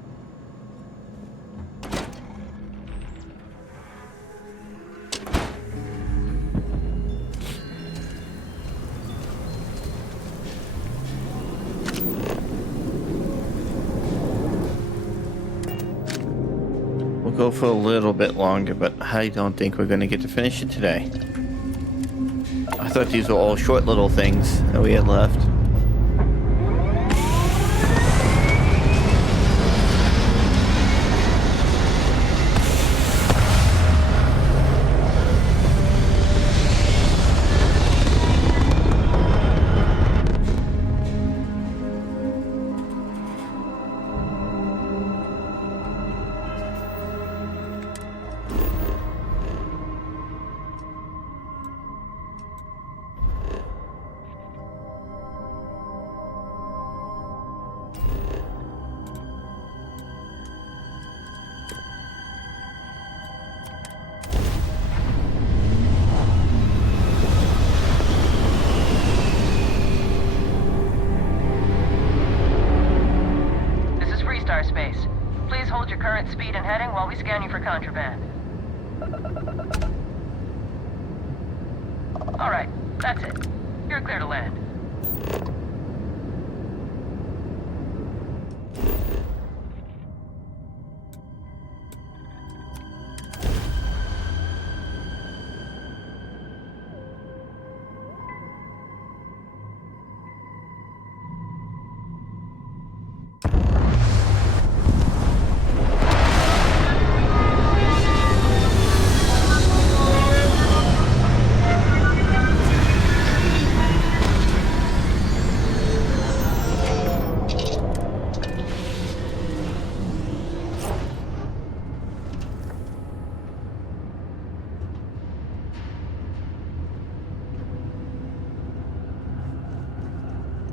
We'll go for a little bit longer, but I don't think we're going to get to finish it today. I thought these were all short little things that we had left. Space. Please hold your current speed and heading while we scan you for contraband. Alright, that's it. You're clear to land.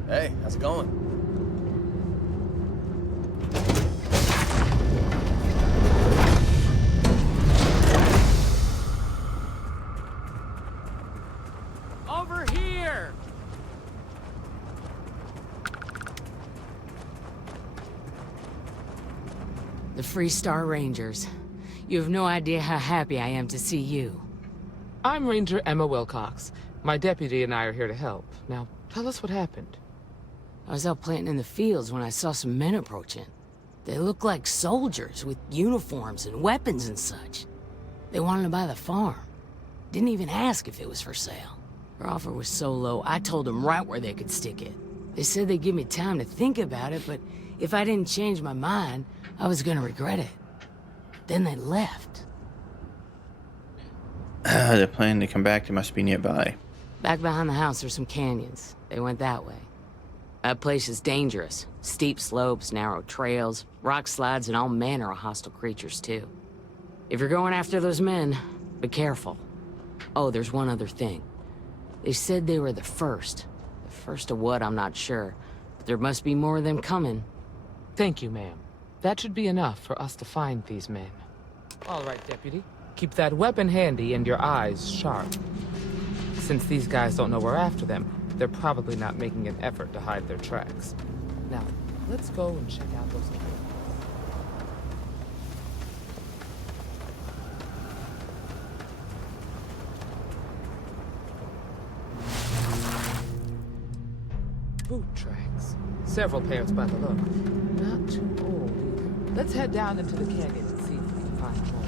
Hey, how's it going? Over here! The Freestar Rangers. You have no idea how happy I am to see you. I'm Ranger Emma Wilcox. My deputy and I are here to help. Now, tell us what happened. I was out planting in the fields when I saw some men approaching. They looked like soldiers with uniforms and weapons and such. They wanted to buy the farm. Didn't even ask if it was for sale. Their offer was so low, I told them right where they could stick it. They said they'd give me time to think about it, but if I didn't change my mind, I was gonna regret it. Then they left. They're planning to come back. They must be nearby. Back behind the house there's some canyons. They went that way. That place is dangerous. Steep slopes, narrow trails, rock slides, and all manner of hostile creatures, too. If you're going after those men, be careful. Oh, there's one other thing. They said they were the first. The first of what, I'm not sure. But there must be more of them coming. Thank you, ma'am. That should be enough for us to find these men. All right, Deputy. Keep that weapon handy and your eyes sharp. Since these guys don't know we're after them, they're probably not making an effort to hide their tracks. Now, let's go and check out those canyons. Boot tracks. Several pairs by the look. Not too old either. Let's head down into the canyon and see if we can find more.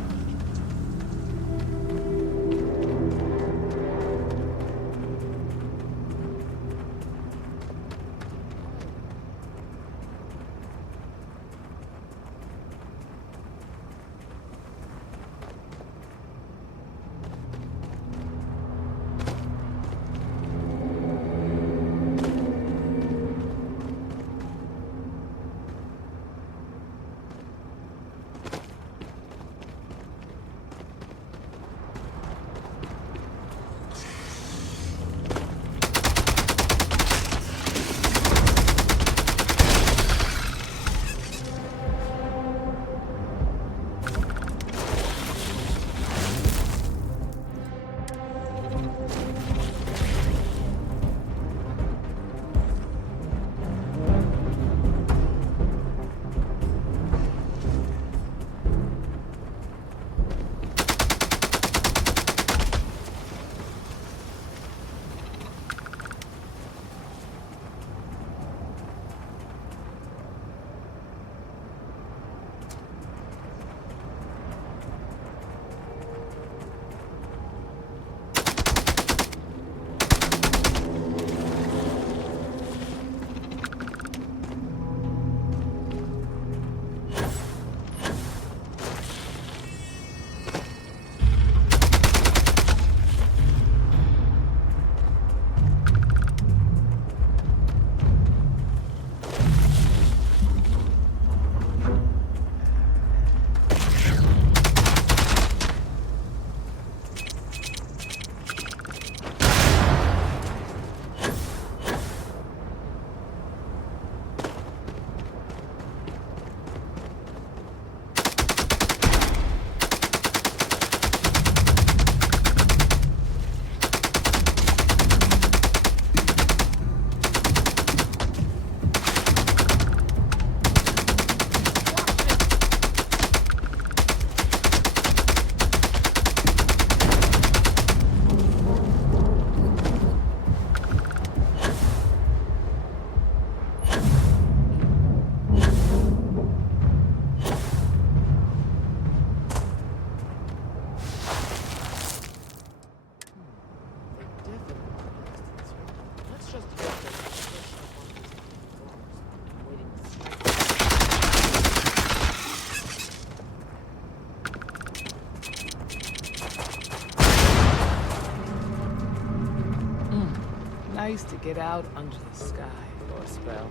Nice to get out under the sky for a spell.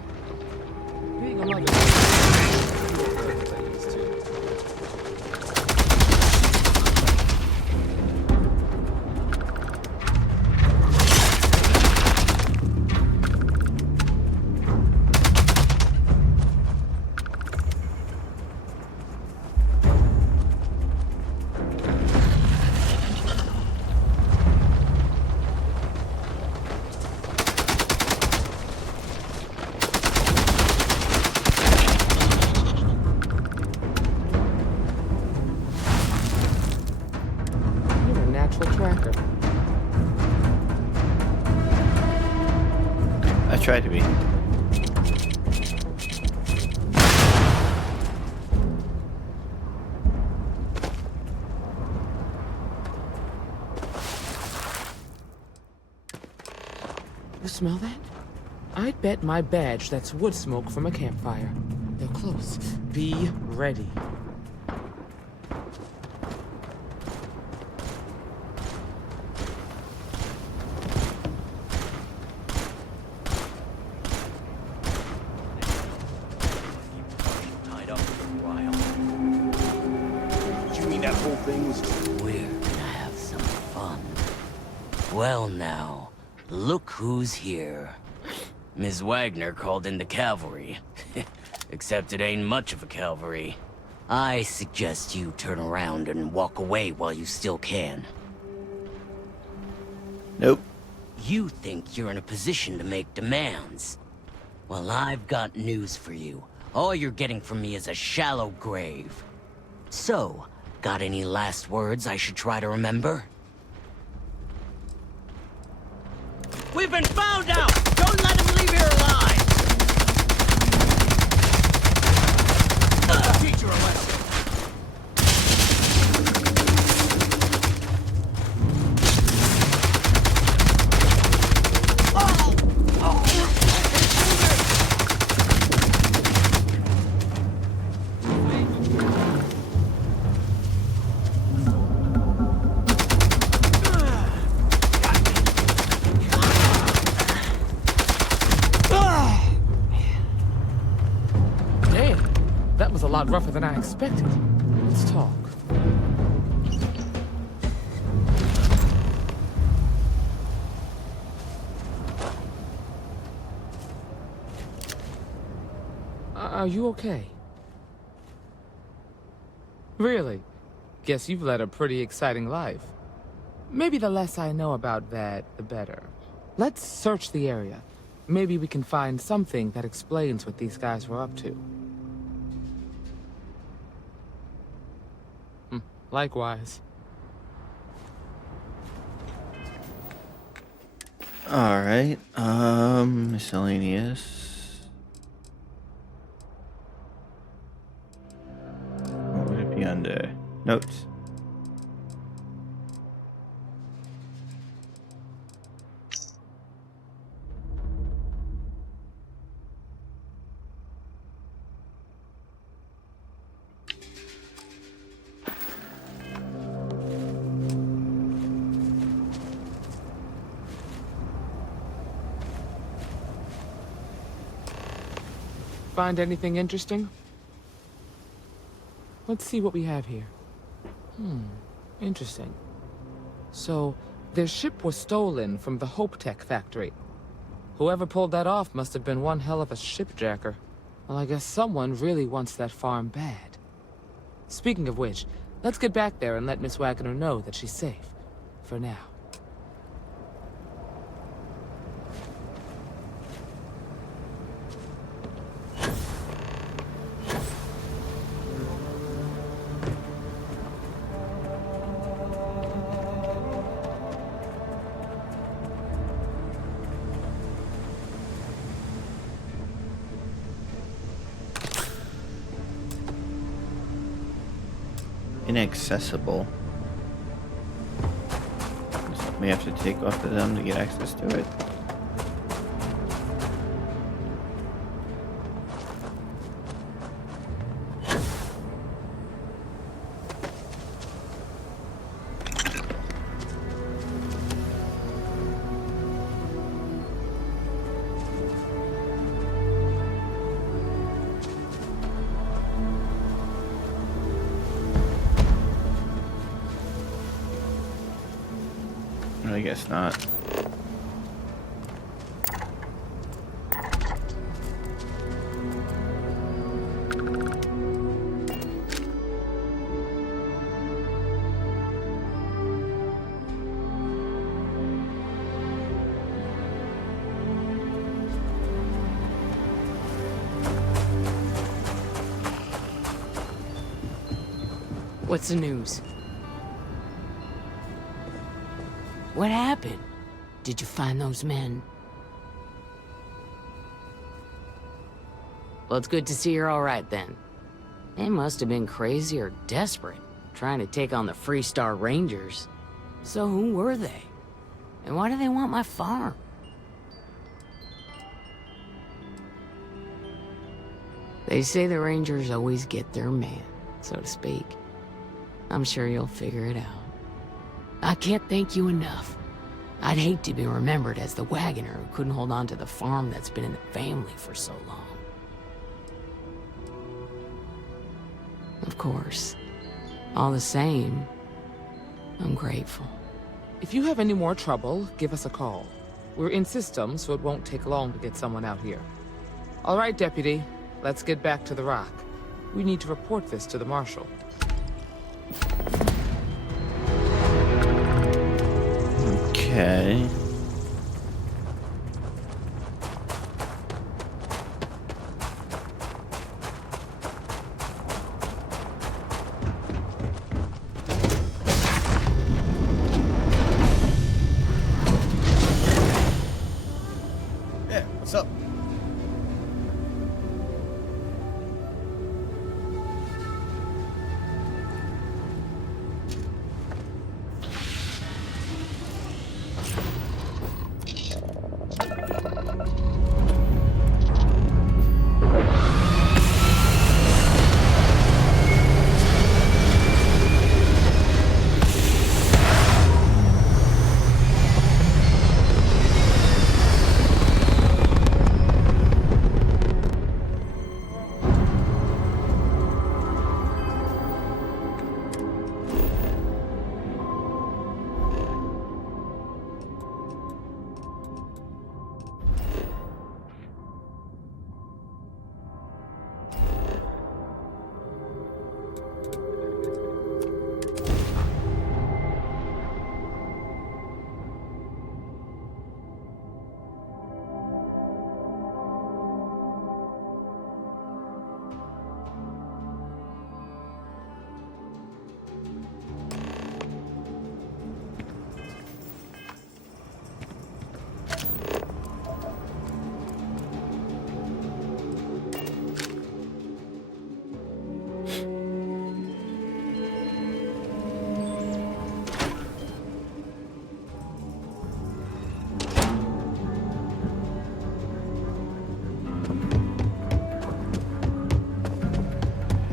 Being a mother I used to. Tracker. I try to be. You smell that? I'd bet my badge that's wood smoke from a campfire. They're close. Be ready. things. We're gonna have some fun. Well now, look who's here. Ms. Wagner called in the cavalry. Except it ain't much of a cavalry. I suggest you turn around and walk away while you still can. Nope. You think you're in a position to make demands. Well, I've got news for you. All you're getting from me is a shallow grave. So, got any last words I should try to remember? We've been found out! Don't let him leave here alive! I'll teach you a lesson. That was a lot rougher than I expected. Let's talk. Are you okay? Really? Guess you've led a pretty exciting life. Maybe the less I know about that, the better. Let's search the area. Maybe we can find something that explains what these guys were up to. Likewise. Alright, miscellaneous. What would it be under? Notes. Find anything interesting? Let's see what we have here. Interesting. So, their ship was stolen from the Hope Tech factory. Whoever pulled that off must have been one hell of a shipjacker. Well, I guess someone really wants that farm bad. Speaking of which, let's get back there and let Miss Wagner know that she's safe. For now. Inaccessible. Something we have to take off of them to get access to it. I guess not. What's the news? What happened? Did you find those men? Well, it's good to see you're all right then. They must have been crazy or desperate, trying to take on the Freestar Rangers. So who were they? And why do they want my farm? They say the Rangers always get their man, so to speak. I'm sure you'll figure it out. I can't thank you enough. I'd hate to be remembered as the wagoner who couldn't hold on to the farm that's been in the family for so long. Of course. All the same, I'm grateful. If you have any more trouble, give us a call. We're in system, so it won't take long to get someone out here. All right, Deputy. Let's get back to the Rock. We need to report this to the Marshal. Okay. Yeah, what's up?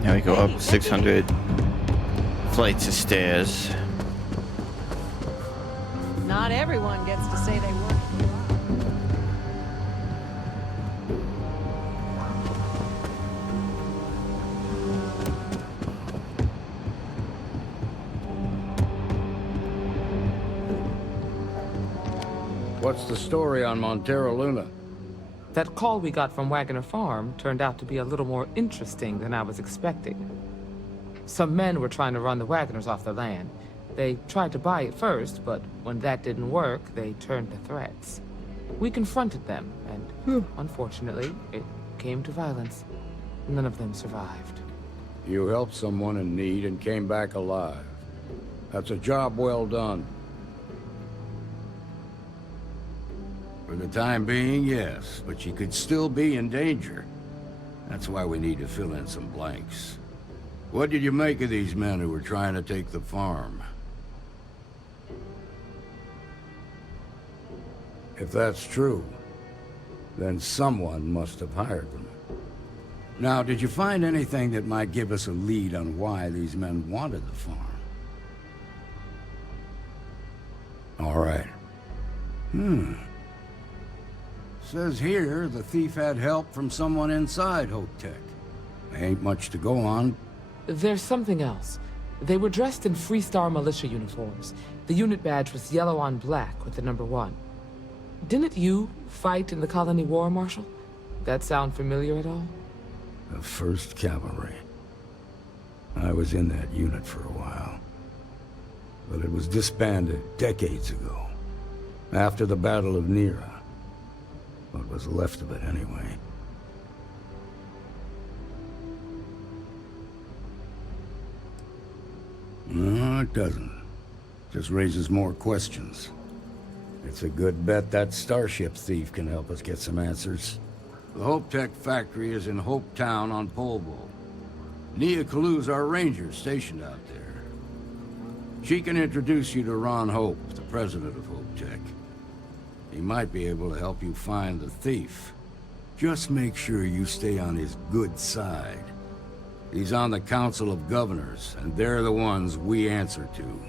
Now we go up 600 flights of stairs. Not everyone gets to say they work. What's the story on Montero Luna? That call we got from Wagoner Farm turned out to be a little more interesting than I was expecting. Some men were trying to run the Wagoners off the land. They tried to buy it first, but when that didn't work, they turned to threats. We confronted them, and unfortunately, it came to violence. None of them survived. You helped someone in need and came back alive. That's a job well done. For the time being, yes, but you could still be in danger. That's why we need to fill in some blanks. What did you make of these men who were trying to take the farm? If that's true, then someone must have hired them. Now, did you find anything that might give us a lead on why these men wanted the farm? All right. Says here the thief had help from someone inside Hotech. Ain't much to go on. There's something else. They were dressed in Freestar militia uniforms. The unit badge was yellow on black with the number 1. Didn't you fight in the Colony War, Marshal? That sound familiar at all? The 1st Cavalry. I was in that unit for a while. But it was disbanded decades ago. After the Battle of Nira. What was left of it, anyway. No, it doesn't. Just raises more questions. It's a good bet that starship thief can help us get some answers. The Hope Tech factory is in Hope Town on Polvo. Nia Kalu's our ranger stationed out there. She can introduce you to Ron Hope, the president of Hope Tech. He might be able to help you find the thief. Just make sure you stay on his good side. He's on the Council of Governors, and they're the ones we answer to.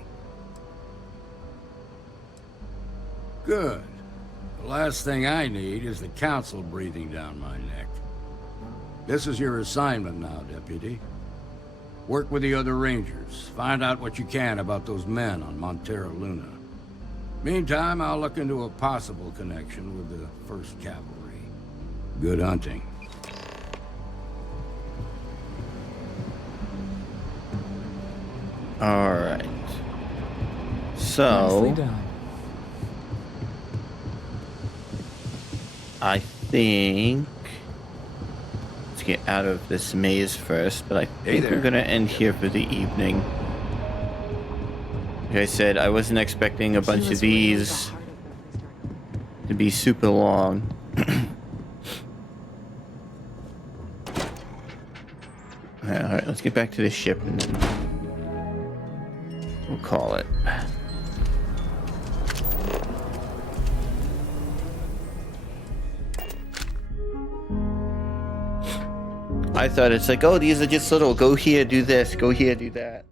Good. The last thing I need is the Council breathing down my neck. This is your assignment now, Deputy. Work with the other Rangers. Find out what you can about those men on Montera Luna. Meantime, I'll look into a possible connection with the 1st Cavalry. Good hunting. Alright. So... Nicely done. I think... Let's get out of this maze first, but I think we're gonna end here for the evening. Like I said, I wasn't expecting a bunch of these to be super long. Alright, let's get back to the ship and then we'll call it. I thought it's like, oh, these are just little, go here, do this, go here, do that.